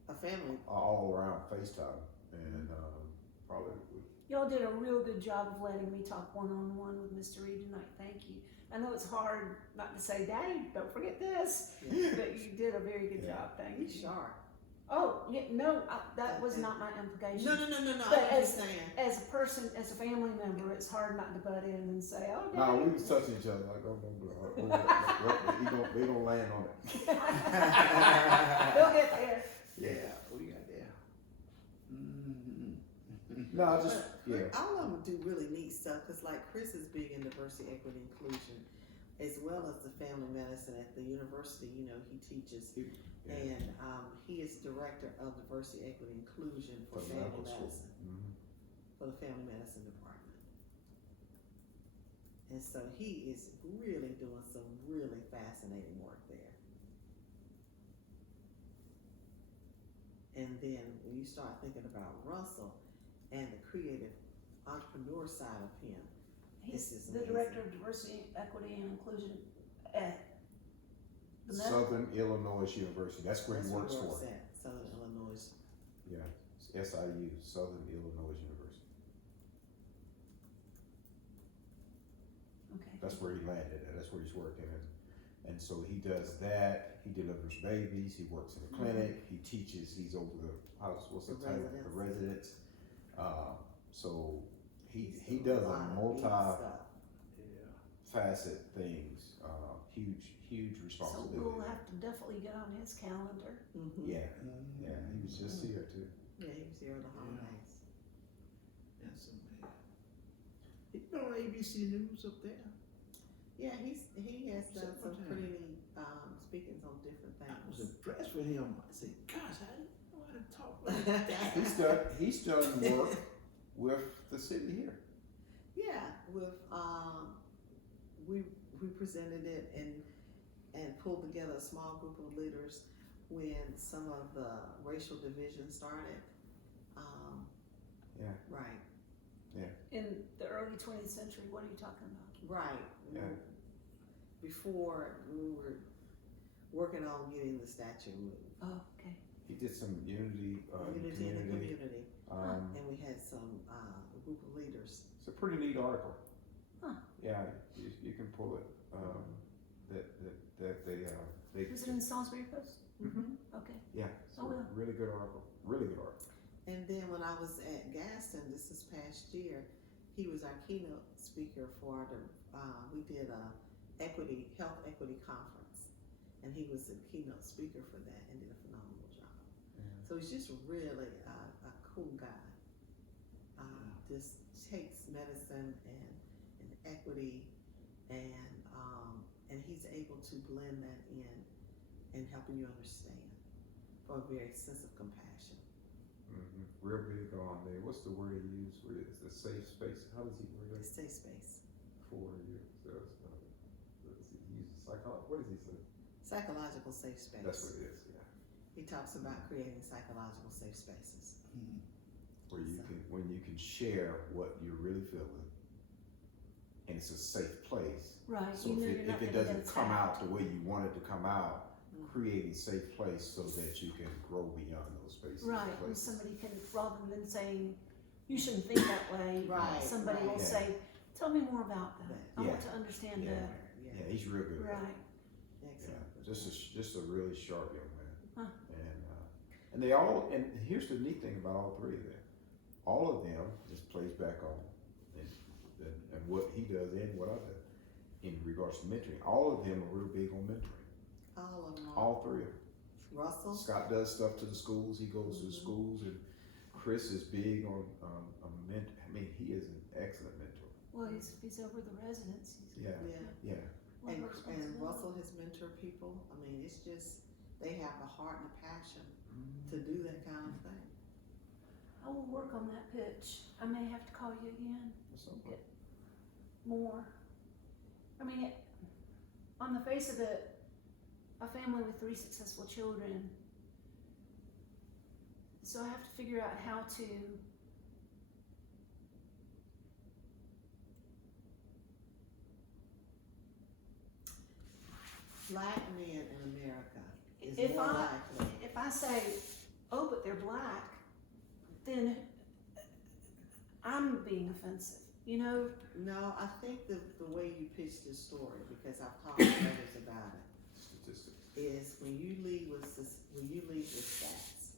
A family. a all around FaceTime, and probably would. Y'all did a real good job of letting me talk one-on-one with Mr. Reid tonight. Thank you. I know it's hard not to say, Daddy, don't forget this, but you did a very good job. Thank you. He's sharp. Oh, yeah, no, that was not my implication. No. But I'm just saying. As a person, as a family member, it's hard not to butt in and say, oh, Daddy. No, we was touching each other like, oh, we gonna land on it. They'll get there. Yeah, we got there. No, I just, yeah. All of them do really neat stuff, because like Chris is big in diversity, equity, inclusion, as well as the family medicine at the university. You know, he teaches, Yeah. and he is director of diversity, equity, inclusion for For family medical school. medicine, Mhm. for the family medicine department. And so he is really doing some really fascinating work there. And then when you start thinking about Russell and the creative entrepreneur side of him, He's This is the amazing. director of diversity, equity, and inclusion at the Southern Illinois University, that's where he that's where works he for. works at, Southern Illinois. Yeah, it's SIU, Southern Illinois University. Okay. That's where he landed at, that's where he's working, and so he does that, he delivers babies, he works in a clinic, he teaches, he's over the house, what's the The title? residents. The residents. So he He's does doing a lot of neat multi-facet stuff. things, huge So responsibility. we'll have to definitely get on his calendar. Mhm. Yeah, he was just here too. Yeah, he was here at the holidays. That's amazing. You know ABC News up there? Yeah, he has done some Several pretty neat speakings on different I was things. impressed with him. I said, gosh, how do you know how to talk like that? He's done work with the city here. Yeah, with we presented it and pulled together a small group of leaders when some of the racial division started. Yeah. Right. In the early 20th century, what are you talking about? Right. Yeah. Before we were working on getting the statue moved. Oh, okay. He did some unity Unity in the community. Um, And we had some a group of leaders. It's a pretty neat article. Huh. Yeah, you can pull it. That they Is it in Salisbury Post? Mm-hmm. Okay. yeah, it's Oh, a well. really good article. Really good article. And then when I was at Gaston this past year, he was our keynote speaker for the, we did a health equity conference, and he was the keynote speaker for that and did a phenomenal job. Yeah. So he's just really a cool guy. Just takes medicine and equity and he's able to blend that in and helping you understand for a very sense of compassion. Mm-hmm. Real big on there. What's the word he used? It's a safe space. How does he word it? Safe space. For you. So he uses psychology. What does he say? Psychological safe space. That's what it is. Yeah. He talks about creating psychological safe spaces. Where when you can share what you're really feeling, and it's a safe place. Right. So you know if you're not it gonna doesn't get come attacked. out the way you want it to come out, Mhm. create a safe place so that you can grow beyond those spaces. and Right, and places. somebody can, rather than saying, you shouldn't think that way, Right, somebody will right. Yeah. say, tell me more about that. I want Yeah. to understand Yeah. better. Yeah, he's real good. at that. Right. Yeah, Excellent. just a really sharp young man. Huh. And they all, and here's the neat thing about all three of them. All of them, this plays back on and what he does and what I do in regards to mentoring. All of them are real big on mentoring. All of them. All three of them. Russell. Scott does stuff to the schools. He goes to the schools, and Chris is big on a mentor. I mean, he is an excellent mentor. Well, he's over the residents. Yeah, Yeah. yeah. Well, And responsibility. Russell has mentored people. I mean, it's just, they have the heart and the passion to do that kind of thing. I will work on that pitch. I may have to call you again. That's something. More. I mean, on the face of it, a family with 3 successful children. So I have to figure out how to Black men in America is if more I likely. if I say, oh, but they're black, then I'm being offensive, you know? No, I think the way you pitch this story, because I've talked to others about it, Statistics. is when you lead with stats,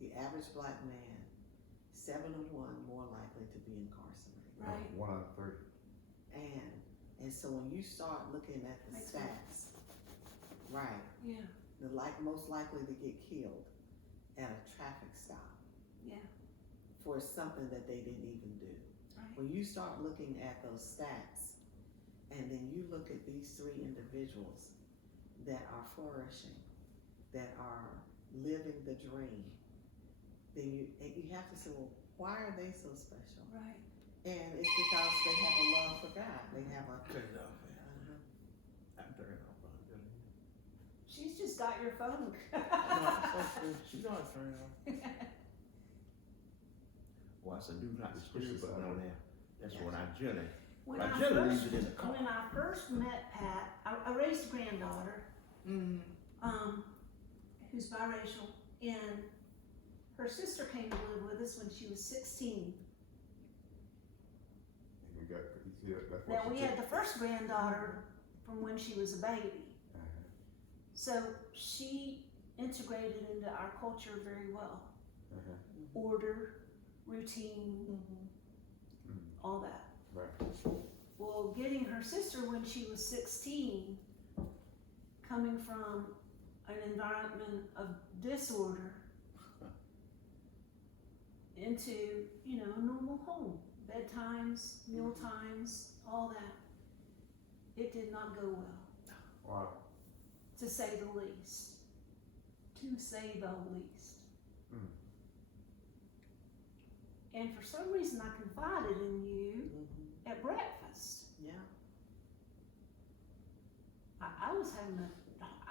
the average black man, 7 to 1 more likely to be incarcerated. Right. 1 out of 30. And so when you start looking at the Makes stats, right, Yeah. the most likely to get killed at a traffic stop. Yeah. For something that they didn't even do. Right. When you start looking at those stats, and then you look at these 3 individuals that are flourishing, that are living the dream, then you have to say, well, why are they so special? Right. And it's because they have a love for God. They have a. Cut it off, man. I'm turning off. She's just got your phone. She know how to turn it off. Well, it's a do not disturb button on there. That's when I generally, When I I generally first leave it in the car. when I first met Pat, I raised a granddaughter, who's biracial, and her sister came to live with us when she was 16. And we got, you see that's Now what we she had the first granddaughter from when she was a baby, so she integrated into our culture very well. Order, routine, all that. Right. Well, getting her sister when she was 16, coming from an environment of disorder into, you know, a normal home, bedtimes, meal times, all that, it did not go well, Wow. to say the least. To say the least. And for some reason, I confided in you at breakfast. Yeah. I was having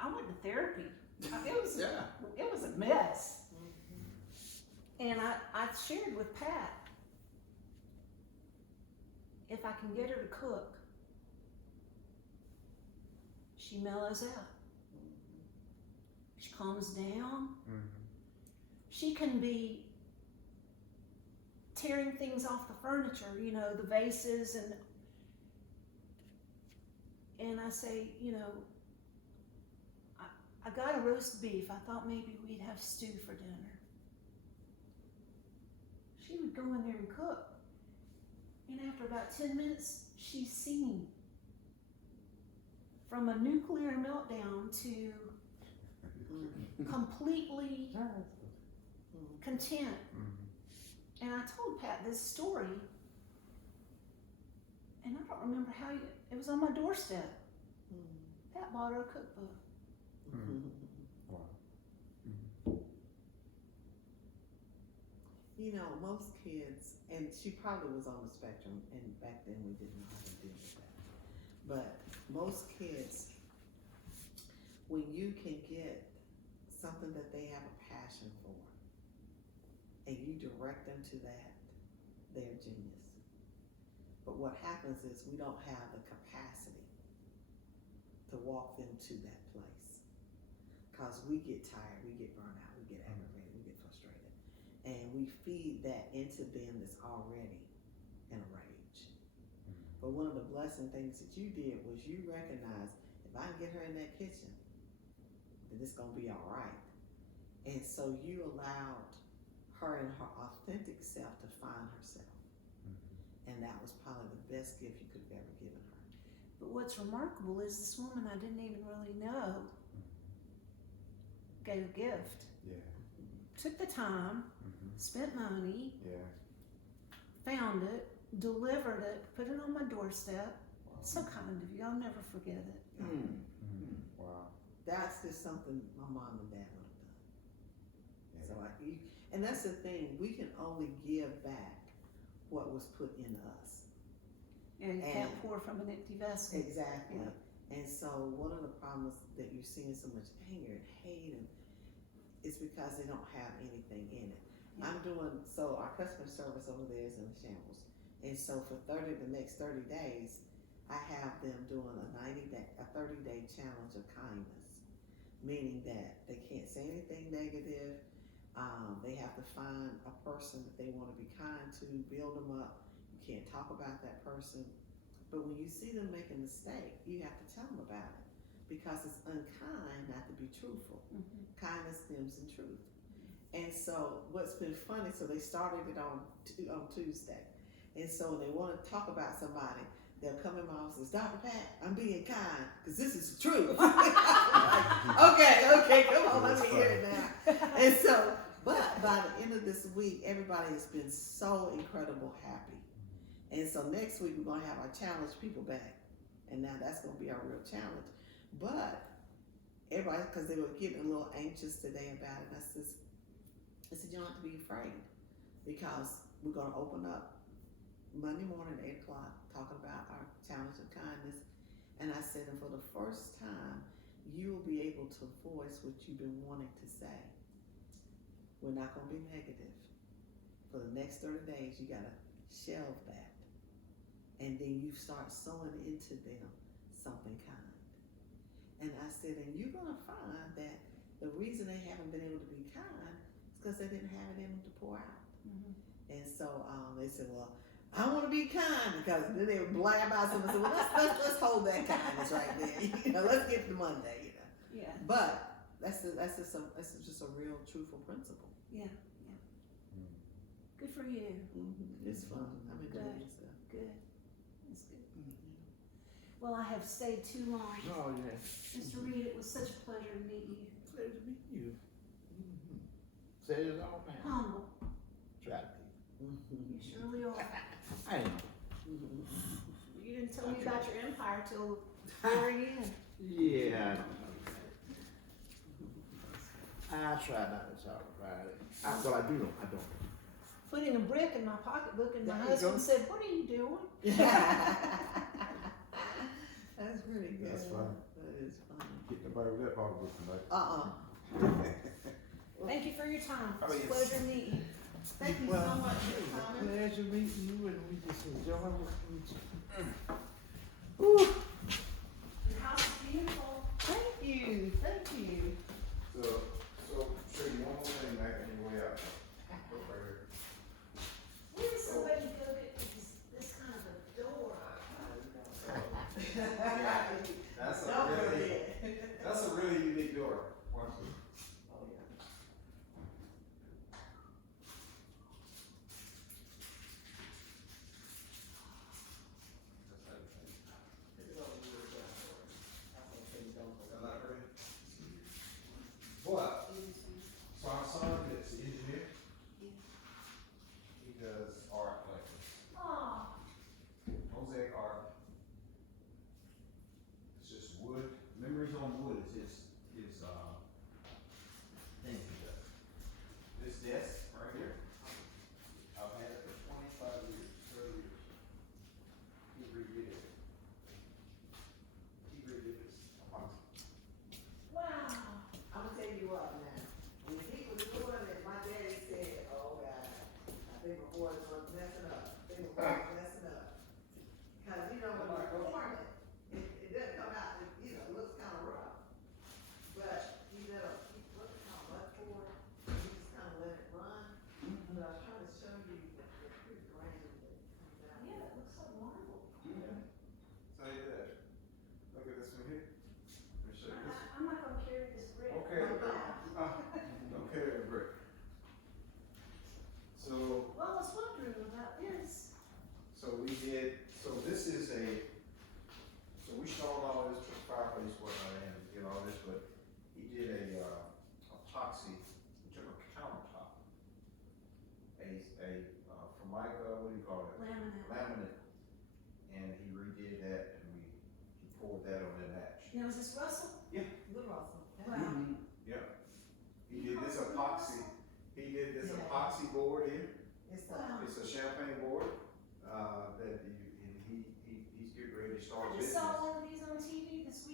I went to therapy. It was Yeah. it was a mess. And I shared with Pat, if I can get her to cook, she mellows out. She calms down. She can be tearing things off the furniture, you know, the vases, and I say, you know, I got a roast beef. I thought maybe we'd have stew for dinner. She would go in there and cook, and after about 10 minutes, she's singing. From a nuclear meltdown to completely content. And I told Pat this story, and I don't remember how it was on my doorstep. Pat bought her a cookbook. Wow. You know, most kids, and she probably was on the spectrum, and back then we didn't know how to deal with that. But most kids, when you can get something that they have a passion for, and you direct them to that, they're genius. But what happens is we don't have the capacity to walk them to that place. Because we get tired, we get burnt out, we get aggravated, we get frustrated. And we feed that into them that's already in a rage. But one of the blessing things that you did was you recognized, if I can get her in that kitchen, then it's gonna be all right. And so you allowed her in her authentic self to find herself. And that was probably the best gift you could have ever given her. But what's remarkable is this woman I didn't even really know gave a gift. Yeah. Took the time, spent money, Yeah. found it, delivered it, put it on my doorstep. So kind of you. I'll never forget it. Wow. That's just something my mom and dad would have done. Yeah. So and that's the thing, we can only give back what was put in us. And you can't And- pour from an empty vessel. Exactly. And so one of the problems that you're seeing so much anger and hate and is because they don't have anything in it. Yeah. So our customer service over there is in shambles. And so for the next 30 days, I have them doing a 30-day challenge of kindness, meaning that they can't say anything negative. They have to find a person that they want to be kind to, build them up. You can't talk about that person. But when you see them make a mistake, you have to tell them about it because it's unkind not to be truthful. Mm-hmm. Kindness stems in truth. And so what's been funny, so they started it on Tuesday. And so when they want to talk about somebody, they'll come in my office and say, Dr. Pat, I'm being kind because this is the truth. okay, come on, let me hear it now. And so, but by the end of this week, everybody has been so incredible happy. And so next week, we're going to have our challenge people back. And now that's going to be our real challenge. But everybody, because they were getting a little anxious today about it, I said, you don't have to be afraid because we're going to open up Monday morning at 8 o'clock talking about our challenge of kindness. And I said, and for the first time, you will be able to voice what you've been wanting to say. We're not going to be negative. For the next 30 days, you got to shelve that. And then you start sowing into them something kind. And I said, and you're going to find that the reason they haven't been able to be kind is because they didn't have it in them to pour out. Mm-hmm. And so they said, well, I want to be kind because then they would blab out something. So let's hold that kindness right there. Let's get to Monday. Yeah. But that's just a real truthful principle. Yeah. Good for you. Mm-hmm. It's fun. I'm enjoying myself. Good. That's good. Well, I have stayed too long. Oh, yeah. Mr. Reid, it was such a pleasure to meet you. Pleasure to meet you. Say it all, man. Humble. Try to be. You surely are. I am. You didn't tell me about your empire till very end. Yeah. I try not to talk about it. Well, I do know. I don't. Putting a brick in my pocketbook, and my There you husband go. said, "What are you doing?" That's pretty good. That's funny. That is funny. Get nobody with that pocketbook tonight. Thank you for your time. Oh, It's a yes. pleasure to meet you. Thank you so much for your comment. Pleasure meeting you, and we just enjoy it. Your house is beautiful. Thank you. Thank you. So show you one more thing back on your way out. Look right here. Where does somebody go get this kind of a door? That's a really unique door. Watch this. Oh, yeah. But, so our son is an engineer. He does art, like Oh, mosaic art. It's just wood. Memories on wood is his thing he does. This desk right here, I've had it for 25 years, 30 years. He redid it. He redid this. wow. I'm gonna tell you what now. When he was doing it, my daddy said, "Oh God, I think my boys were messing up. They were messing up." Cause you know when you're pouring it doesn't come out. It looks kind of rough. But he did what's it called, mud pour. And you just kind of let it run. But I was trying to show you the pretty grain that comes out. Yeah, it looks like marble. So yeah, look at this one here. Let me show you this. I'm not gonna carry this brick. Okay. Don't carry the brick. So Well, I was wondering about this. this is so we started all this with fireplace work and did all this, but he did a epoxy, he took a countertop, Formica, what do you call it? Laminate, and he redid that, and he poured that on that hatch. Now, is this Russell? Good Russell. Wow. Yeah. He did this epoxy epoxy board here. It's Wow. It's a champagne board, that he's getting ready to start I business. just saw one of these on TV this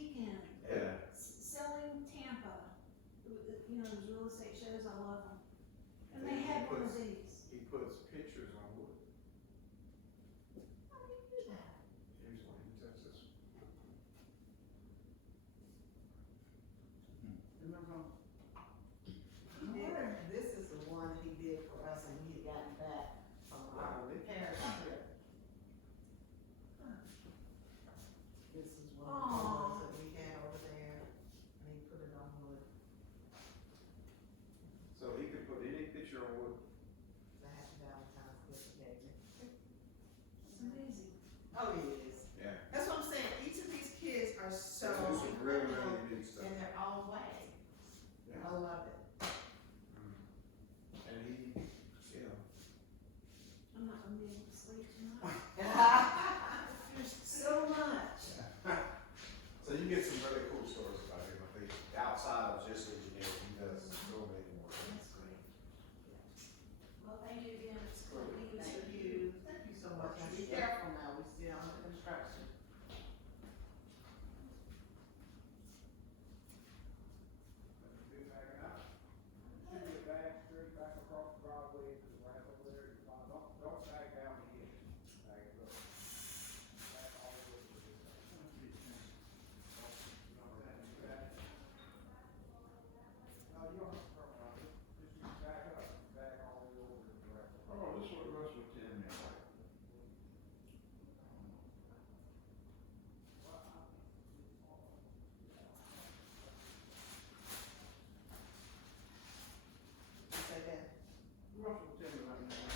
Oh, he is. Yeah. That's what I'm saying. Each of these kids are so It's some really, incredible really neat stuff. in their own way. Yeah. I love it. And he, you know, I'm not gonna be able to sleep tonight. There's so much. so you get some really cool stories about him. I think outside of just engineering, he does so many more things. That's great. Well, thank you again. It's cool to use Thank it. you. Thank you so much. Now be careful now. We still on the construction. Been backing out. Should be a back straight back across the driveway into the ramp over there. You find, don't back down the hill. Back it up. Back all the way to this side. No, you don't have to turn around. Just you back up, back all the way over to the ramp. Oh, this is what Russ was telling me. You say that? Russ was telling me about that.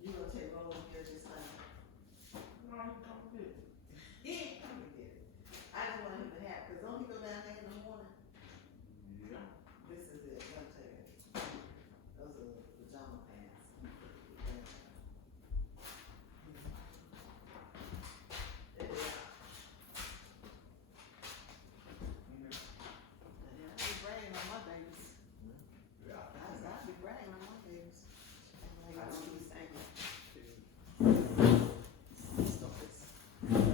You gonna take roll here this time? No, he come get it. He ain't coming to get it. I just want him to have, cause don't he go down there in the morning? Yeah. This is it, let me tell you. Those are pajama pants. There they are. And I be bragging on my babies. Yeah. I be bragging on my babies. And I don't be saying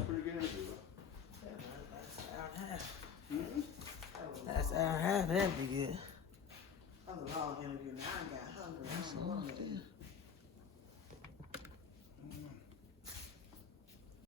Pretty good interview, huh? that's an hour and a half. Mm-hmm. That's an hour and a half, that'd be good. That was a long interview, now I got hungry, I don't know what I'm gonna do.